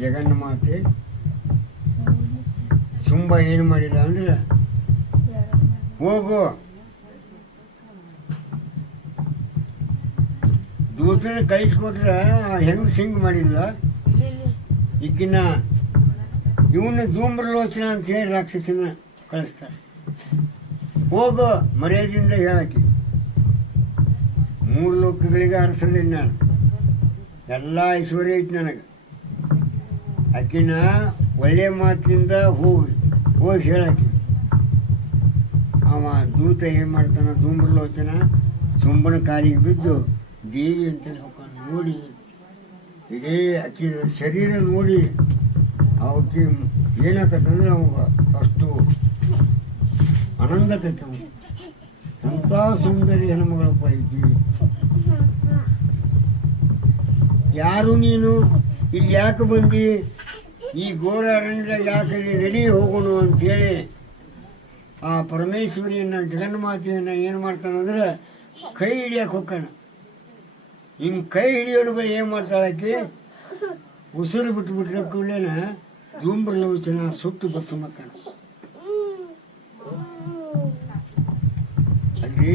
ಜಗನ್ಮಾತೆ ಶುಂಭ ಏನು ಮಾಡಿಲ್ಲ ಅಂದ್ರೆ ಹೋಗು ದೂತನ ಕಳಿಸ್ಕೊಟ್ರೆ ಹೆಂಗ್ ಸಿಂಗ್ ಮಾಡಿಲ್ಲ ಈಕಿನ ಇವನ್ನ ಧೂಮ್ರಲೋಚನ ಅಂತ ಹೇಳಿ ರಾಕ್ಷಸನ ಕಳಿಸ್ತಾರೆ ಹೋಗು ಮರ್ಯಾದೆಯಿಂದ ಹೇಳಕ್ಕೆ 3 ಲೋಕಗಳಿಗೆ ಅರಸದೇನೆ ನಾನು ಎಲ್ಲ ಐಶ್ವರ್ಯ ಐತಿ ನನಗೆ ಆಕಿನ ಒಳ್ಳೆ ಮಾತಿನಿಂದ ಹೋಗಿ ಹೇಳಕ್ಕೆ ಅವ ದೂತ ಏನು ಮಾಡ್ತಾನೆ ಧೂಮ್ರಲೋಚನ ಶುಂಭನ ಕಾಲಿಗೆ ಬಿದ್ದು ದೇವಿ ಅಂತ ನೋಡಿ ಇಡೀ ಆಕಿ ಶರೀರ ನೋಡಿ ಅವಕ್ಕೆ ಏನಾಕತ್ತಂದ್ರೆ ಅವಾಗ ಅಷ್ಟು ಆನಂದಕತ್ತೆ ಅಂಥ ಸುಂದರಿ ಹೆಣ್ಮಗಳಪ್ಪ ಐತಿ ಯಾರು ನೀನು ಇಲ್ಲಿ ಯಾಕೆ ಬಂದು ಈ ಘೋರ ಅರಣ್ಯದಾಗ ಯಾಕೆ ರೆಡಿ ಹೋಗೋಣ ಅಂಥೇಳಿ ಆ ಪರಮೇಶ್ವರಿಯನ್ನು ಜಗನ್ಮಾತೆಯನ್ನು ಏನು ಮಾಡ್ತಾನಂದ್ರೆ ಕೈ ಹಿಡಿಯಕ್ಕೆ ಹೋಗ್ತಾನ ಹಿಂಗೆ ಕೈ ಹಿಡಿಯೋಡು ಬಳಿ ಏನು ಮಾಡ್ತಾಳಕ್ಕೆ ಉಸಿರು ಬಿಟ್ಬಿಟ್ರೆ ಕೂಡಲೇನ ಧೂಮ್ರಲೋಚನ ಸುಟ್ಟು ಬಸ್ಸು ಮಕ್ಕಳ ಅಲ್ಲಿ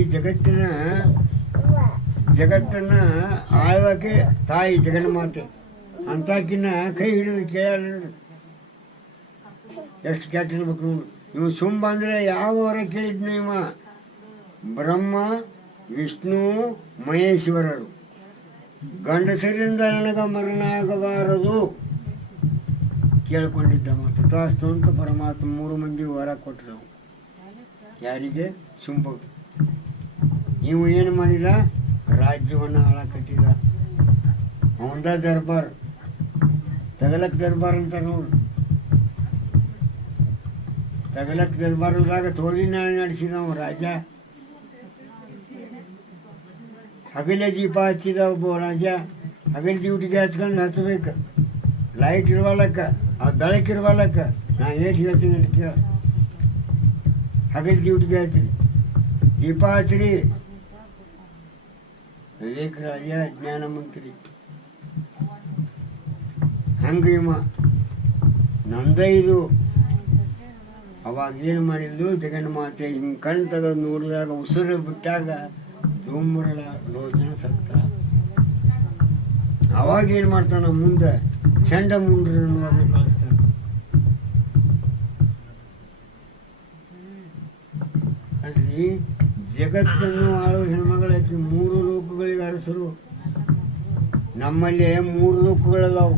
ಜಗತ್ತನ್ನು ಆಳ್ವಕ್ಕೆ ತಾಯಿ ಜಗನ್ಮಾತೆ ಅಂತಾಕಿನ್ನ ಕೈ ಹಿಡಿದು ಕೇಳ ಎಷ್ಟು ಕೆಟ್ಟಿರ್ಬೇಕು ಇವು ಶುಂಭ ಅಂದರೆ ಯಾವವರ ಕೇಳಿದ್ನ ಇವ ಬ್ರಹ್ಮ ವಿಷ್ಣು ಮಹೇಶ್ವರರು ಗಂಡಸರಿಂದ ನನಗ ಮರಣ ಆಗಬಾರದು ಕೇಳ್ಕೊಂಡಿದ್ದ. ತಥಾಸ್ತು ಅಂತ ಪರಮಾತ್ಮ 3 ಮಂದಿ ವರ ಕೊಟ್ಟರು. ಯಾರಿಗೆ? ಶುಂಭ. ನೀವು ಏನು ಮಾಡಿದ? ರಾಜ್ಯವನ್ನು ಹಾಳಕತ್ತಿದ. ಅವಂದ ದರ್ಬಾರ್, ತಗಲಕ್ ದರ್ಬಾರ್ ಅಂತ ನೋಡು. ತಗಲಕ್ ದರ್ಬಾರದಾಗ ತೋಳಿನಾಳೆ ನಡೆಸಿದವ ರಾಜ. ಹಗಲೇ ದೀಪ ಹಚ್ಚಿದ ಒಬ್ಬ ರಾಜ. ಹಗಲು ಡ್ಯೂಟಿಗೆ ಹಚ್ಕೊಂಡು ಹಚ್ಚಬೇಕು. ಲೈಟ್ ಇರ್ವಲ್ಲಕ್ಕ, ಆ ಬೆಳಕಿರ್ವಲ್ಲಕ್ಕ. ನಾ ಏನು ಹೇಳ್ತೀನಿ ಅಂತ ಕೇಳ. ಹಗಲು ಡ್ಯೂಟಿಗೆ ಹಚ್ಚಿರಿ, ದೀಪ ಹಚ್ಚಿರಿ. ವಿವೇಕ ರಾಜ, ಜ್ಞಾನ ಮಂತ್ರಿ. ಹಂಗೆ ಇವ ನಂದ ಇದು. ಅವಾಗ ಏನು ಮಾಡಿದ್ದು? ಜಗನ್ಮಾತೆ ಹಿಂಗೆ ಕಣ್ ತೆಗೆದು ನೋಡಿದಾಗ, ಉಸಿರು ಬಿಟ್ಟಾಗ ಧೂಮ್ರಳ ಲೋಚನ ಸತ್ತ. ಅವಾಗ ಏನು ಮಾಡ್ತಾನ? ಮುಂದೆ ಚಂಡ ಮುಂಡ್ರನ್ನು ಕಳಿಸ್ತಾನೆ. ಅಲ್ರಿ ಜಗತ್ತನ್ನು ಆಳು ಹೆಣ್ಮಗಳಾಕಿ 3 ಲೋಕಗಳಿಗೆ ಅರಸರು. ನಮ್ಮಲ್ಲಿ 3 ಲೋಕಗಳದಾವು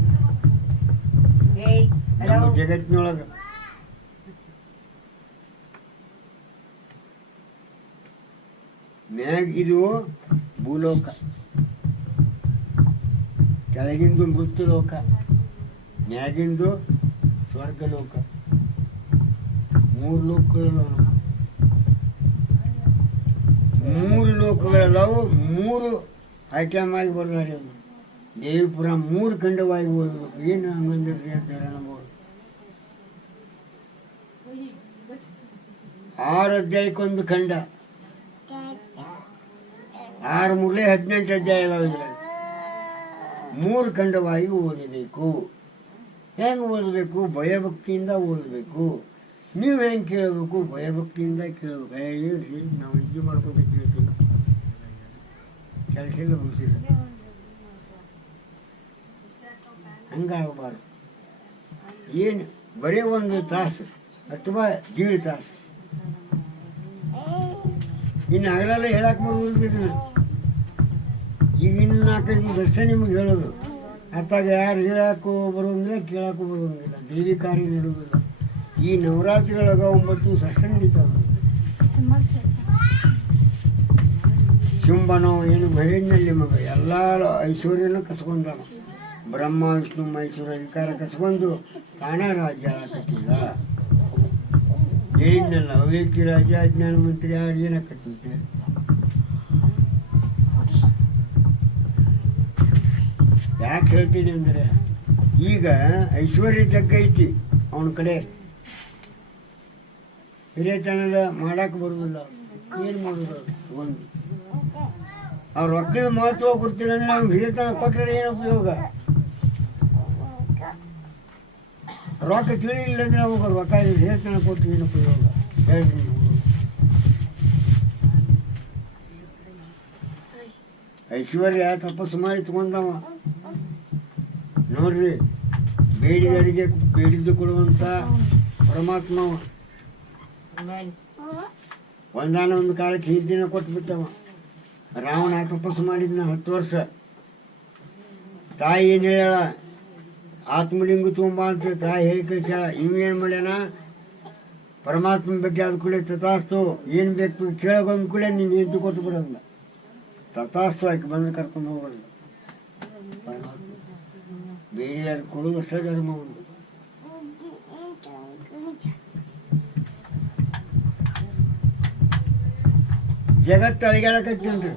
ನಮ್ಮ ಜಗತ್ತಿನೊಳಗೆ. ಮ್ಯಾಗಿದು ಭೂಲೋಕ, ಕೆಳಗಿಂದು ಮೃತ್ಯುಲೋಕ, ಮ್ಯಾಗಿಂದು ಸ್ವರ್ಗಲೋಕ. 3 ಲೋಕಗಳು. 3 ಲೋಕಗಳದಾವು. 3 ಐಟಮ್ ಆಗಿ ಬರ್ತಾರೆ. ಅದು ದೇವಿಪುರ 3 ಖಂಡವಾಗಿ ಓದಬೇಕು. ಏನು ಹಂಗಂದ್ರಿ ಅಂತ ಹೇಳ್ಬೋದು. 6 ಅಧ್ಯಾಯಕ್ಕೊಂದು ಖಂಡ. 6 3 18 ಅಧ್ಯಾಯ ಅದಾವೆ. ಇದರಲ್ಲಿ 3 ಖಂಡವಾಗಿ ಓದಬೇಕು. ಹೆಂಗೆ ಓದಬೇಕು? ಭಯಭಕ್ತಿಯಿಂದ ಓದಬೇಕು. ನೀವು ಹೆಂಗೆ ಕೇಳಬೇಕು? ಭಯಭಕ್ತಿಯಿಂದ ಕೇಳಬೇಕು. ಹೇಳ್ರಿ, ನಾವು ನಿದ್ದೆ ಮಾಡ್ಕೊಂಡು ಕೇಳ್ತೀವಿ, ಕೆಲಸ ಇಲ್ಲ ಮುಗಿಸಿಲ್ಲ. ಹಂಗಾಗಬಾರ್ದು. ಏನು ಬರೀ 1 ತಾಸು ಅಥವಾ 1.5 ತಾಸು. ಇನ್ನು ಹಗಲೆಲ್ಲ ಹೇಳಕ್ಕೆ ಬರೋದಿಲ್ಲ. ಈಗಿನ 4 ದಿವಸ ಅಷ್ಟೇ ನಿಮ್ಗೆ ಹೇಳೋದು. ಅತ್ತಾಗ ಯಾರು ಹೇಳಕ್ಕೂ ಬರೋಂಗಿಲ್ಲ, ಕೇಳಕ್ಕೂ ಬರೋಂಗಿಲ್ಲ. ದೇವಿ ಕಾರ್ಯ ನಡೆಯೋದಿಲ್ಲ. ಈ ನವರಾತ್ರಿಯೊಳಗೆ 9 ದಿವಸ ಅಷ್ಟೇ ನಡೀತಾವೆ. ಶುಂಭನೋ ಏನು ಬಹಿರಿನಲ್ಲಿ ಮಗ ಎಲ್ಲ ಐಶ್ವರ್ಯನೂ ಕಸ್ಕೊಂಡಾನ. ಬ್ರಹ್ಮ ವಿಷ್ಣು ಮೈಸೂರು ಅಧಿಕಾರ ಕಸ್ಕೊಂಡು ತಾನ ರಾಜ್ಯ ಆಳಕತ್ತಿದ. ಹೇಳಿದ್ನಲ್ಲ, ಅವಿವೇಕಿ ರಾಜ, ಅಜ್ಞಾನ ಮಂತ್ರಿ ಯಾರು ಏನಾಕತ್ತಂತೆ. ಯಾಕೆ ಹೇಳ್ತೀನಿ ಅಂದರೆ, ಈಗ ಐಶ್ವರ್ಯ ಜಗ್ಗ ಐತಿ ಅವನ ಕಡೆ. ಹಿರಿಯತನದ ಮಾಡಕ್ಕೆ ಬರೋದಿಲ್ಲ. ಏನು ಮಾಡೋದು? ಒಂದು ಅವ್ರು ರೊಕ್ಕದ ಮಹತ್ವ ಕೊಡ್ತೀನಿ ಅಂದರೆ ಅವ್ನು ಹಿರಿಯತನ ಕೊಟ್ಟರೆ ಏನು ಉಪಯೋಗ? ರೊಕ್ಕ ತಿಳಿಲಿಲ್ಲ ಅಂದರೆ ಅವಾಗ ರೊಕ್ಕ ಹಿರಿಯತನ ಕೊಟ್ಟು ಏನು ಉಪಯೋಗ? ಹೇಳ್ತೀನಿ. ಐಶ್ವರ್ಯ ತಪಸ್ಸು ಮಾಡಿ ತಗೊಂಡವ ನೋಡ್ರಿ. ಬೇಡಿದವರಿಗೆ ಬೇಡಿದ್ದು ಕೊಡುವಂಥ ಪರಮಾತ್ಮವ. ಒಂದು ಕಾಲಕ್ಕೆ ಹಿಂದಿನ ಕೊಟ್ಬಿಟ್ಟವ. ರಾವಣ ತಪಸ್ಸು ಮಾಡಿದ್ನ 10 ವರ್ಷ. ತಾಯಿ ಏನು ಹೇಳ್ಯಾಳ? ಆತ್ಮಲಿಂಗ ತುಂಬ ಅಂತ ತಾಯಿ ಹೇಳಿ ಕಳಿಸ್ಯಾಳ. ಇವೇನು ಮಾಡ್ಯಾನ? ಪರಮಾತ್ಮನ ಬಗ್ಗೆ ಆದ ಕೂಡಲೇ ತಥಾಸ್ತು, ಏನು ಬೇಕು ಕೇಳೋಗೊಂದು ಕೂಡಲೇ ನೀನು ನಿಂತು ಕೊಟ್ಟು ಬಿಡೋಲ್ಲ. ತಥಾಸ್ತು ಆಕೆ ಬಂದು ಕರ್ಕೊಂಡು ಹೋಗೋದು. ಬೇಡಿಯಾರು ಕೊಡೋದು ಅಷ್ಟೇ ಧರ್ಮ. ಒಂದು ಜಗತ್ತು ಅಳಿಗಾಡಕತ್ತಂತ್ರಿ.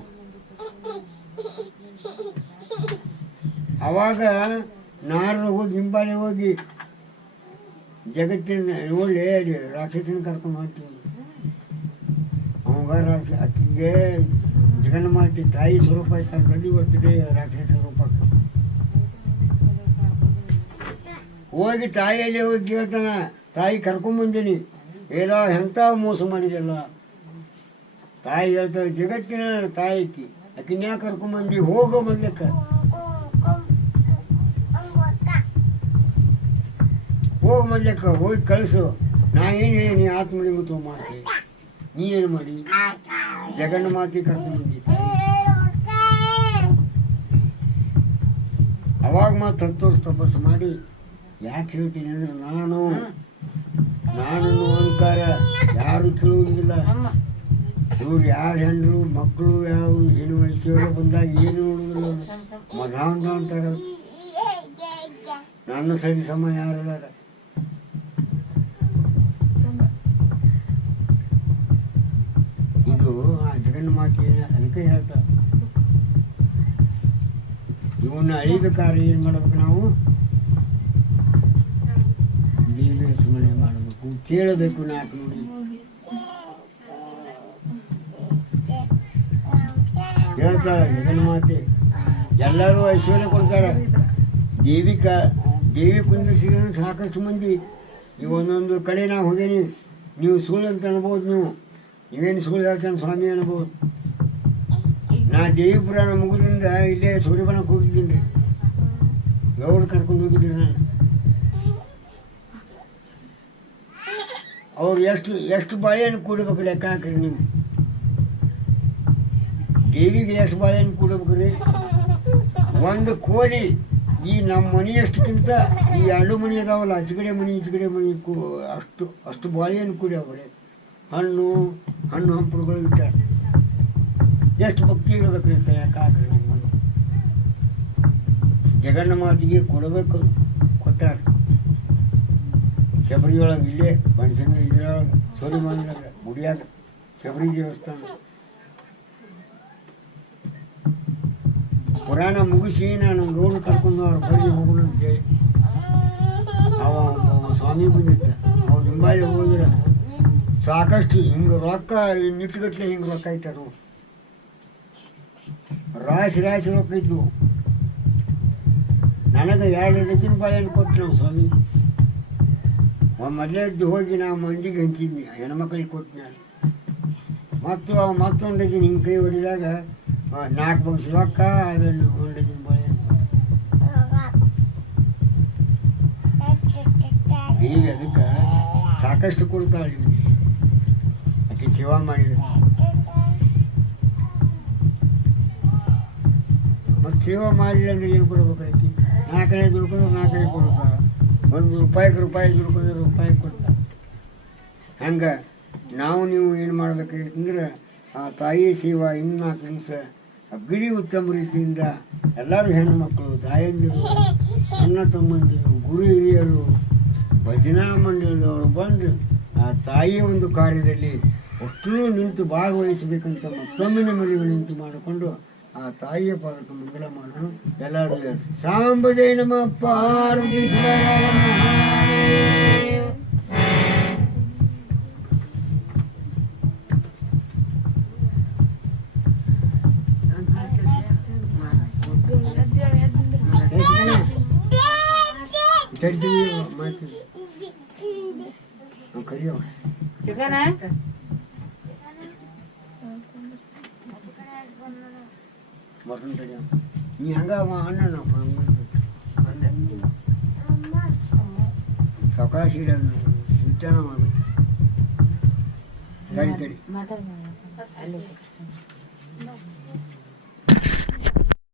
ಅವಾಗ ನಾರದ ಹೋಗಿ ಹಿಂಬಾಲಿ ಹೋಗಿ ಜಗತ್ತಿನ ನೋಡಲಿ ರಾಕ್ಷಸನ ಕರ್ಕೊಂಡು ಹೊಂಟೀವಿ. ಅವಾಗ ಆಕೆಗೆ ಜಗನ್ಮಾತೆ ತಾಯಿ ಸ್ವರೂಪ ಆಯ್ತು. ಇವತ್ತಿಗೆ ರಾಕ್ಷಸ ರೂಪಕ್ಕೆ ಹೋಗಿ ತಾಯಿಯಲ್ಲಿ ಹೋಗಿ ಕೇಳ್ತಾನ, ತಾಯಿ ಕರ್ಕೊಂಬಂದೀನಿ, ಏನೋ ಎಂಥ ಮೋಸ ಮಾಡಿದೆಲ್ಲ. ತಾಯಿ ಹೇಳ್ತಾಳೆ, ಜಗತ್ತಿನ ತಾಯಿಕಿ ಆಕಿನ ಯಾಕೆ ಕರ್ಕೊಂಬಂದು ಹೋಗೋ ಮೊದ್ಲಕ್ಕ ಹೋಗಿ ಮೊದ್ಲಕ್ಕ ಹೋಗಿ ಕಳಿಸು. ನಾ ಏನು ಹೇಳಿ ನೀ ಆತ್ಮಲಿಂಗ ತುಂಬ ಮಾಡ್ತೀವಿ. ನೀ ಏನು ಮಾಡಿ ಜಗನ್ನ ಮಾತಿ ಕರ್ಕೊಂಡ್ಬಂದಿ. ಅವಾಗ ಮತ್ತೆ 10 ವರ್ಷ ತಪಸ್ಸು ಮಾಡಿ ಯಾಕೆ ಹೇಳ್ತೀನಿ ಅಂದರೆ ನಾನು ಅಹಂಕಾರ ಯಾರು ಕೇಳುವುದಿಲ್ಲ. ಇವ್ರು ಯಾರು ಹೆಣ್ಣು ಮಕ್ಕಳು ಯಾವ ಏನು ಐಶ್ವರ್ಯ ಬಂದಾಗ ಏನು ನೋಡುವುದಿಲ್ಲ. ಮಧಾಂತ ಅಂತಾರೆ. ನನ್ನ ಸರಿ ಸಮ ಯಾರಿದ್ದಾರೆ? ಇದು ಆ ಜಗನ್ಮಾತೆ ಅದಕ್ಕೆ ಹೇಳ್ತಾರೆ, ಇವನ್ನ ಅಳಿಬೇಕಾದ್ರೆ ಏನು ಮಾಡ್ಬೇಕು ನಾವು? ದೇವಿ ಸ್ಮರಣೆ ಮಾಡಬೇಕು, ಕೇಳಬೇಕು. ನಾಲ್ಕು ನುಡಿ ಹೇಳ್ತಾಳೆ ಜಗನ್ಮಾತೆ. ಎಲ್ಲರೂ ಐಶ್ವರ್ಯ ಕೊಡ್ತಾರೆ. ದೇವಿ ಕುಂದಿರಿಸಿದ ಸಾಕಷ್ಟು ಮಂದಿ ಈ ಒಂದೊಂದು ಕಡೆ ನಾವು ಹೋಗೇನಿ. ನೀವು ಸುಳ್ಳು ಅಂತ ಅನ್ಬೋದು, ನೀವೇನು ಸುಳ್ಳು ಹೇಳ್ತಾನೆ ಸ್ವಾಮಿ ಅನ್ಬೋದು. ನಾ ದೇವಿ ಪುರಾಣ ಮುಗಿದಿಂದ ಇಲ್ಲೇ ಸೂರ್ಯಬನಕ್ಕೆ ಹೋಗಿದ್ದೀನಿ ರೀ. ಗೌಡ್ರು ಕರ್ಕೊಂಡು ಹೋಗಿದ್ದೀನಿ ನಾನು. ಅವ್ರು ಎಷ್ಟು ಬಾಳೆಹಣ್ಣು ಕೂಡಬೇಕು ಲೆಕ್ಕ ಹಾಕ್ರಿ ನೀವು. ದೇವಿಗೆ ಎಷ್ಟು ಬಾಳೆಹಣ್ಣು ಕೂಡಬೇಕು ರೀ? ಒಂದು ಕೋಳಿ ಈ ನಮ್ಮ ಮನೆಯಷ್ಟಕ್ಕಿಂತ ಈ 2 ಮನೆ ಅದಾವಲ್ಲ, ಆಚೆಗಡೆ ಮನೆ ಈಚೆಗಡೆ ಮನೆ ಅಷ್ಟು ಬಾಳೆಹಣ್ಣು ಕೂಡ್ಯಾವ್ರಿ. ಹಣ್ಣು ಹಂಪಲುಗಳು ಇಟ್ಟಾರೆ. ಎಷ್ಟು ಭಕ್ತಿ ಇರಬೇಕು ರೀ ಲೆಕ್ಕ ಹಾಕ್ರಿ. ನಮ್ಮ ಜಗನ್ನ ಮಾತಿಗೆ ಕೊಡಬೇಕು, ಕೊಟ್ಟಾರ. ಶಬರಿಯೊಳಗೆ ಇಲ್ಲೇ ಮನುಷ್ಯನ ಇದ್ರೊಳಗೆ ಸೋರಿಮಂಗಲಾಗ ಗುಡಿಯಾಗ ಶಬರಿ ದೇವಸ್ಥಾನ. ಪುರಾಣ ಮುಗಿಸಿ ನಾನು ಗೌಡ ಕರ್ಕೊಂಡು ಅವ್ರ ಬಳಿ ಹೋಗೋಣ ಅಂತೇಳಿ ಅವ ಸ್ವಾಮಿ ಬಂದಿದ್ದ. ಅವ್ರು ಹಿಂಬಾಲಿ ಹೋದ್ರೆ ಸಾಕಷ್ಟು ಹಿಂಗೆ ರೊಕ್ಕ ನಿಟ್ಟುಗಟ್ಲೆ ಹಿಂಗೆ ರೊಕ್ಕ ಇಟ್ಟಾರು. ರಾಶಿ ರೊಕ್ಕ ಇದ್ವು. ನನಗೆ 2 ಡಜನ್ ಬಾಳೆಹಣ್ಣು ಕೊಟ್ಟು ನಾವು ಸ್ವಾಮಿ ಮೊದಲೇದ್ದು ಹೋಗಿ ನಾವು ಮಂದಿಗೆ ಹಂಚಿದ್ನಿ, ಹೆಣ್ಮಕ್ಳಿಗೆ ಕೊಟ್ಟು ನಾನು. ಮತ್ತು ಮತ್ತೊಂದು ಡಜನ್ ಹಿಂಗೆ ಕೈ ಹೊಡಿದಾಗ 4 ಬಗ್ಸ್ ರೊಕ್ಕ, ಅದನ್ನು 1 ಡಜನ್ ಬಾಳೆಹಣ್ಣು. ಈಗ ಅದಕ್ಕೆ ಸಾಕಷ್ಟು ಕೊಡ್ತಾಳೆ. ಆಕೆ ಸೇವಾ ಮಾಡಿದ ಮತ್ತು ಸೇವಾ ಮಾಡಲಿಲ್ಲ ಅಂದರೆ ಏನು ಕೊಡ್ಬೇಕು? ಆಕೆ 4 ದುಡ್ಕೊಂಡ್ರೆ 4 ಕೊಡ್ತಾರೆ. 1 ರೂಪಾಯಿ ದುಡ್ಕೊಂಡ್ರೆ ರೂಪಾಯಿ ಕೊಡ್ತಾರೆ. ಹಂಗೆ ನೀವು ಏನು ಮಾಡ್ಬೇಕಾಗಿತ್ತಂದ್ರೆ ಆ ತಾಯಿ ಸೇವಾ 4 ದಿವಸ ಅಗ್ರಿ ಉತ್ತಮ ರೀತಿಯಿಂದ ಎಲ್ಲರೂ ಹೆಣ್ಣುಮಕ್ಕಳು, ತಾಯಂದಿರು, ಅಣ್ಣ ತಮ್ಮಂದಿರು, ಗುರು ಹಿರಿಯರು, ಭಜನಾ ಮಂಡಳಿಯವರು ಬಂದು ಆ ತಾಯಿಯ ಒಂದು ಕಾರ್ಯದಲ್ಲಿ ಅಷ್ಟೂ ನಿಂತು ಭಾಗವಹಿಸಬೇಕಂತ ಮತ್ತೊಮ್ಮೆ ನಿಮ್ಮಲ್ಲಿ ವಿನಂತಿ ಮಾಡಿಕೊಂಡು ಆ ತಾಯಿಯ ಪಾದಕ್ಕೆ ಮಂಗಲ ಮಾಡೋಣ. ಎಲ್ಲರೂ ಸಾಂಬಜಯ ನಮ ಪಾರ್ವತಿ ಕರಿಯೋ ನೀ ಹಂಗ ಅಣ್ಣ ಸವಕಾಶ ಇಟ್ಟಣ ಮಾಡು. ತಡಿ